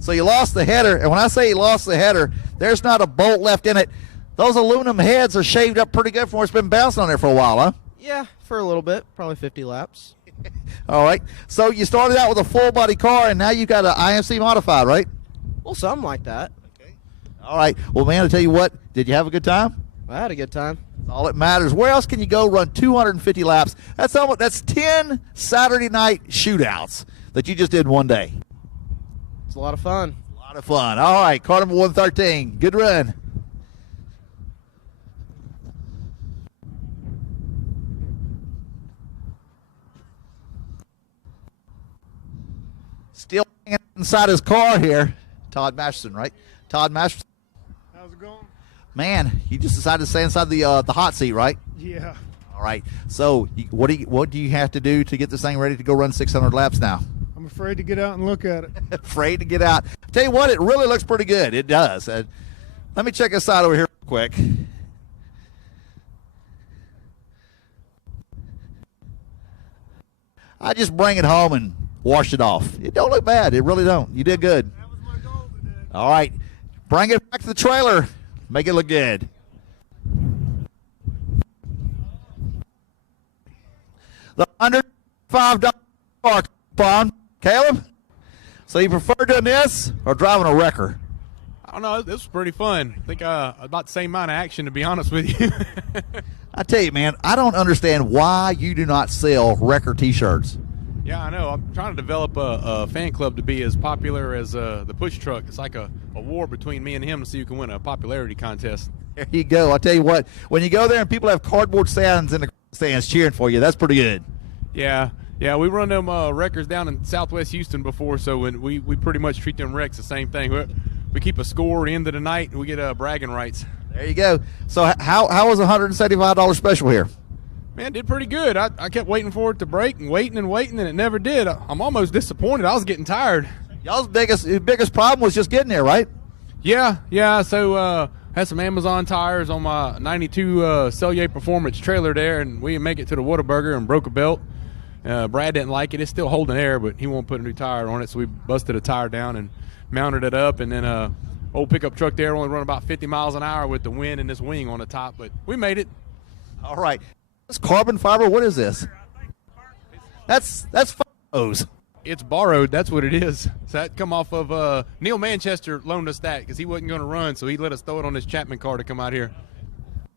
So you lost the header, and when I say you lost the header, there's not a bolt left in it. Those aluminum heads are shaved up pretty good for it's been bouncing on there for a while, huh? Yeah, for a little bit, probably 50 laps. All right. So you started out with a full-body car, and now you've got an IMC modified, right? Well, something like that. Okay. All right. Well, man, I'll tell you what. Did you have a good time? I had a good time. That's all that matters. Where else can you go run 250 laps? That's 10 Saturday night shootouts that you just did one day. It's a lot of fun. A lot of fun. All right. Car number 113. Good run. Still hanging inside his car here. Todd Masterson, right? Todd Masterson. How's it going? Man, you just decided to stay inside the hot seat, right? Yeah. All right. So, what do you have to do to get this thing ready to go run 600 laps now? I'm afraid to get out and look at it. Afraid to get out. Tell you what, it really looks pretty good. It does. Let me check this side over here real quick. I just bring it home and wash it off. It don't look bad. It really don't. You did good. That was my goal today. All right. Bring it back to the trailer. Make it look good. The $105 car coupon. Caleb? So you prefer doing this or driving a wrecker? I don't know. This was pretty fun. I think about the same amount of action, to be honest with you. I tell you, man, I don't understand why you do not sell wrecker T-shirts. Yeah, I know. I'm trying to develop a fan club to be as popular as the push truck. It's like a war between me and him to see who can win a popularity contest. There you go. I'll tell you what, when you go there and people have cardboard stands in the stands cheering for you, that's pretty good. Yeah, we run them wreckers down in Southwest Houston before, so when we pretty much treat them wrecks the same thing. We keep a score at the end of the night, and we get bragging rights. There you go. So how was $175 special here? Man, did pretty good. I kept waiting for it to break and waiting, and it never did. I'm almost disappointed. I was getting tired. Y'all's biggest problem was just getting there, right? Yeah. So had some Amazon tires on my 92 Cellier Performance trailer there, and we didn't make it to the Whataburger and broke a belt. Brad didn't like it. It's still holding air, but he won't put a new tire on it, so we busted a tire down and mounted it up, and then old pickup truck there only run about 50 miles an hour with the wind and this wing on the top, but we made it. All right. This carbon fiber, what is this? That's photos. It's borrowed. That's what it is. So that come off of Neil Manchester loaned us that because he wasn't going to run, so he let us throw it on his Chapman car to come out here.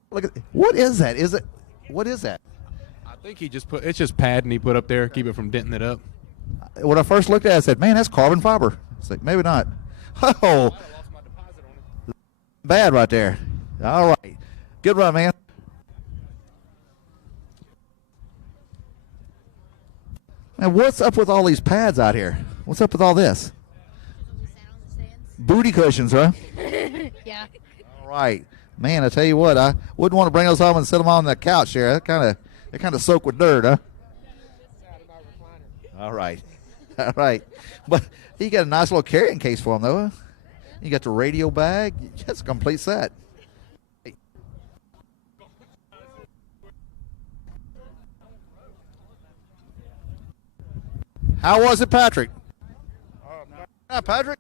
Look at what is that? What is that? I think he just it's just padding he put up there, keep it from denting it up. When I first looked at it, I said, man, that's carbon fiber. It's like, maybe not. Oh, bad right there. All right. Good run, man. Man, what's up with all these pads out here? What's up with all this? Booty cushions, huh? Yeah. All right. Man, I tell you what, I wouldn't want to bring those home and sit them on the couch there. They're kind of soaked with dirt, huh? All right. All right. But you got a nice little carrying case for them, though. Huh? You got the radio bag. That's a complete set. How was it, Patrick? Patrick?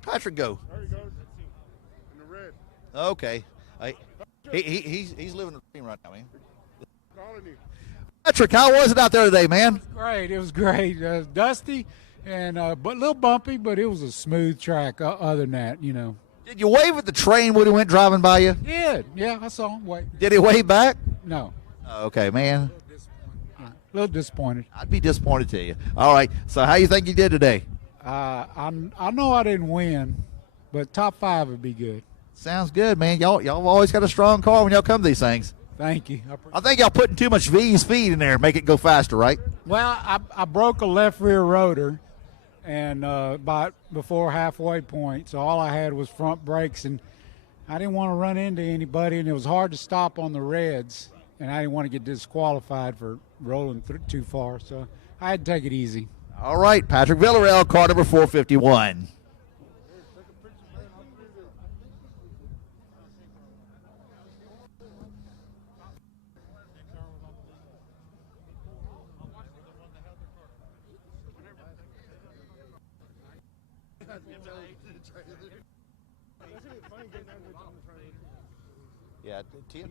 Patrick, go. There he goes. In the red. Okay. He's living the dream right now, man. Calling you. Patrick, how was it out there today, man? Great. It was great. Dusty and but a little bumpy, but it was a smooth track. Other than that, you know. Did you wave at the train when he went driving by you? Yeah, I saw him wait. Did he wave back? No. Oh, okay, man. A little disappointed. I'd be disappointed to you. All right. So how you think you did today? I know I didn't win, but top 5 would be good. Sounds good, man. Y'all always got a strong car when y'all come to these things. Thank you. I think y'all putting too much V's feed in there, make it go faster, right? Well, I broke a left rear rotor, and about before halfway point, so all I had was front brakes, and I didn't want to run into anybody, and it was hard to stop on the reds, and I didn't want to get disqualified for rolling too far, so I had to take it easy. All right, Patrick Villarreal, car number 451. Yeah, 10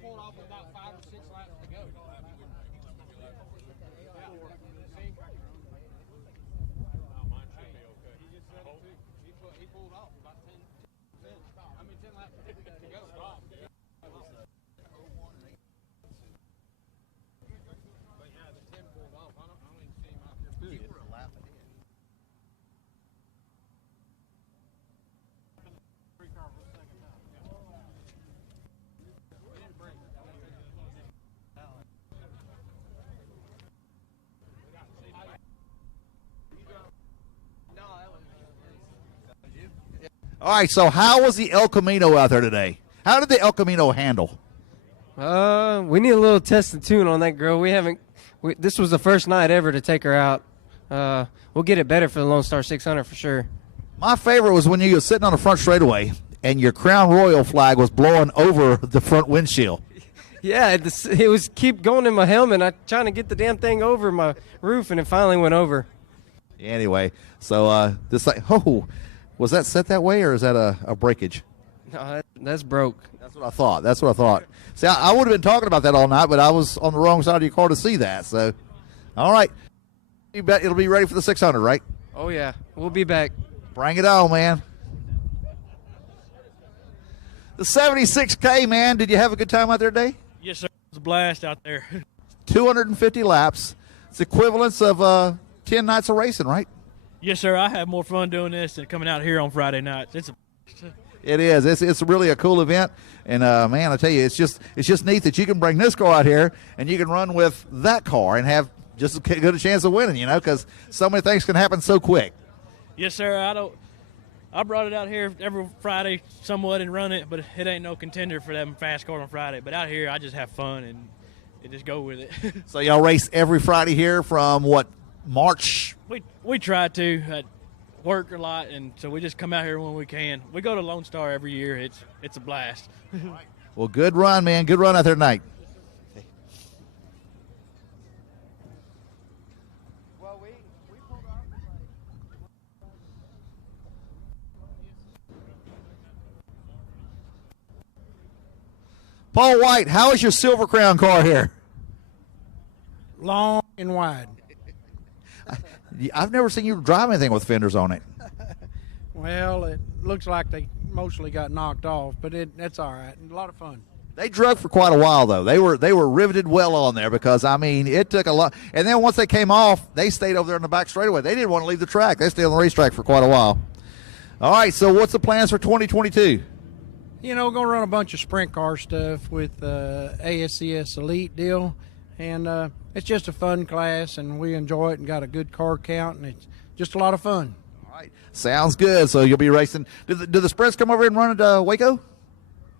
pulled off with about 5 or 6 laps to go. He pulled off about 10 laps to go. But yeah, the 10 pulled off. I don't even see him out there. You were a lap ahead. All right, so how was the El Camino out there today? How did the El Camino handle? We need a little test and tune on that girl. This was the first night ever to take her out. We'll get it better for the Lone Star 600 for sure. My favorite was when you were sitting on the front straightaway and your Crown Royal flag was blowing over the front windshield. Yeah, it was keep going in my helmet. I trying to get the damn thing over my roof, and it finally went over. Anyway, so was that set that way, or is that a breakage? No, that's broke. That's what I thought. See, I would have been talking about that all night, but I was on the wrong side of your car to see that. So, all right. You bet it'll be ready for the 600, right? Oh, yeah. We'll be back. Bring it on, man. The 76K, man. Did you have a good time out there today? Yes, sir. It was a blast out there. 250 laps. It's equivalence of 10 nights of racing, right? Yes, sir. I have more fun doing this than coming out here on Friday nights. It is. It's really a cool event, and man, I tell you, it's just neat that you can bring this car out here and you can run with that car and have just as good a chance of winning. You know, because so many things can happen so quick. Yes, sir. I brought it out here every Friday somewhat and run it, but it ain't no contender for them fast cars on Friday. But out here, I just have fun and just go with it. So y'all race every Friday here from what, March? We try to. Work a lot, and so we just come out here when we can. We go to Lone Star every year. It's a blast. Well, good run, man. Good run out there tonight. Paul White, how is your Silver Crown car here? Long and wide. I've never seen you drive anything with fenders on it. Well, it looks like they mostly got knocked off, but that's all right. A lot of fun. They drug for quite a while, though. They were riveted well on there because, I mean, it took a lot. And then once they came off, they stayed over there in the back straightaway. They didn't want to leave the track. They stayed on the racetrack for quite a while. All right, so what's the plans for 2022? You know, we're going to run a bunch of sprint car stuff with ASCS Elite deal. And it's just a fun class, and we enjoy it and got a good car count, and it's just a lot of fun. All right. Sounds good. So you'll be racing. Do the sprints come over and run at Waco?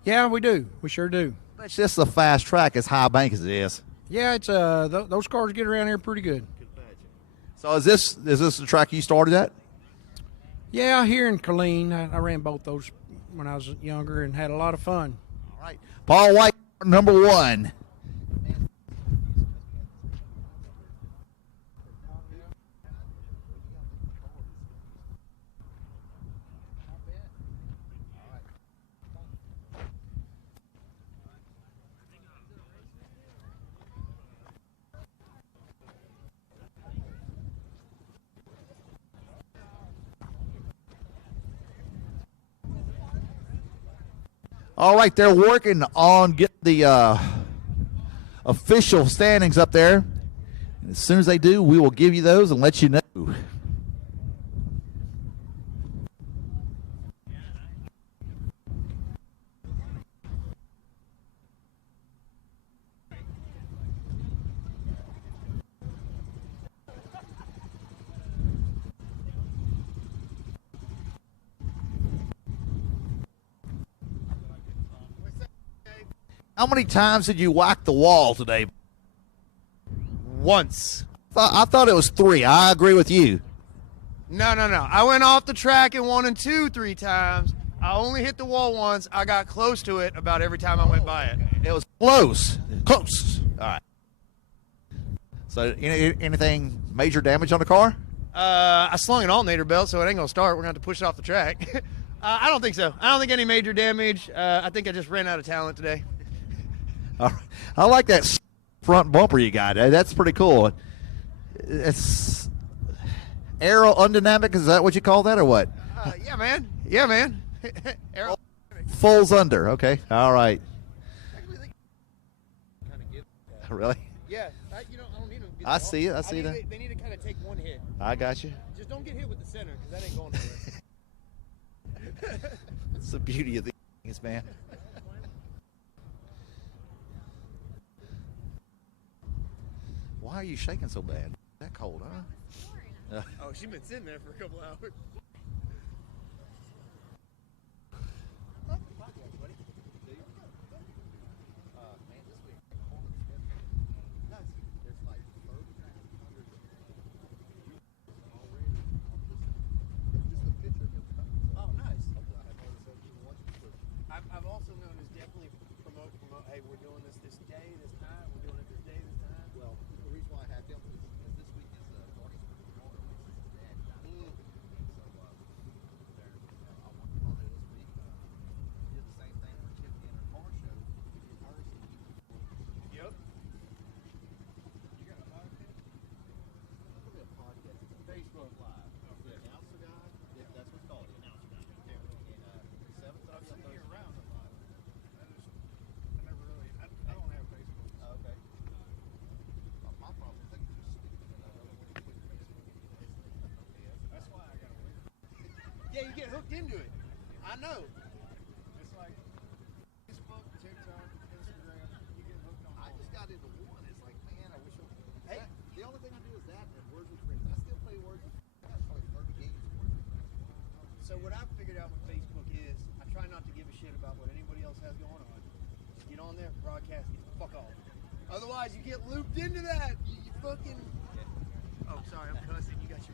Yeah, we do. We sure do. It's just a fast track as high bank as it is. Yeah, it's those cars get around here pretty good. So is this the track you started at? Yeah, here in Killeen, I ran both those when I was younger and had a lot of fun. All right. Paul White, number 1. All right, they're working on getting the official standings up there. And as soon as they do, we will give you those and let you know. How many times did you whack the wall today? Once. I thought it was 3. I agree with you. No. I went off the track and 1 and 2 3 times. I only hit the wall once. I got close to it about every time I went by it. It was close. Close. All right. So anything major damage on the car? I slung an alternator belt, so it ain't going to start. We're going to have to push it off the track. I don't think so. I don't think any major damage. I think I just ran out of talent today. All right. I like that front bumper you got. That's pretty cool. It's aerodynamic. Is that what you call that or what? Yeah, man. Yeah, man. Fulls under. Okay. All right. Really? Yeah. I don't need them. I see it. I see that. They need to kind of take one hit. I got you. Just don't get hit with the center because that ain't going nowhere. That's the beauty of these things, man. Why are you shaking so bad? That cold, huh? Oh, she's been sitting there for a couple hours. Oh, nice. I've also known is definitely promote. Hey, we're doing this day, this time. We're doing it this day, this time. Well, the reason why I have them is this week is Darty's daughter, Lisa's dad. So I worked on it this week. Did the same thing for Tiffany and her car show. We did hers. Yep. You got a podcast? Look at a podcast. It's Facebook Live. The announcer guy. That's what's called the announcer guy. And 7:30 on Thursday. Around a lot. I never really. I don't have Facebook. Okay. My problem is I can just stick it in another one and put Facebook in it. That's why I gotta wait. Yeah, you get hooked into it. I know. It's like Facebook, TikTok, Instagram. You get hooked on. I just got into one. It's like, man, I wish I would. Hey, the only thing I do is that and Words with Friends. I still play Words with Friends. I got probably 30 games of Words with Friends. So what I've figured out with Facebook is I try not to give a shit about what anybody else has going on. Just get on there, broadcast, get the fuck off. Otherwise, you get looped into that. You fucking. Oh, sorry, I'm cussing. You got your.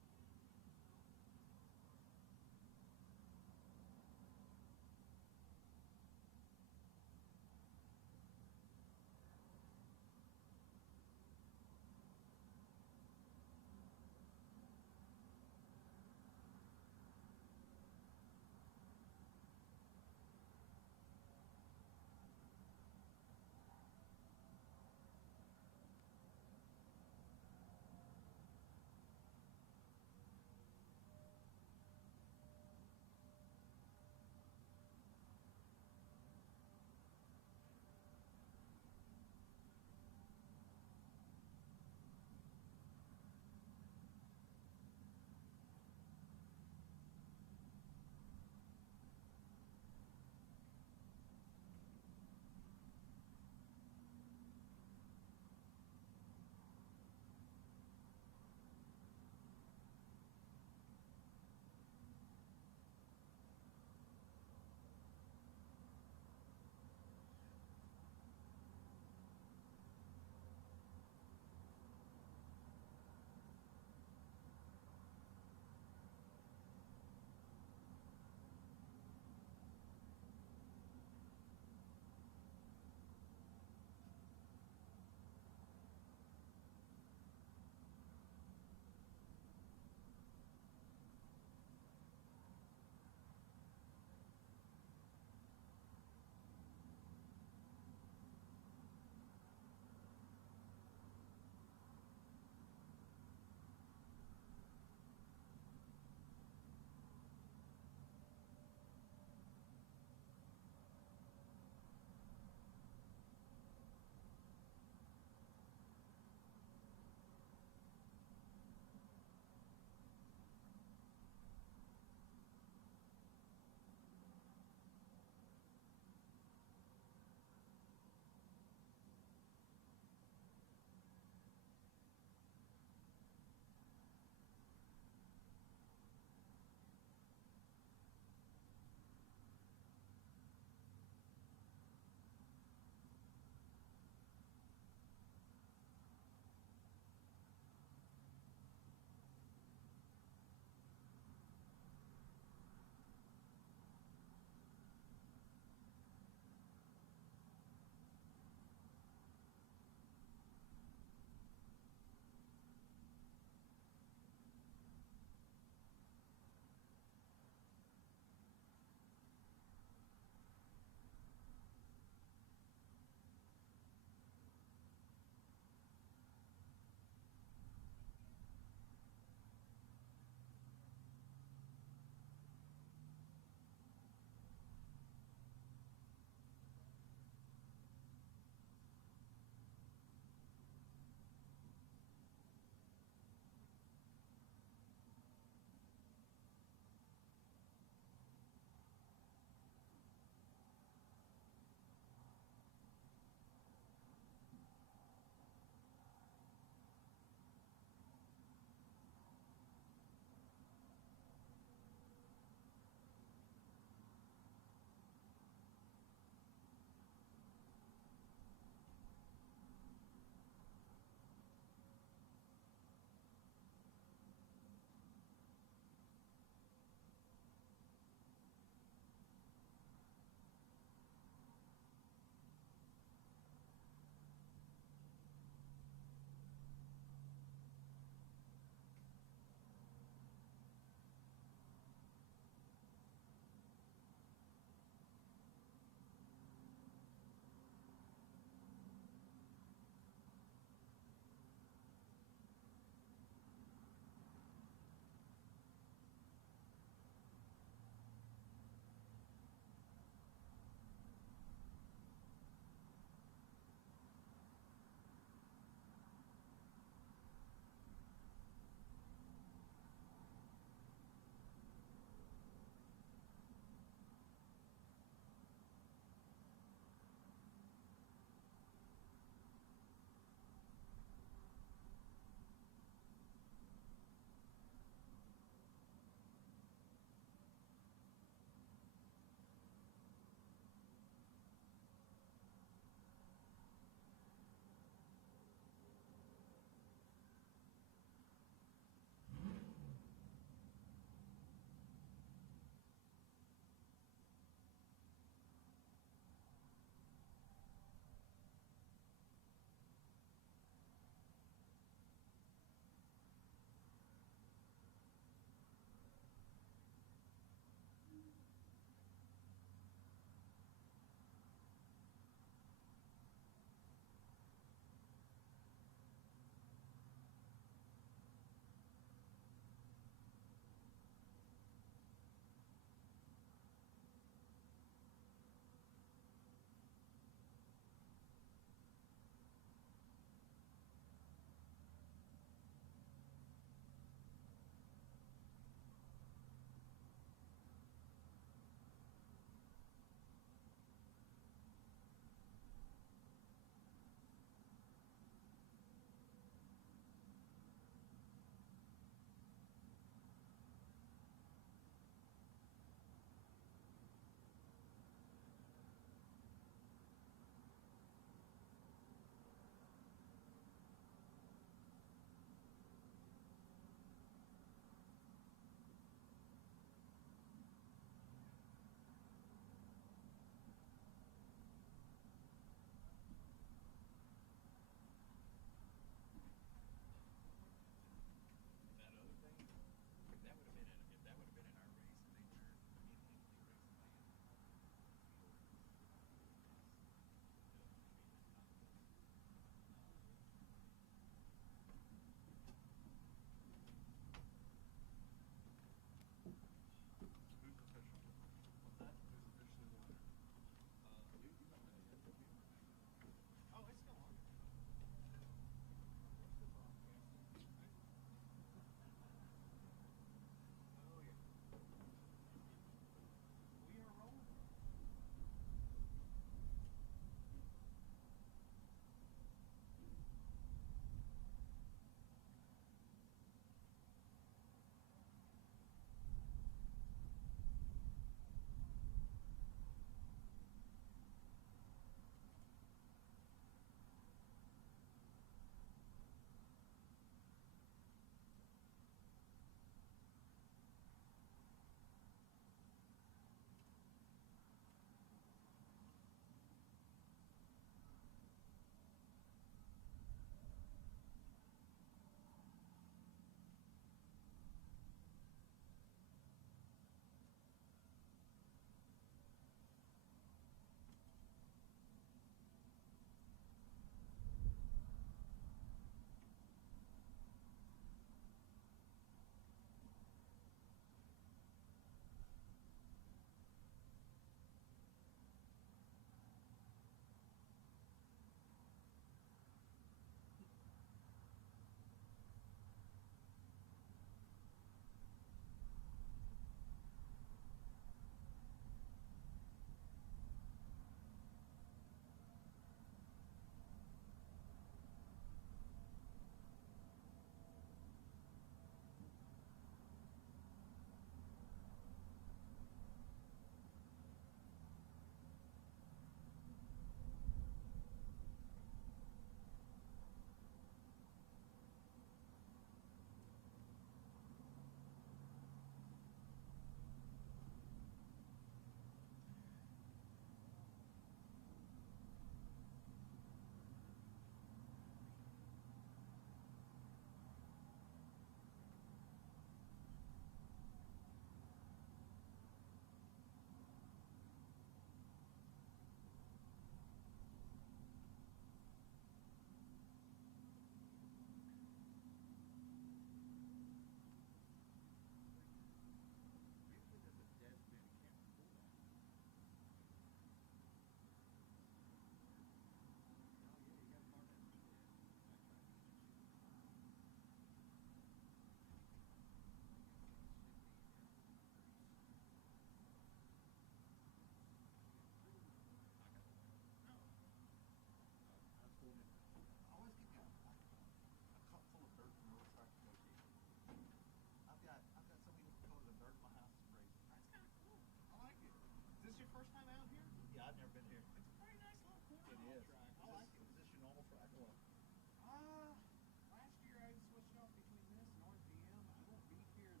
been here? It's a very nice little corner. It is. I like it. Is this your normal track or what? Last year I switched off between this and RPM. I won't be here this year,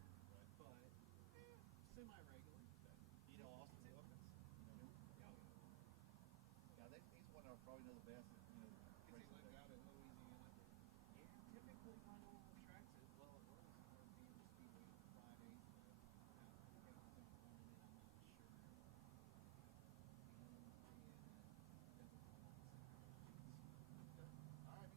but semi-regular. You know Austin Wilkins? You know him? Yeah, I think he's one I probably know the best. You know, Because he lived out in Louisiana. Yeah, typically my normal tracks as well it was RPM to Speedway on Fridays, but now we got something coming in, I'm not sure. All right.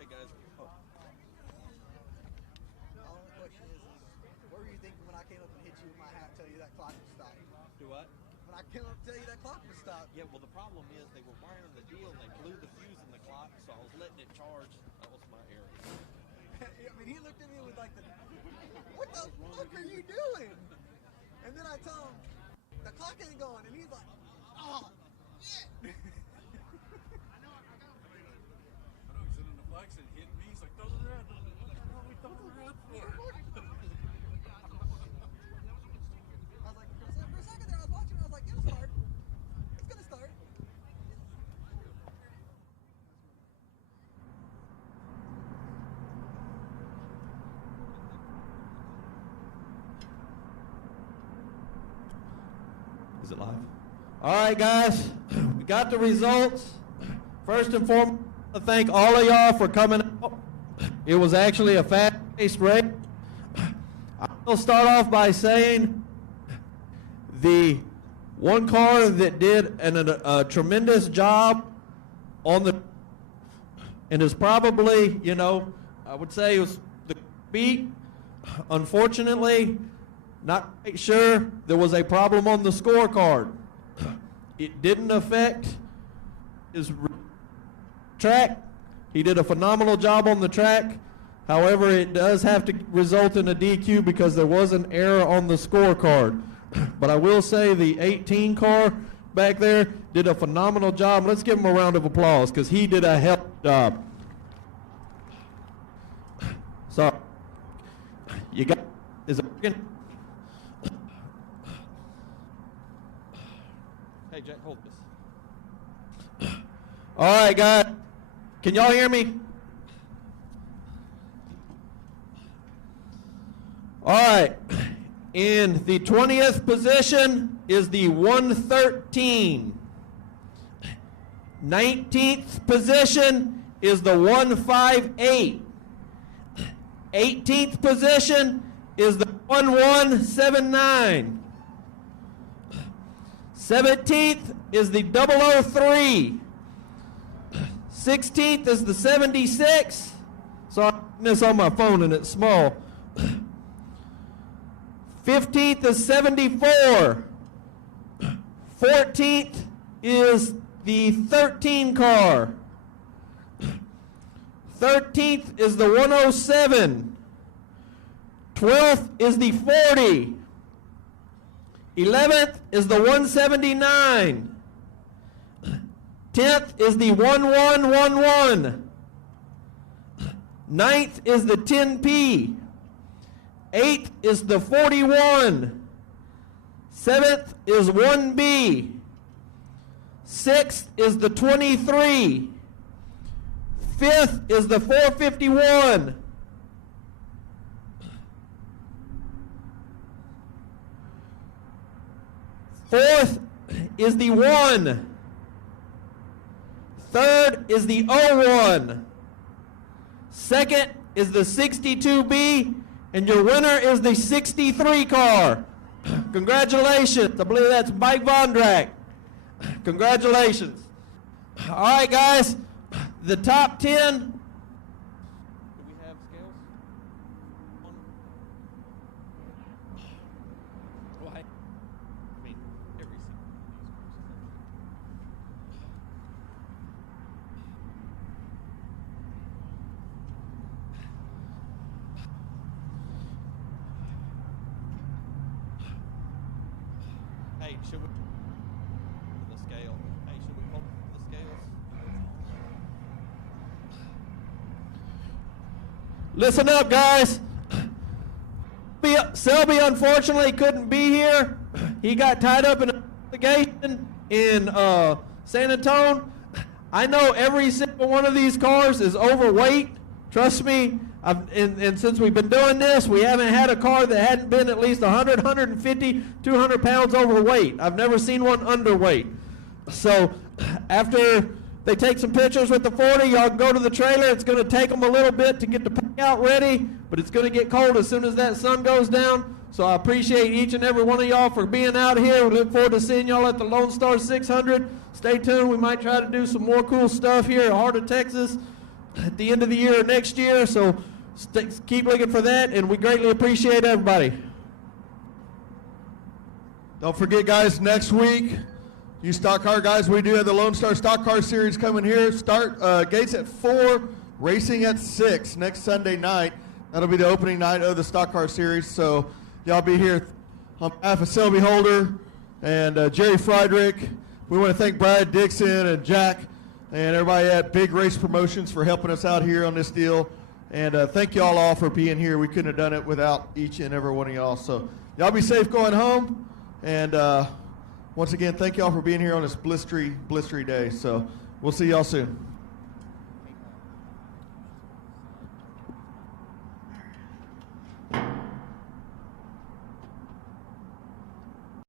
Hey guys. Oh. The only question is, what were you thinking when I came up and hit you with my hat, tell you that clock would stop? Do what? When I came up to tell you that clock would stop. Yeah, well the problem is they were wiring the deal and they blew the fuse in the clock, so I was letting it charge. That was my error. I mean, he looked at me with like the, what the fuck are you doing? And then I tell him, the clock ain't going, and he's like, oh, shit. I know he's sitting in the flex and hit me. He's like, throw the red. What the hell are we throwing the red for? I was like, for a second there, I was watching, I was like, it'll start. It's gonna start. Is it live? All right, guys, we got the results. First and foremost, I want to thank all of y'all for coming out. It was actually a fast-paced race. I'll start off by saying the one car that did a tremendous job on the, and is probably, you know, I would say it was the beat. Unfortunately, not quite sure there was a problem on the scorecard. It didn't affect his track. He did a phenomenal job on the track. However, it does have to result in a DQ because there was an error on the scorecard. But I will say the 18 car back there did a phenomenal job. Let's give him a round of applause because he did a hell of a job. Sorry. You got, is it working? Hey, Jack, hold this. All right, guys. Can y'all hear me? All right. In the 20th position is the 113. 19th position is the 158. 18th position is the 1179. 17th is the 003. 16th is the 76. So I'm putting this on my phone and it's small. 15th is 74. 14th is the 13 car. 13th is the 107. 12th is the 40. 11th is the 179. 10th is the 1111. 9th is the 10P. 8th is the 41. 7th is 1B. 6th is the 23. 5th is the 451. 4th is the 1. 3rd is the 01. 2nd is the 62B, and your winner is the 63 car. Congratulations. I believe that's Mike Vondrack. Congratulations. All right, guys. The top 10. Do we have scales? Well, I mean, every single Hey, should we the scale? Hey, should we pull the scales? Listen up, guys. Selby unfortunately couldn't be here. He got tied up in an investigation in San Antonio. I know every single one of these cars is overweight. Trust me. And since we've been doing this, we haven't had a car that hadn't been at least 100, 150, 200 pounds overweight. I've never seen one underweight. So after they take some pictures with the 40, y'all can go to the trailer. It's going to take them a little bit to get the pack out ready, but it's going to get cold as soon as that sun goes down. So I appreciate each and every one of y'all for being out here. We look forward to seeing y'all at the Lone Star 600. Stay tuned. We might try to do some more cool stuff here at Heart of Texas at the end of the year or next year. So keep looking for that, and we greatly appreciate everybody. Don't forget, guys, next week, you stock car guys, we do have the Lone Star Stock Car Series coming here. Start gates at 4, racing at 6 next Sunday night. That'll be the opening night of the Stock Car Series. So y'all be here on behalf of Selby Holder and Jerry Friedrich. We want to thank Brad Dixon and Jack and everybody at Big Race Promotions for helping us out here on this deal. And thank y'all all for being here. We couldn't have done it without each and every one of y'all. So y'all be safe going home. And once again, thank y'all for being here on this blistery day. So we'll see y'all soon.